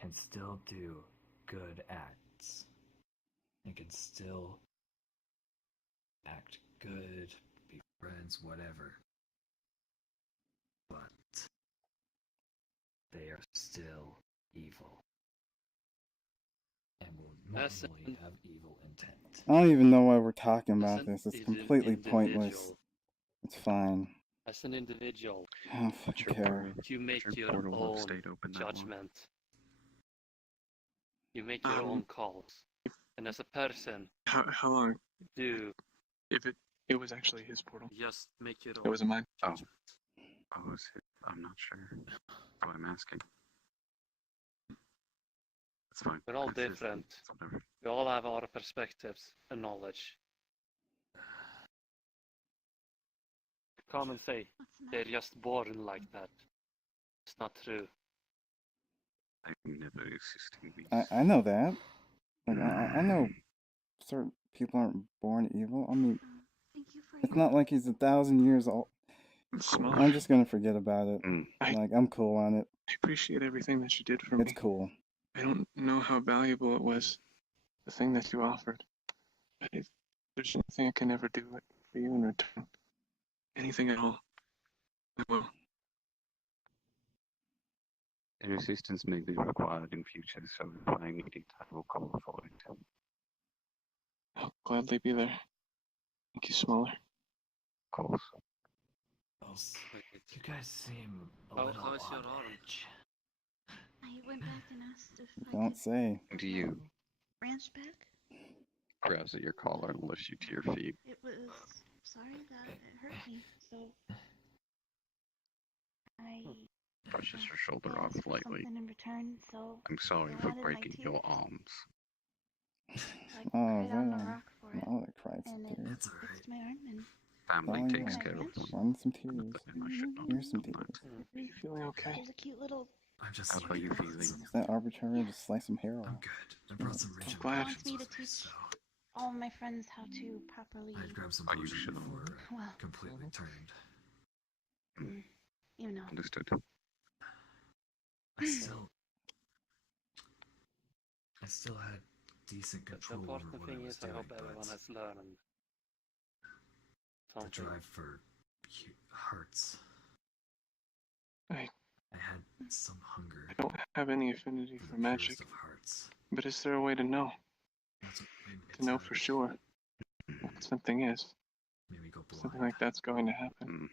can still do good acts. It can still act good, be friends, whatever. But they are still evil. And will normally have evil intent. I don't even know why we're talking about As this. an It's completely pointless. individual. It's fine. As an individual, I don't fucking care. you make your portal have own stayed open that long? judgment. You make your own calls. And as a person, How long? do If it was actually his portal. just make your own It wasn't mine. judgment. Oh, is it? I'm not sure. That's what I'm asking. It's fine. We're all It's his- different. it's whatever. We all have our perspectives and knowledge. Come and say, they're just born like that. It's not true. They've never existing beings. I know that. Like I know certain people aren't born evil. I mean, it's not like he's 1,000 years old. Smaller. I'm just gonna forget about it. I Like I'm cool on it. appreciate everything that you did for me. It's cool. I don't know how valuable it was, the thing that you offered. But if there's anything I can ever do for you in return, anything at all, I will. Your assistance may be required in future, so if I need it, I will call for it. I'll gladly be there. Thank you, Smaller. Of course. You guys seem a little how's your on arm? edge. I went back and asked if I Don't could say. Do you branch back. grabs at your collar and lifts you to your feet? It was sorry that it hurt me, so I Brushes her shoulder off asked for lightly. something in return. So I'm sorry I for wanted my breaking your tears. arms. I Oh, cried on the yeah. rock for it, Oh, I cried some and it tears. fixed my arm. And Family Oh, takes yeah. care of them. Run some tears. And I should not Here's some have done tears. that. Are you feeling okay? there's a cute little I'm just. How are you feeling? Is that arbitrary? Just slice some hair off. I'm good. I brought some region glad. Wants me to teach all my friends how to properly. I'd grab some Are you potion sure? before Well, completely turned. you know. Understood. I still had decent The control over important what I thing was is I doing, hope everyone but has learned the something. drive for hearts. I had some hunger. I don't have any affinity for magic. Of hearts. But is there a way to know? That's what made me To know for sure what something is. Maybe go blind. Something like that's going to happen.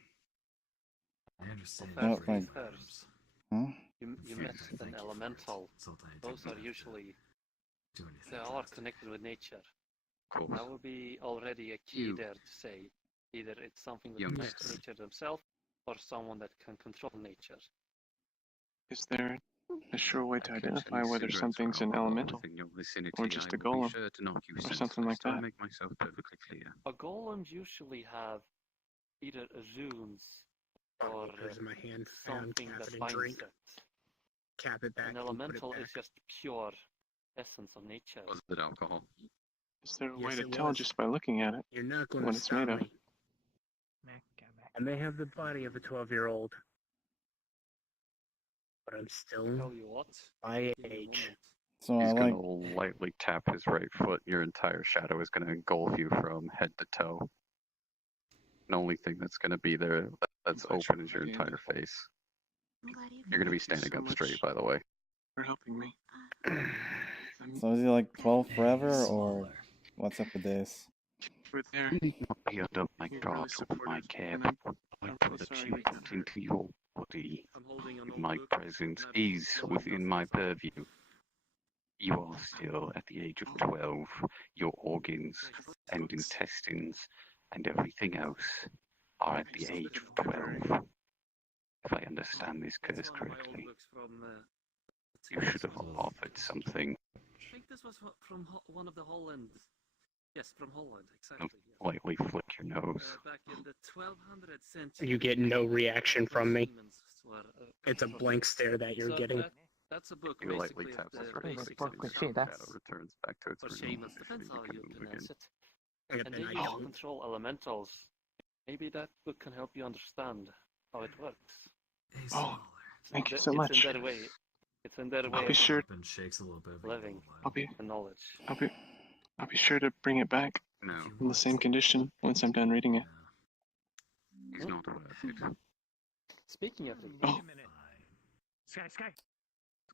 I understand. Well, like, First, huh? you met with an elemental. Those are usually they are connected with nature. That would be already a key there to say either it's something that connects to nature themselves or someone that can control nature. Is there a sure way to identify whether something's an elemental or just a golem or something like that? Make myself perfectly clear. A golems usually have either runes or There's my hand found, something cap that it and binds drink. it. Cap it back. An and put it elemental back. is just pure essence of nature. Was it alcohol? Is there a Yes, way to it tell was. just by looking at it You're not going what to it's stop made of? me. I may have the body of a 12-year-old, but I'm still Tell you what, my age. So He's I gonna like. lightly tap his right foot. Your entire shadow is gonna engulf you from head to toe. The only thing that's gonna be there that's open is your entire face. You're gonna be standing up straight, by the way. For helping me. So is he like 12 forever, or what's up with this? We're there. Not be under my guard or my care, but I put a chip into your body. My presence is within my purview. You are still at the age of 12. Your organs and intestines and everything else are at the age of 12. If I understand this curse correctly, you should have offered something. I think this was from one of the Holland. Yes, from Holland, Don't exactly. Yes. lightly flick your nose. Back in the 1200th century. You get no reaction from me. Were, It's a blank stare that you're so getting. That's a book You lightly basically tap of this the right basics foot, of the the shadow returns back to its or original shamans, position, depends you how can you move pronounce again. it. And And then I you don't. control elementals. Maybe that book can help you understand how it works. Oh, thank you so It's much. in that way. It's in that way I'll be sure. And shakes a little bit. living and knowledge. I'll be sure to bring it back No, in the same condition once I'm done reading it. he's not worth it. Speaking of Oh. Sky.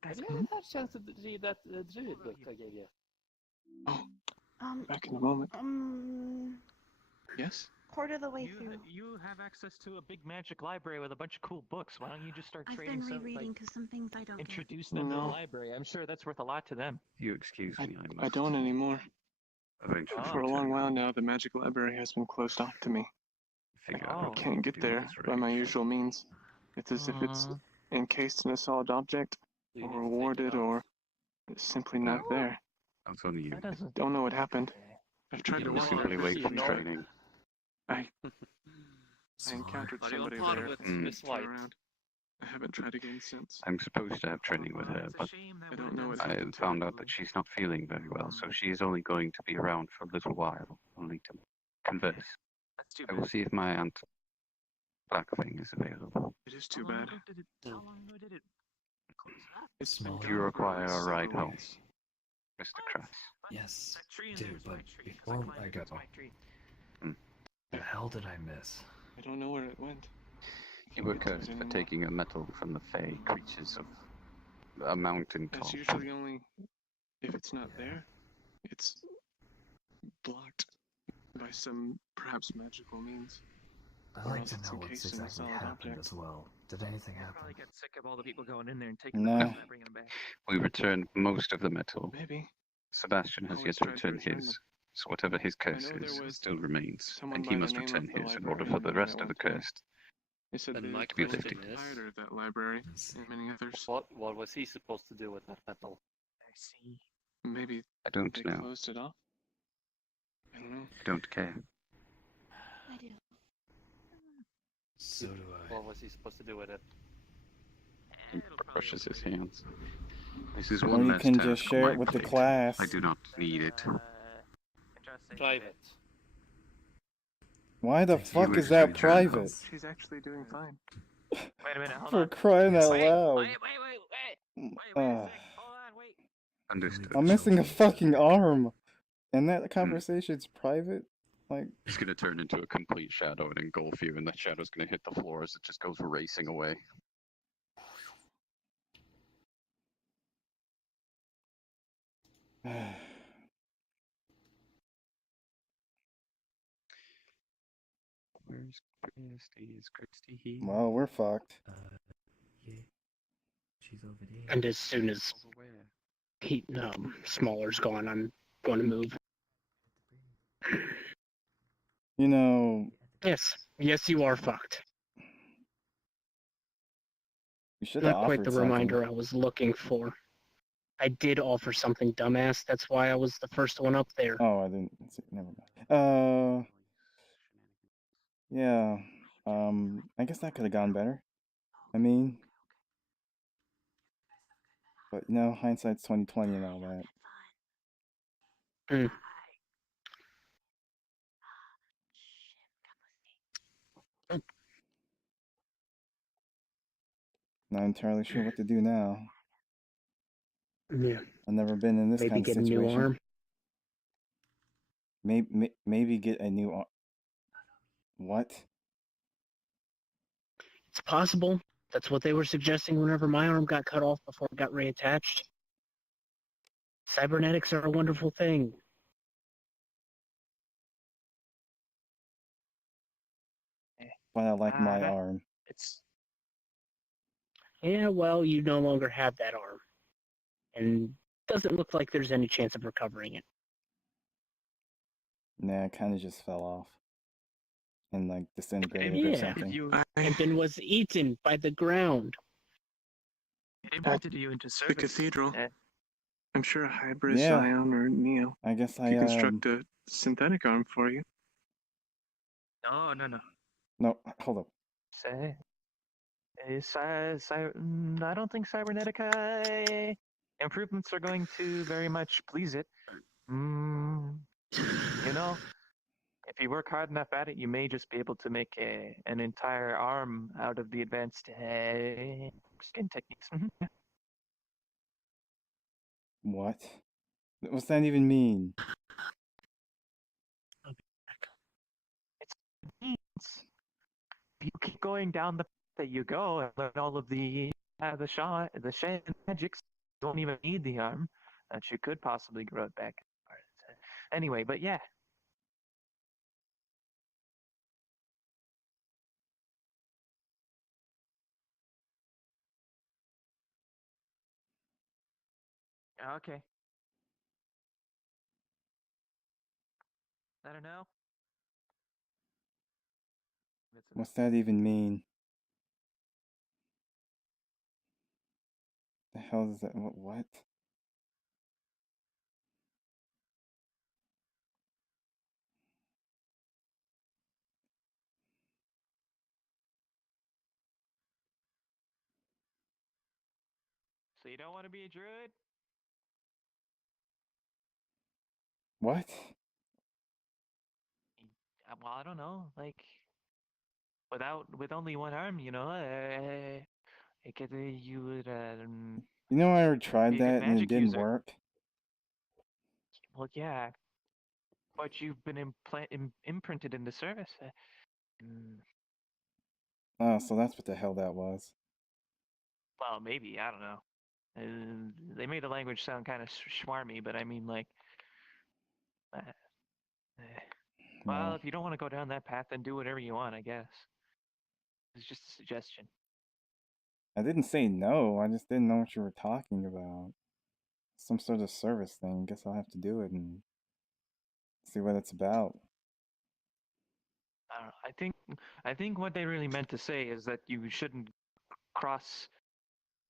have you ever had a chance to read that Druid book I gave you? Back in a moment. Yes? Quarter of the way through. You have access to a big magic library with a bunch of cool books. Why don't you just start I've trading been some? rereading because some things I don't Introduce them to the library. I'm sure that's worth a lot to them. You excuse me, I don't anymore. eventually For a long while now, the magic library has been closed off to me. I can't get there by my usual means. It's as if it's encased in a solid object, or warded, or it's simply not there. That's only you. I don't know what happened. I've tried to You were walk simply there. late for training. I encountered Are you on somebody par there. with Mm. Miss White? I haven't tried again since. I'm supposed to have training with her, but I don't know what I happened. found out that she's not feeling very well, so she is only going to be around for a little while, only to converse. I will see if my aunt Blackfang is available. It is too bad. How long ago did it close up? It's been Do you gone require for a ride several home, weeks. Mr. Kress? Yes, That tree in dude, there is but my tree, 'cause before climbed I it, go, it's my tree. the hell did I miss? I don't know where it went. You were cursed for taking a metal from the fey creatures of a mountain That's top. usually only if it's not there. It's blocked by some perhaps magical means. I'd Or like else to it's know what's encased in a exactly solid happened object. as well. Did anything I happen? probably got sick of all the people going in there and taking No. the metal and not bringing them back. We returned most of the metal. Maybe. Sebastian has yet Always to tried to return return his, them. so whatever his curse know there is, was still remains, someone and by he the must name return of the his in order for librarian the when I rest of the went there. cursed They said Then they my to be question lifted. is, proprietor of that library and many others. what was he supposed to do with that metal? I see. Maybe I don't they know. closed it off. I don't know. I don't care. I do. So do I. What was he supposed to do with it? and brushes his hands. This is Or one you less can task just on share my it with the plate. class. I do not need it. Private. Why the Thanks, you fuck is as that we private? She's actually doing fine. Wait a minute, hold For on. crying out loud. Wait a Uh, sec. Hold on, wait. Understood. I'm missing a fucking arm. And that Hmm. conversation's private? Like, It's gonna turn into a complete shadow and engulf you, and that shadow's gonna hit the floor as it just goes racing away. Where's Christy? Is Christy here? well, we're fucked. Yeah, she's over there. And as soon as Smaller's gone, I'm going to move. You know, Yes, you are fucked. you should have Not quite offered the something. reminder I was looking for. I did offer something, dumbass. That's why I was the first one up there. Oh, I didn't see. Never mind. Yeah. I guess that could have gone better. I mean, but you know, hindsight's 20/20 and all that. Not entirely sure what to do now. Yeah. I've never been in this Maybe kind of get a situation. new arm. Maybe get a new arm. What? It's possible. That's what they were suggesting whenever my arm got cut off before it got reattached. Cybernetics are a wonderful thing. But I like my arm. Yeah, well, you no longer have that arm. And doesn't look like there's any chance of recovering it. Nah, it kind of just fell off. And like disintegrated or Yeah, something. and then was eaten by the ground. It impacted you into The service. cathedral. I'm sure a hybrid Yeah. Zion or Neo I guess could construct a synthetic arm for you. No. No, hold up. Say, I don't think cybernetica improvements are going to very much please it. You know, if you work hard enough at it, you may just be able to make an entire arm out of the advanced skin techniques. What? What's that even mean? It's you keep going down the path that you go and learn all of the magics. You don't even need the arm. That you could possibly grow it back. Anyway, but yeah. Okay. I don't know. What's that even mean? The hell is that? What? So you don't want to be a druid? What? Well, I don't know. Like, with only one arm, you know, it could you would You know I already tried be a good that and it magic didn't user. work? Well, yeah, but you've been imprinted into service. Oh, so that's what the hell that was. Well, maybe I don't know. They made the language sound kind of schmarmy, but I mean, like, uh, well, if you don't want to go down that path, then do whatever you want, I guess. It's just a suggestion. I didn't say no, I just didn't know what you were talking about. Some sort of service thing. Guess I'll have to do it and see what it's about. I don't know. I think what they really meant to say is that you shouldn't cross.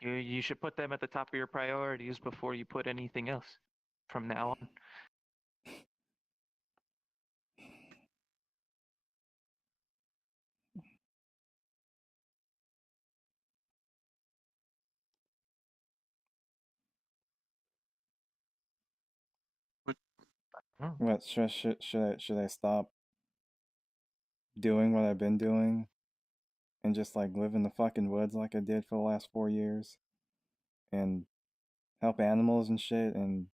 You should put them at the top of your priorities before you put anything else from now on. What should I stop doing what I've been doing and just like live in the fucking woods like I did for the last 4 years and help animals and shit? And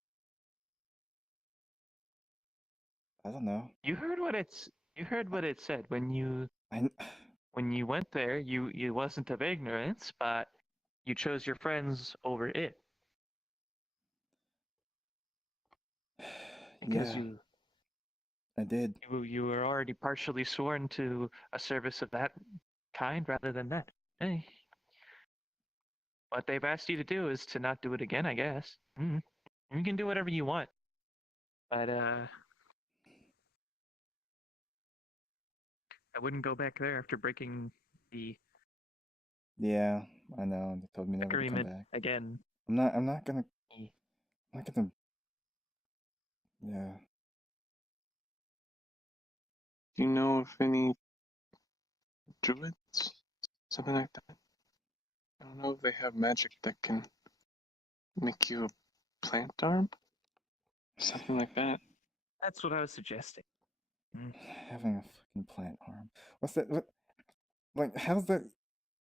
I don't know. You heard what it said when you I when you went there. You wasn't of ignorance, but you chose your friends over it because yeah, I did. you were already partially sworn to a service of that kind rather than that. Hey, what they've asked you to do is to not do it again, I guess. You can do whatever you want, but I wouldn't go back there after breaking the Yeah, I know. They told me never to come agreement back. again. I'm not gonna. Yeah. I'm not gonna. Yeah. Do you know of any druids? Something like that? I don't know if they have magic that can make you a plant arm? Something like that. That's what I was suggesting. Having a fucking plant arm. What's that? What? Like, how's that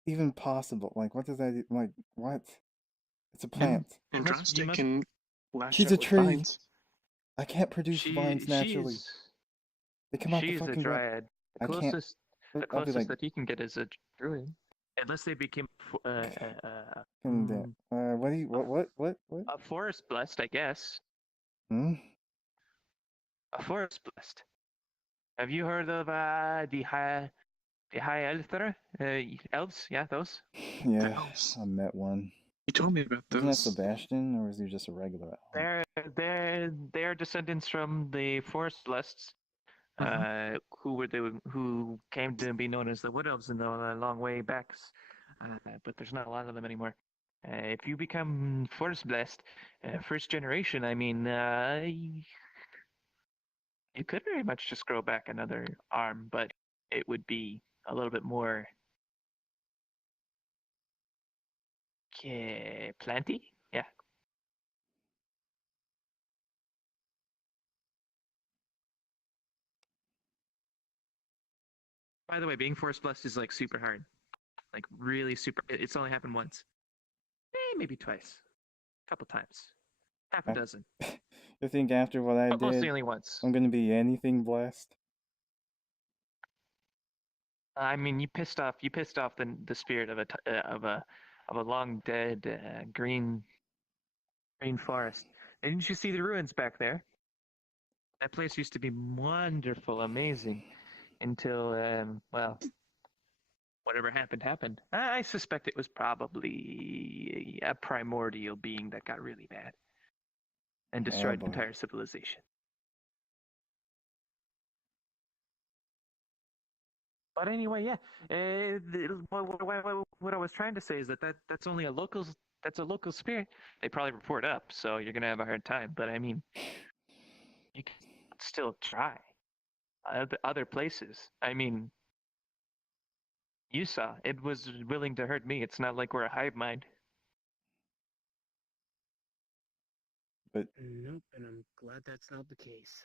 even possible? Like, what does that? Like, what? It's a plant. Andraste can lash She's out a with tree. vines. I can't produce vines naturally. They come out the She's a fucking ground. dryad. I can't. The I'll be closest like, that he can get is a druid, unless they became what do you? What? a forest blessed, I guess. Hmm. A forest blessed. Have you heard of the high elder elves? Yeah, those. Yeah, I met one. You told me about Isn't that those. Sebastian, or is he just a regular elf? They're descendants from the forest blessed. Who came to be known as the wood elves in the long way backs, but there's not a lot of them anymore. If you become forest blessed, first generation, I mean, you could very much just grow back another arm, but it would be a little bit more planty. Yeah. By the way, being forest blessed is like super hard, like really super. It's only happened once, maybe twice, a couple times, half a dozen. You think after what I But mostly did, only once. I'm gonna be anything blessed? I mean, you pissed off the spirit of a long dead green forest. Didn't you see the ruins back there? That place used to be wonderful, amazing, until well, whatever happened. I suspect it was probably a primordial being that got really bad and destroyed boy. entire civilization. But anyway, yeah. What I was trying to say is that's only a local spirit. They probably report up, so you're gonna have a hard time. But I mean, you can still try other places. I mean, you saw it was willing to hurt me. It's not like we're a hive mind. But nope, and I'm glad that's not the case.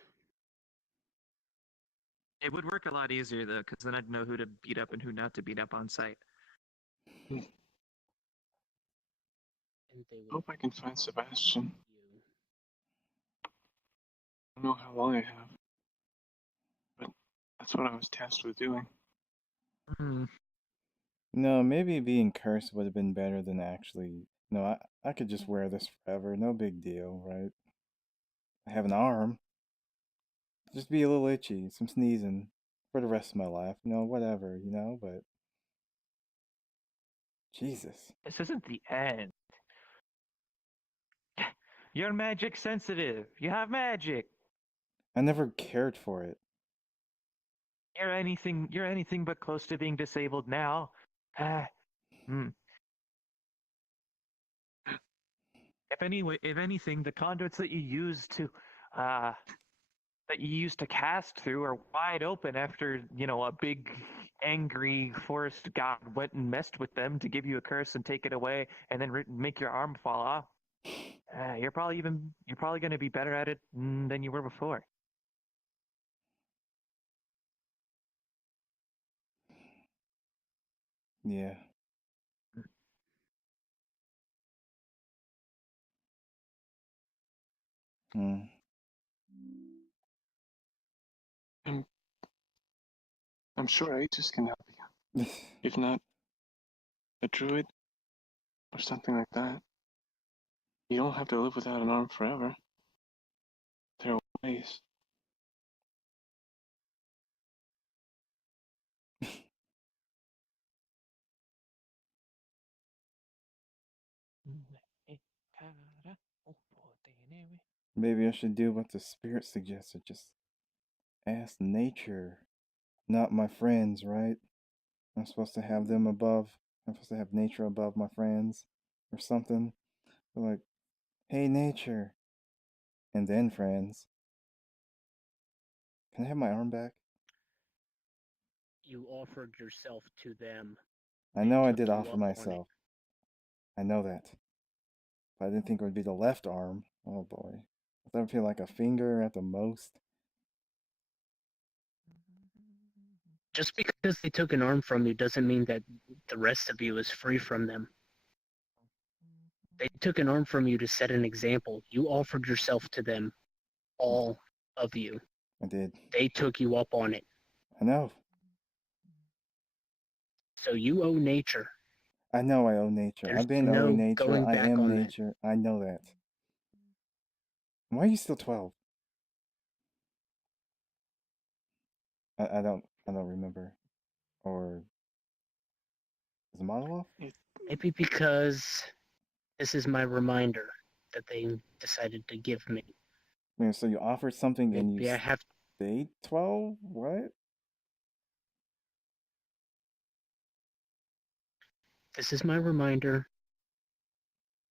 It would work a lot easier though, because then I'd know who to beat up and who not to beat up on site. Hope I can find Sebastian. I don't know how long I have, but that's what I was tasked with doing. no, maybe being cursed would have been better than actually. No, I could just wear this forever. No big deal, right? I have an arm. Just be a little itchy, some sneezing for the rest of my life. Whatever, but Jesus. This isn't the end. You're magic sensitive. You have magic. I never cared for it. You're anything but close to being disabled now. If anything, the conduits that you use to cast through are wide open after, a big angry forest god went and messed with them to give you a curse and take it away and then make your arm fall off. You're probably going to be better at it than you were before. Yeah. Hmm. I'm sure Aegis can help you. If not, a druid or something like that. You don't have to live without an arm forever. There are ways. Maybe I should do what the spirit suggested. Just ask nature. Not my friends, right? I'm supposed to have them above. I'm supposed to have nature above my friends or something. They're like, hey, nature. And then friends. Can I have my arm back? You offered yourself to them. I They know I took did you offer up on it. myself. I know that. But I didn't think it would be the left arm. Oh boy. That would feel like a finger at the most. Just because they took an arm from you doesn't mean that the rest of you is free from them. They took an arm from you to set an example. You offered yourself to them, all of you. I did. They took you up on it. I know. So you owe nature. I know I owe nature. There's I've been no owing nature. going I back am on that. nature. I know that. Why are you still 12? I don't remember. Or is the model off? Maybe because this is my reminder that they decided to give me. Man, so you offered something and you Maybe I have. stayed 12? What? This is my reminder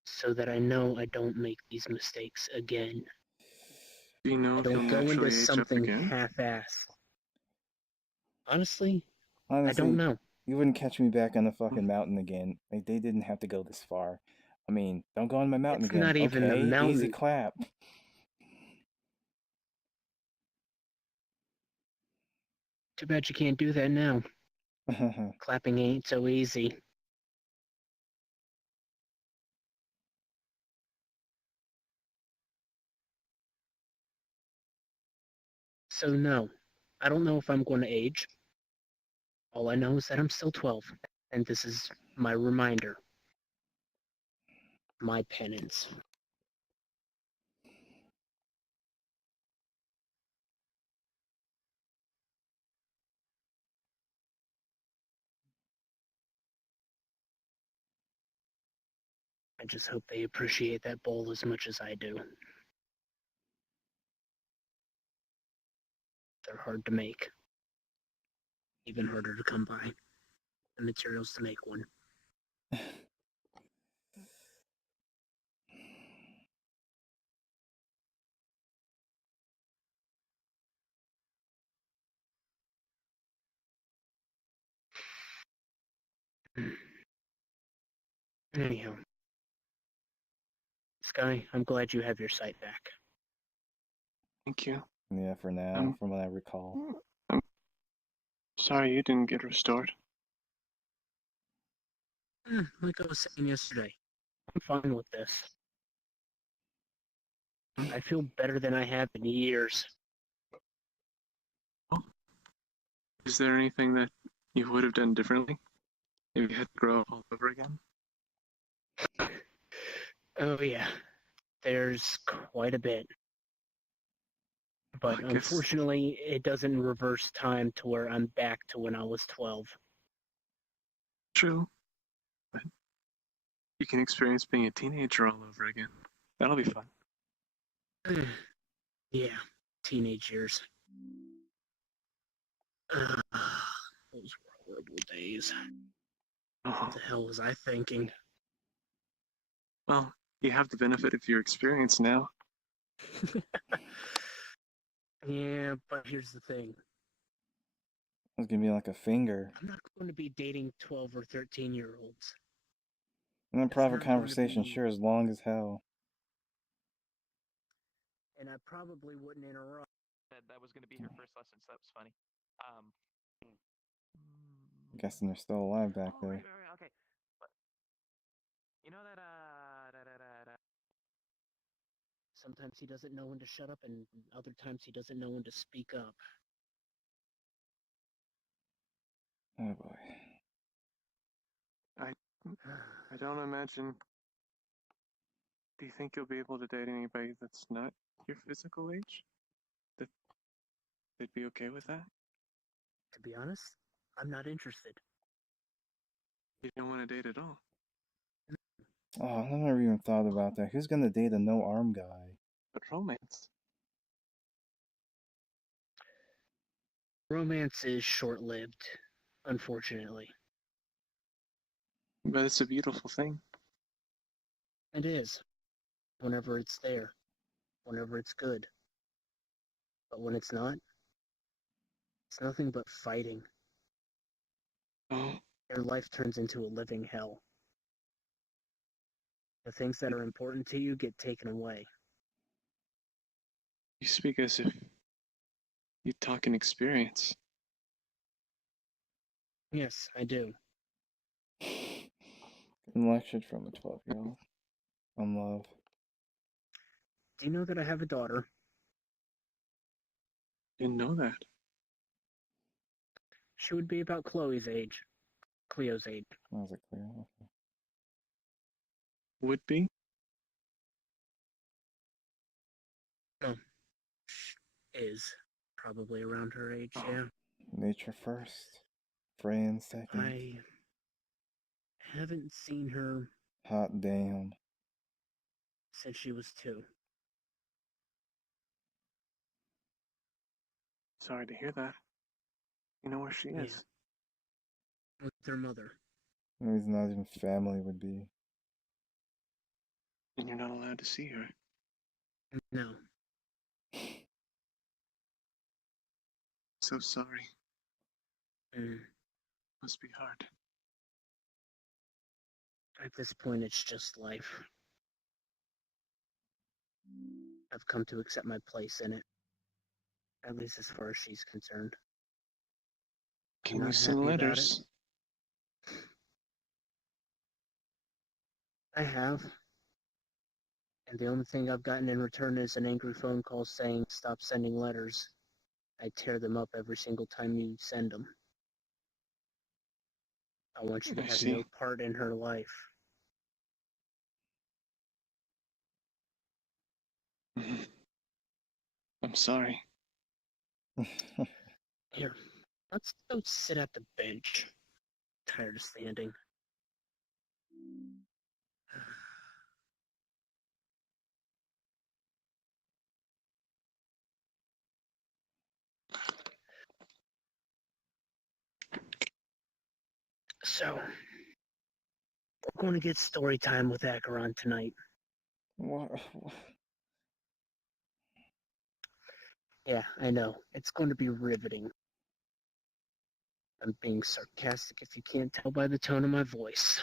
so that I know I don't make these mistakes again. Do you know I if you'll don't go into naturally age up something again? half-assed. Honestly, Honestly, I don't know. You wouldn't catch me back on the fucking mountain again. Like, they didn't have to go this far. I mean, don't go on my mountain It's again. not even the Okay, easy mountain. clap. Too bad you can't do that now. Clapping ain't so easy. So no, I don't know if I'm going to age. All I know is that I'm still 12, and this is my reminder. My penance. I just hope they appreciate that bowl as much as I do. They're hard to make. Even harder to come by. The materials to make one. Anyhow. Sky, I'm glad you have your sight back. Thank you. Yeah, for now, from what I recall. I'm sorry you didn't get restored. Like I was saying yesterday, I'm fine with this. I feel better than I have in years. Is there anything that you would have done differently if you had to grow up all over again? Oh yeah, there's quite a bit. But unfortunately, it doesn't reverse time to where I'm back to when I was 12. True. But you can experience being a teenager all over again. That'll be fun. Yeah, teenage years. Those were horrible days. What the hell was I thinking? Well, you have the benefit of your experience now. Yeah, but here's the thing. It's gonna be like a finger. I'm not going to be dating 12 or 13-year-olds. And then private not gonna conversation be- sure is long as hell. And I probably wouldn't interrupt. That was going to be her first lesson, so that was funny. Guessing they're still alive back Oh, there. right, okay. But you know that sometimes he doesn't know when to shut up, and other times he doesn't know when to speak up. Oh boy. I don't imagine. Do you think you'll be able to date anybody that's not your physical age? That they'd be okay with that? To be honest, I'm not interested. You don't want to date at all. Oh, I never even thought about that. Who's gonna date a no-arm guy? But romance. Romance is short-lived, unfortunately. But it's a beautiful thing. It is. Whenever it's there. Whenever it's good. But when it's not, it's nothing but fighting. Oh. Your life turns into a living hell. The things that are important to you get taken away. You speak as if you talk in experience. Yes, I do. I'm lectured from a 12-year-old on love. Do you know that I have a daughter? Didn't know that. She would be about Chloe's age. Cleo's age. Was it clear? Okay. Would be? No. Is probably around her age, yeah. Nature first. Friend second. I haven't seen her Hot damn. since she was 2. Sorry to hear that. You know where she is? With her mother. The reason not even family would be. And you're not allowed to see her. No. So sorry. Mm. Must be hard. At this point, it's just life. I've come to accept my place in it. At least as far as she's concerned. Can I'm you not send happy letters? about it. I have. And the only thing I've gotten in return is an angry phone call saying, "Stop sending letters. I tear them up every single time you send them. I want you to I have see. no part in her life." I'm sorry. Here, let's go sit at the bench. Tired of standing. So, we're going to get story time with Acheron tonight. What? Yeah, I know. It's going to be riveting. I'm being sarcastic if you can't tell by the tone of my voice.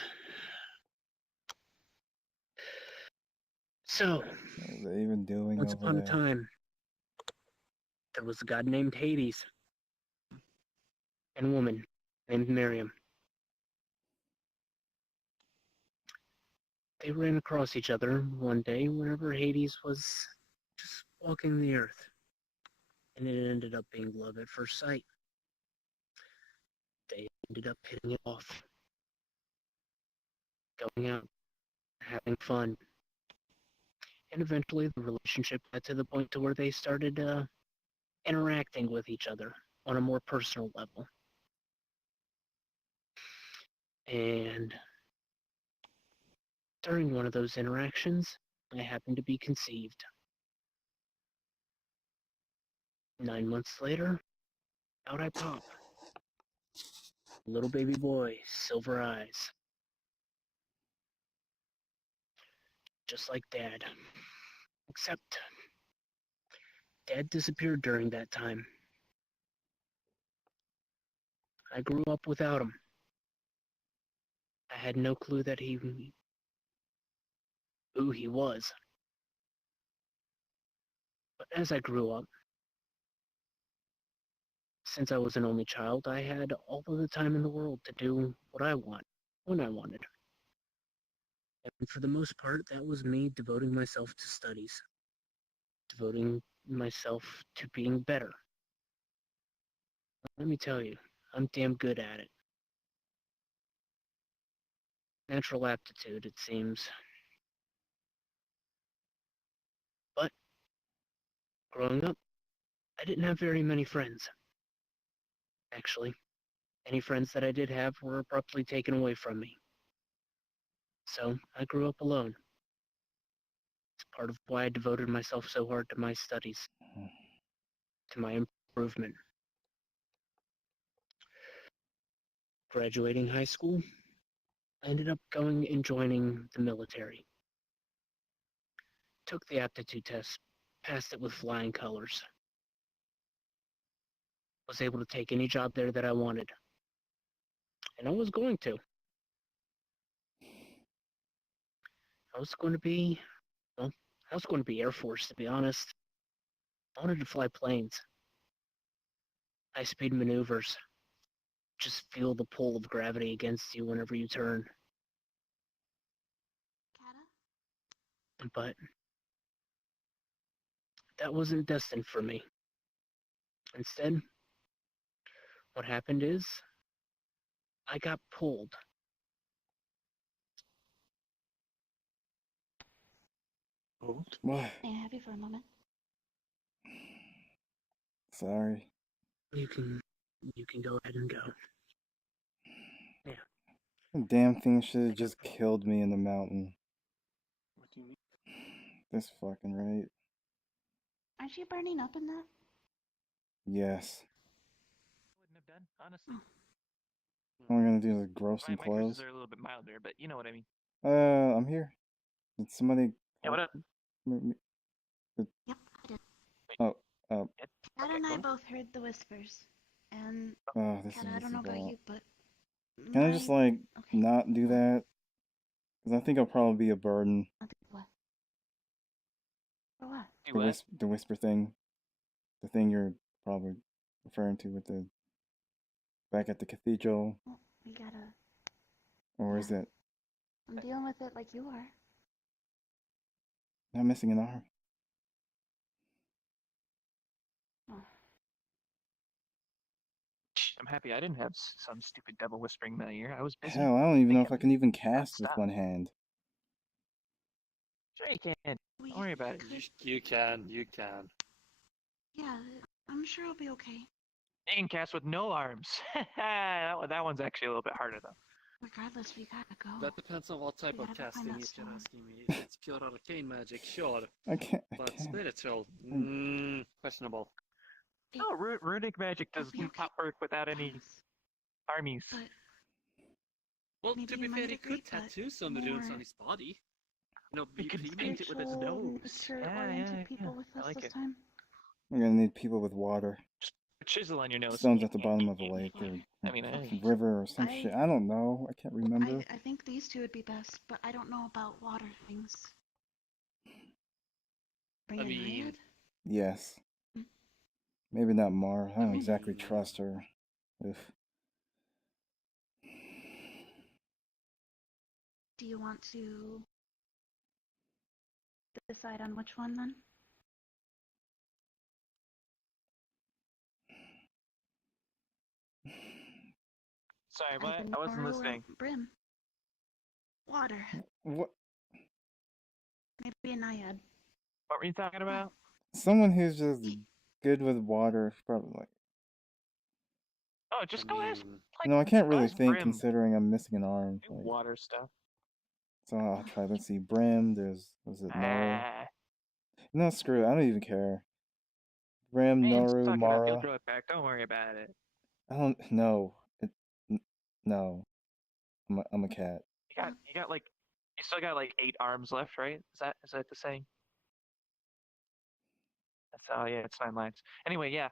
So, What are they even doing once over upon a there? time, there was a god named Hades and a woman named Miriam. They ran across each other one day whenever Hades was just walking the earth. And it ended up being love at first sight. They ended up hitting it off. Going out, having fun. And eventually the relationship got to the point to where they started interacting with each other on a more personal level. And during one of those interactions, I happened to be conceived. 9 months later, out I pop. Little baby boy, silver eyes. Just like Dad. Except, Dad disappeared during that time. I grew up without him. I had no clue that who he was. But as I grew up, since I was an only child, I had all of the time in the world to do what I want, when I wanted. And for the most part, that was me devoting myself to studies, devoting myself to being better. Let me tell you, I'm damn good at it. Natural aptitude, it seems. But growing up, I didn't have very many friends. Actually, any friends that I did have were abruptly taken away from me. So I grew up alone. It's part of why I devoted myself so hard to my studies, to my improvement. Graduating high school, I ended up going and joining the military. Took the aptitude test, passed it with flying colors. Was able to take any job there that I wanted. And I was going to. I was going to be, well, I was going to be Air Force, to be honest. I wanted to fly planes. High-speed maneuvers. Just feel the pull of gravity against you whenever you turn. But that wasn't destined for me. Instead, what happened is, I got pulled. What? May I have you for a moment? Sorry. You can go ahead and go. Yeah. The damn thing should have just killed me in the mountain. What do you mean? That's fucking right. Aren't you burning up in that? Yes. Wouldn't have done, honestly. All I'm gonna do is grow some My clothes. curses are a little bit milder, but you know what I mean. I'm here. Did somebody? Yeah, what up? Yep, I did. Oh, Kat and I both heard the whispers. And, this Kat, is I don't his know about fault. you, but... Can I just, like, not do that? Because I think I'll probably be a burden. What? For what? The whisper thing. The thing you're probably referring to with the... Back at the cathedral. Well, we gotta... Or is it... I'm dealing with it like you are. Not missing an arm? I'm happy I didn't have some stupid devil whispering in my ear. I was busy. Hell, I don't even know if I can even cast with stop. one hand. Sure you can. Don't worry about it. You can. Yeah, I'm sure it'll be okay. You can cast with no arms. that one's actually a little bit harder, though. Regardless, we gotta go. That depends on what type We of gotta go find casting, that if you're stone. asking me. If it's pure arcane magic, sure. I can't. But spiritual, questionable. No, runic magic does not work without any armies. Well, to be fair, he could tattoo some runes on his body. You know, He could be paint it with his nose. Nature-oriented people with us I like this it. time. We're gonna need people with water. Just a chisel on your nose. Stones at the bottom of a lake or I mean, river or some shit. I don't know. I can't remember. I think these two would be best, but I don't know about water things. Bring in Naiad? Yes. Maybe not Mar. I don't exactly trust her. Ugh. Do you want to decide on which one then? Sorry, what? Either I wasn't Noru or listening. Brim. Water. What? Maybe a Naiad. What were you talking about? Someone who's just good with water, probably like. Oh, just go ask. Like, No, I can't really ask think Brim. considering I'm missing an arm. Do Like, water stuff. so I'll try. Let's see. Brim. Was it Noru? Ah. No, screw it. I don't even care. Brim, Man, Noru, suck it up. You'll Mara. grow it back. Don't worry about it. I don't. No. No. I'm a cat. You got like, you still got like 8 arms left, right? Is that the saying? That's yeah, it's 9 lines. Anyway, yeah,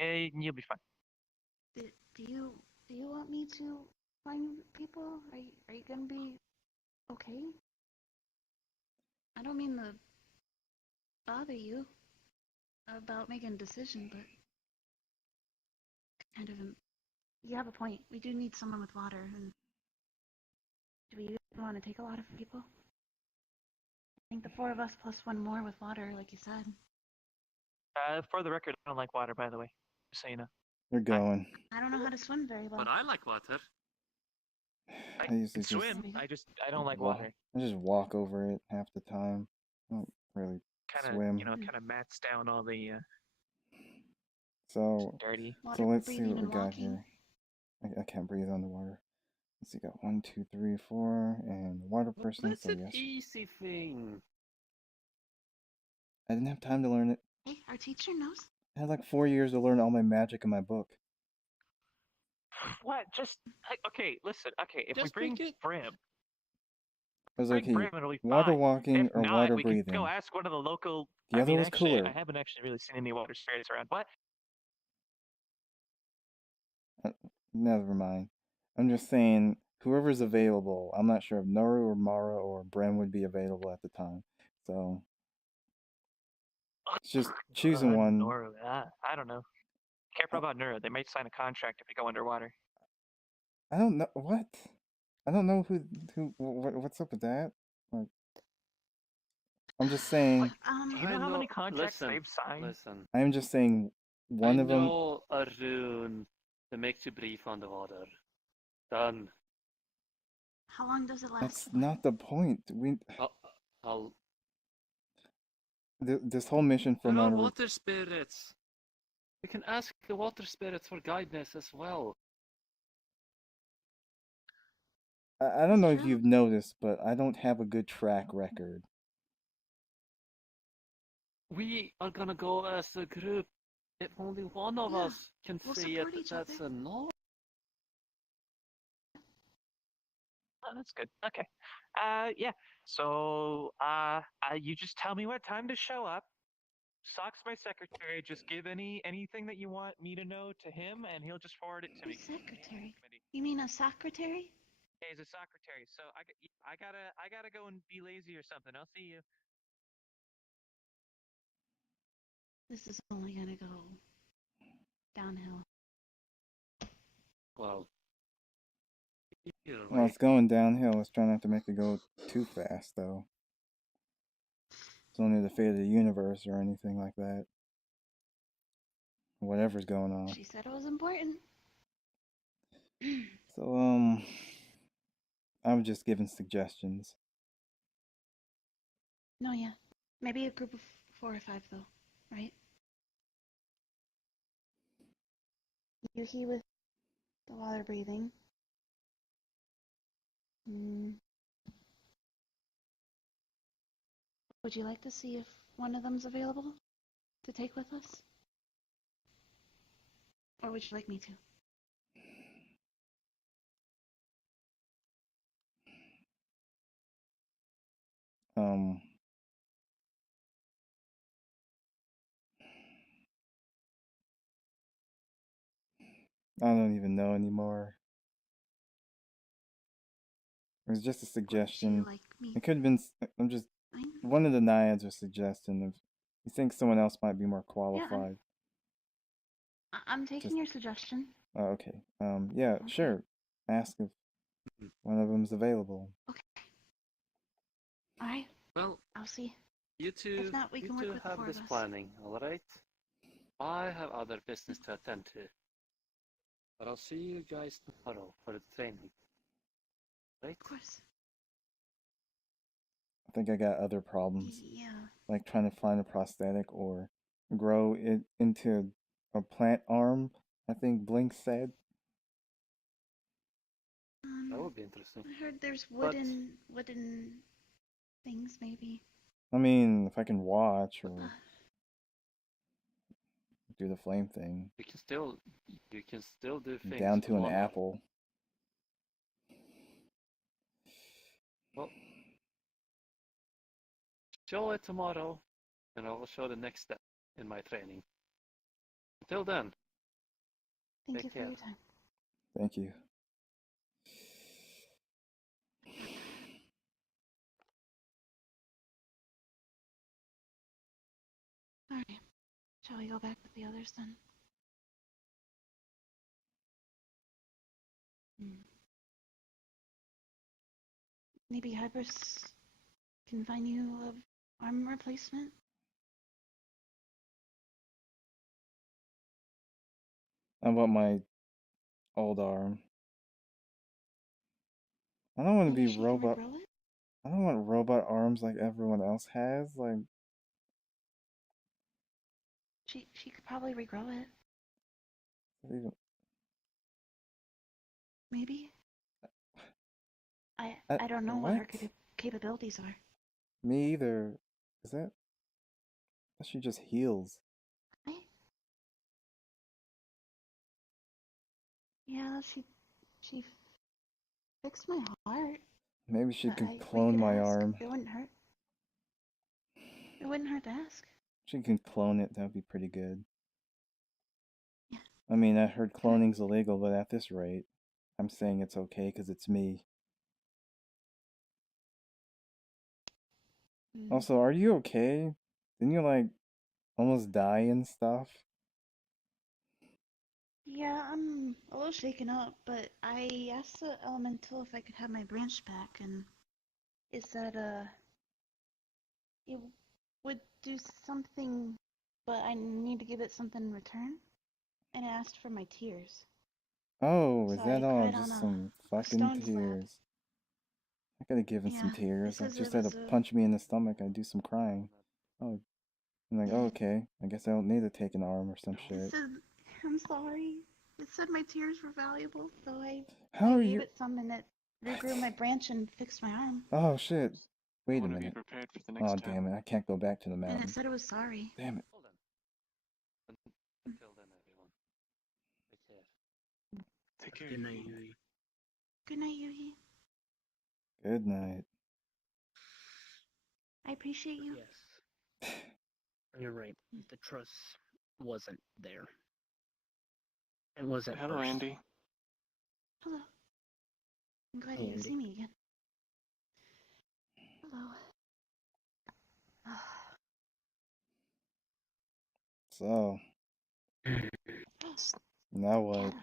you'll be fine. Do you want me to find people? Are you gonna be okay? I don't mean to bother you about making a decision, but kind of. You have a point. We do need someone with water. And do we want to take a lot of people? I think the 4 of us plus 1 more with water, like you said. For the record, I don't like water, by the way. Just so you know. We're going. I don't know how to swim very well. But I like water. I usually can just swim. I don't like walk. water. I just walk over it half the time. I don't really Kind swim. of, kind of mats down all the So, dirty. so let's see breathing what we and got walking. here. I can't breathe underwater. Let's see, got 1, 2, 3, 4, and the water person. That's So an yes, easy thing. I didn't have time to learn it. Hey, our teacher knows. I had like 4 years to learn all my magic in my book. What? Just okay. Listen. Okay, if we Just bring make it- Brim, It was bring okay. Brim, it'll be Water fine. walking If or not, water we can breathing. go ask one of the local. The I other mean, was actually, cooler. I haven't actually really seen any water spirits around. What? Never mind. I'm just saying, whoever's available. I'm not sure if Noru or Mara or Bren would be available at the time. So, it's just choosing one. Nora. I don't know. Careful about Nora. They might sign a contract if you go underwater. I don't know what. I don't know what's up with that. Like, I'm just saying. Do you know how many contracts they've signed? Listen. I am just saying. One I of them. know a rune that makes you breathe underwater. Done. How long does it last? That's not the point. I'll. This whole mission There from are our. water spirits. We can ask the water spirits for guidance as well. I don't know if you've noticed, but I don't have a good track record. We are gonna go as a group. If only one of us can we'll see it, support each that's other. enough. Oh, that's good. Okay. Yeah. So, you just tell me what time to show up. Sock's my secretary. Just give anything that you want me to know to him, and he'll just forward it to me. Secretary? You mean a secretary? Yeah, he's a secretary. So I gotta go and be lazy or something. I'll see you. This is only gonna go downhill. Well, either Well, way. it's going downhill. Let's try not to make it go too fast, though. It's only the fate of the universe or anything like that. Whatever's going on. She said it was important. So, I'm just giving suggestions. No, yeah. Maybe a group of 4 or 5, though, right? Yuhi with the water breathing. Would you like to see if one of them's available to take with us? Or would you like me to? I don't even know anymore. It was just a suggestion. like me? It could have been. I'm just. One of the naiads was suggesting if you think someone else might be more qualified. I'm taking your suggestion. Oh, okay. Yeah, sure. Ask if one of them's available. Okay. Alright. Well, I'll see. You two, If not, we can you work two with the have 4 this of us. planning, alright? I have other business to attend to. But I'll see you guys tomorrow for the training. Right? Of course. I think I got other problems. Yeah. Like trying to find a prosthetic or grow it into a plant arm, I think Blink said. That would be interesting. I heard there's wooden things, maybe. I mean, if I can watch or do the flame thing. You can still do things Down to with an one arm. apple. Well, show it tomorrow, and I will show the next step in my training. Until then, Thank take you for care. your time. Thank you. Alright. Shall we go back with the others then? Maybe Hybris can find you a arm replacement. I want my old arm. I don't want to Maybe be she can robot. regrow it. I don't want robot arms like everyone else has. Like, She could probably regrow it. even- Maybe. I I, I don't know what her what? capabilities are. Me either. Is that? She just heals. Yeah, she fixed my heart. Maybe she But can we clone could my ask. arm. It wouldn't hurt. It wouldn't hurt to ask. She can clone it. That'd be pretty good. I mean, I heard cloning's illegal, but at this rate, I'm saying it's okay because it's me. Also, are you okay? Didn't you, like, almost die and stuff? Yeah, I'm a little shaken up, but I asked the elemental if I could have my branch back, and it said it would do something, but I need to give it something in return, and it asked for my tears. Oh, is So that I all? cried on Just a some fucking stone slab. tears. I could have given some Yeah, it tears. I says just it had was to punch me in the stomach. I'd do some crying. Oh, I'm like, Yeah. oh, okay. I guess I don't need to take an arm or some It shit. said, I'm sorry. It said my tears were valuable, so How I are gave you? it some, and it regrew my branch and fixed my arm. Oh, shit. I Wait a want to be minute. prepared for the Oh, next damn it. I can't go back to the And it mountain. said it was sorry. Damn it. Hold on. Until then, everyone. Take care. Take care. Good night, Yui. Good night, Yuhi. Good night. I appreciate you. Yes. You're right. The trust wasn't there. It was at Hello, first. Andy. Hello. I'm glad Hey, you can Andy. see me again. Hello. So, now what?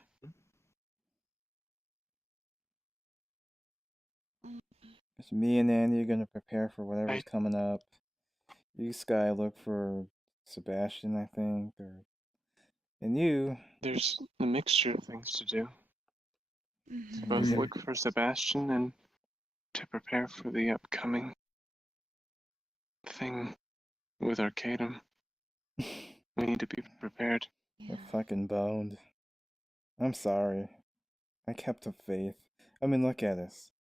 It's me and Andy are gonna prepare for whatever's coming up. You, Sky, look for Sebastian, I think, and you. There's a mixture of things to do. Mm-hmm. Both Mhm. look for Sebastian and to prepare for the upcoming thing with Arcadum. We need to be prepared. We're fucking boned. I'm sorry. I kept the faith. I mean, look at us.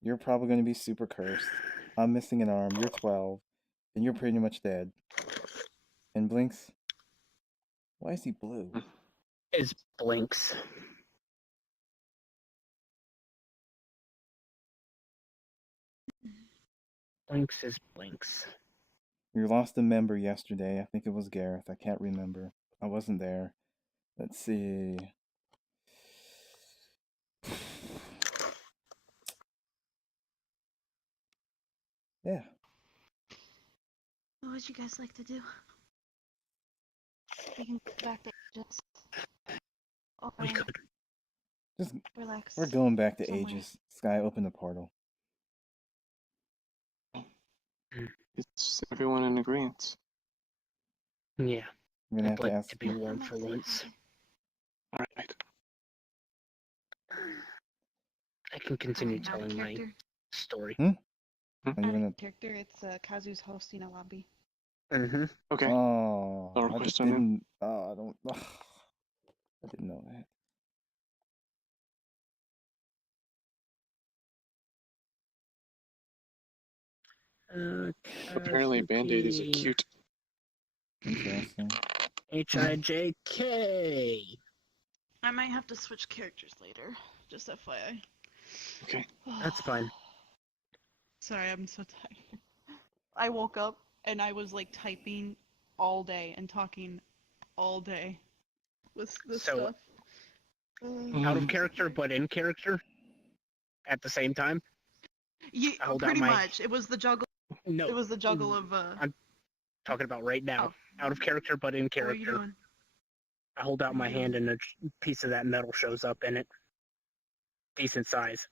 You're probably gonna be super cursed. I'm missing an arm. You're 12, and you're pretty much dead. And Blinks, why is he blue? Is Blinks. Blinks is Blinks. You lost a member yesterday. I think it was Gareth. I can't remember. I wasn't there. Let's see. Yeah. What would you guys like to do? We can go back to just We could. Just relax. we're going back to somewhere. ages. Sky, open the portal. It's everyone in agreement. Yeah. I'm gonna I'd have to like ask. to be warm for once. Alright. I can continue Out of telling my character. story. Are you Out gonna? of character, it's Kazu's hosting a lobby. Mm-hmm. Okay. Oh, I'll I request on didn't. Oh, I don't. I didn't know that. Apparently, Band-Aid is a cute. Interesting. H-I-J-K. I might have to switch characters later, just FYI. Okay. That's fine. Sorry, I'm so tired. I woke up and I was like typing all day and talking all day with this So, stuff. out of character but in character at the same time. Yeah, I hold pretty out my much. It was the juggle. no. It was the juggle of. I'm talking about right now. Out of character but in What are you character. doing? I hold out my hand and a piece of that metal shows up in it. decent size.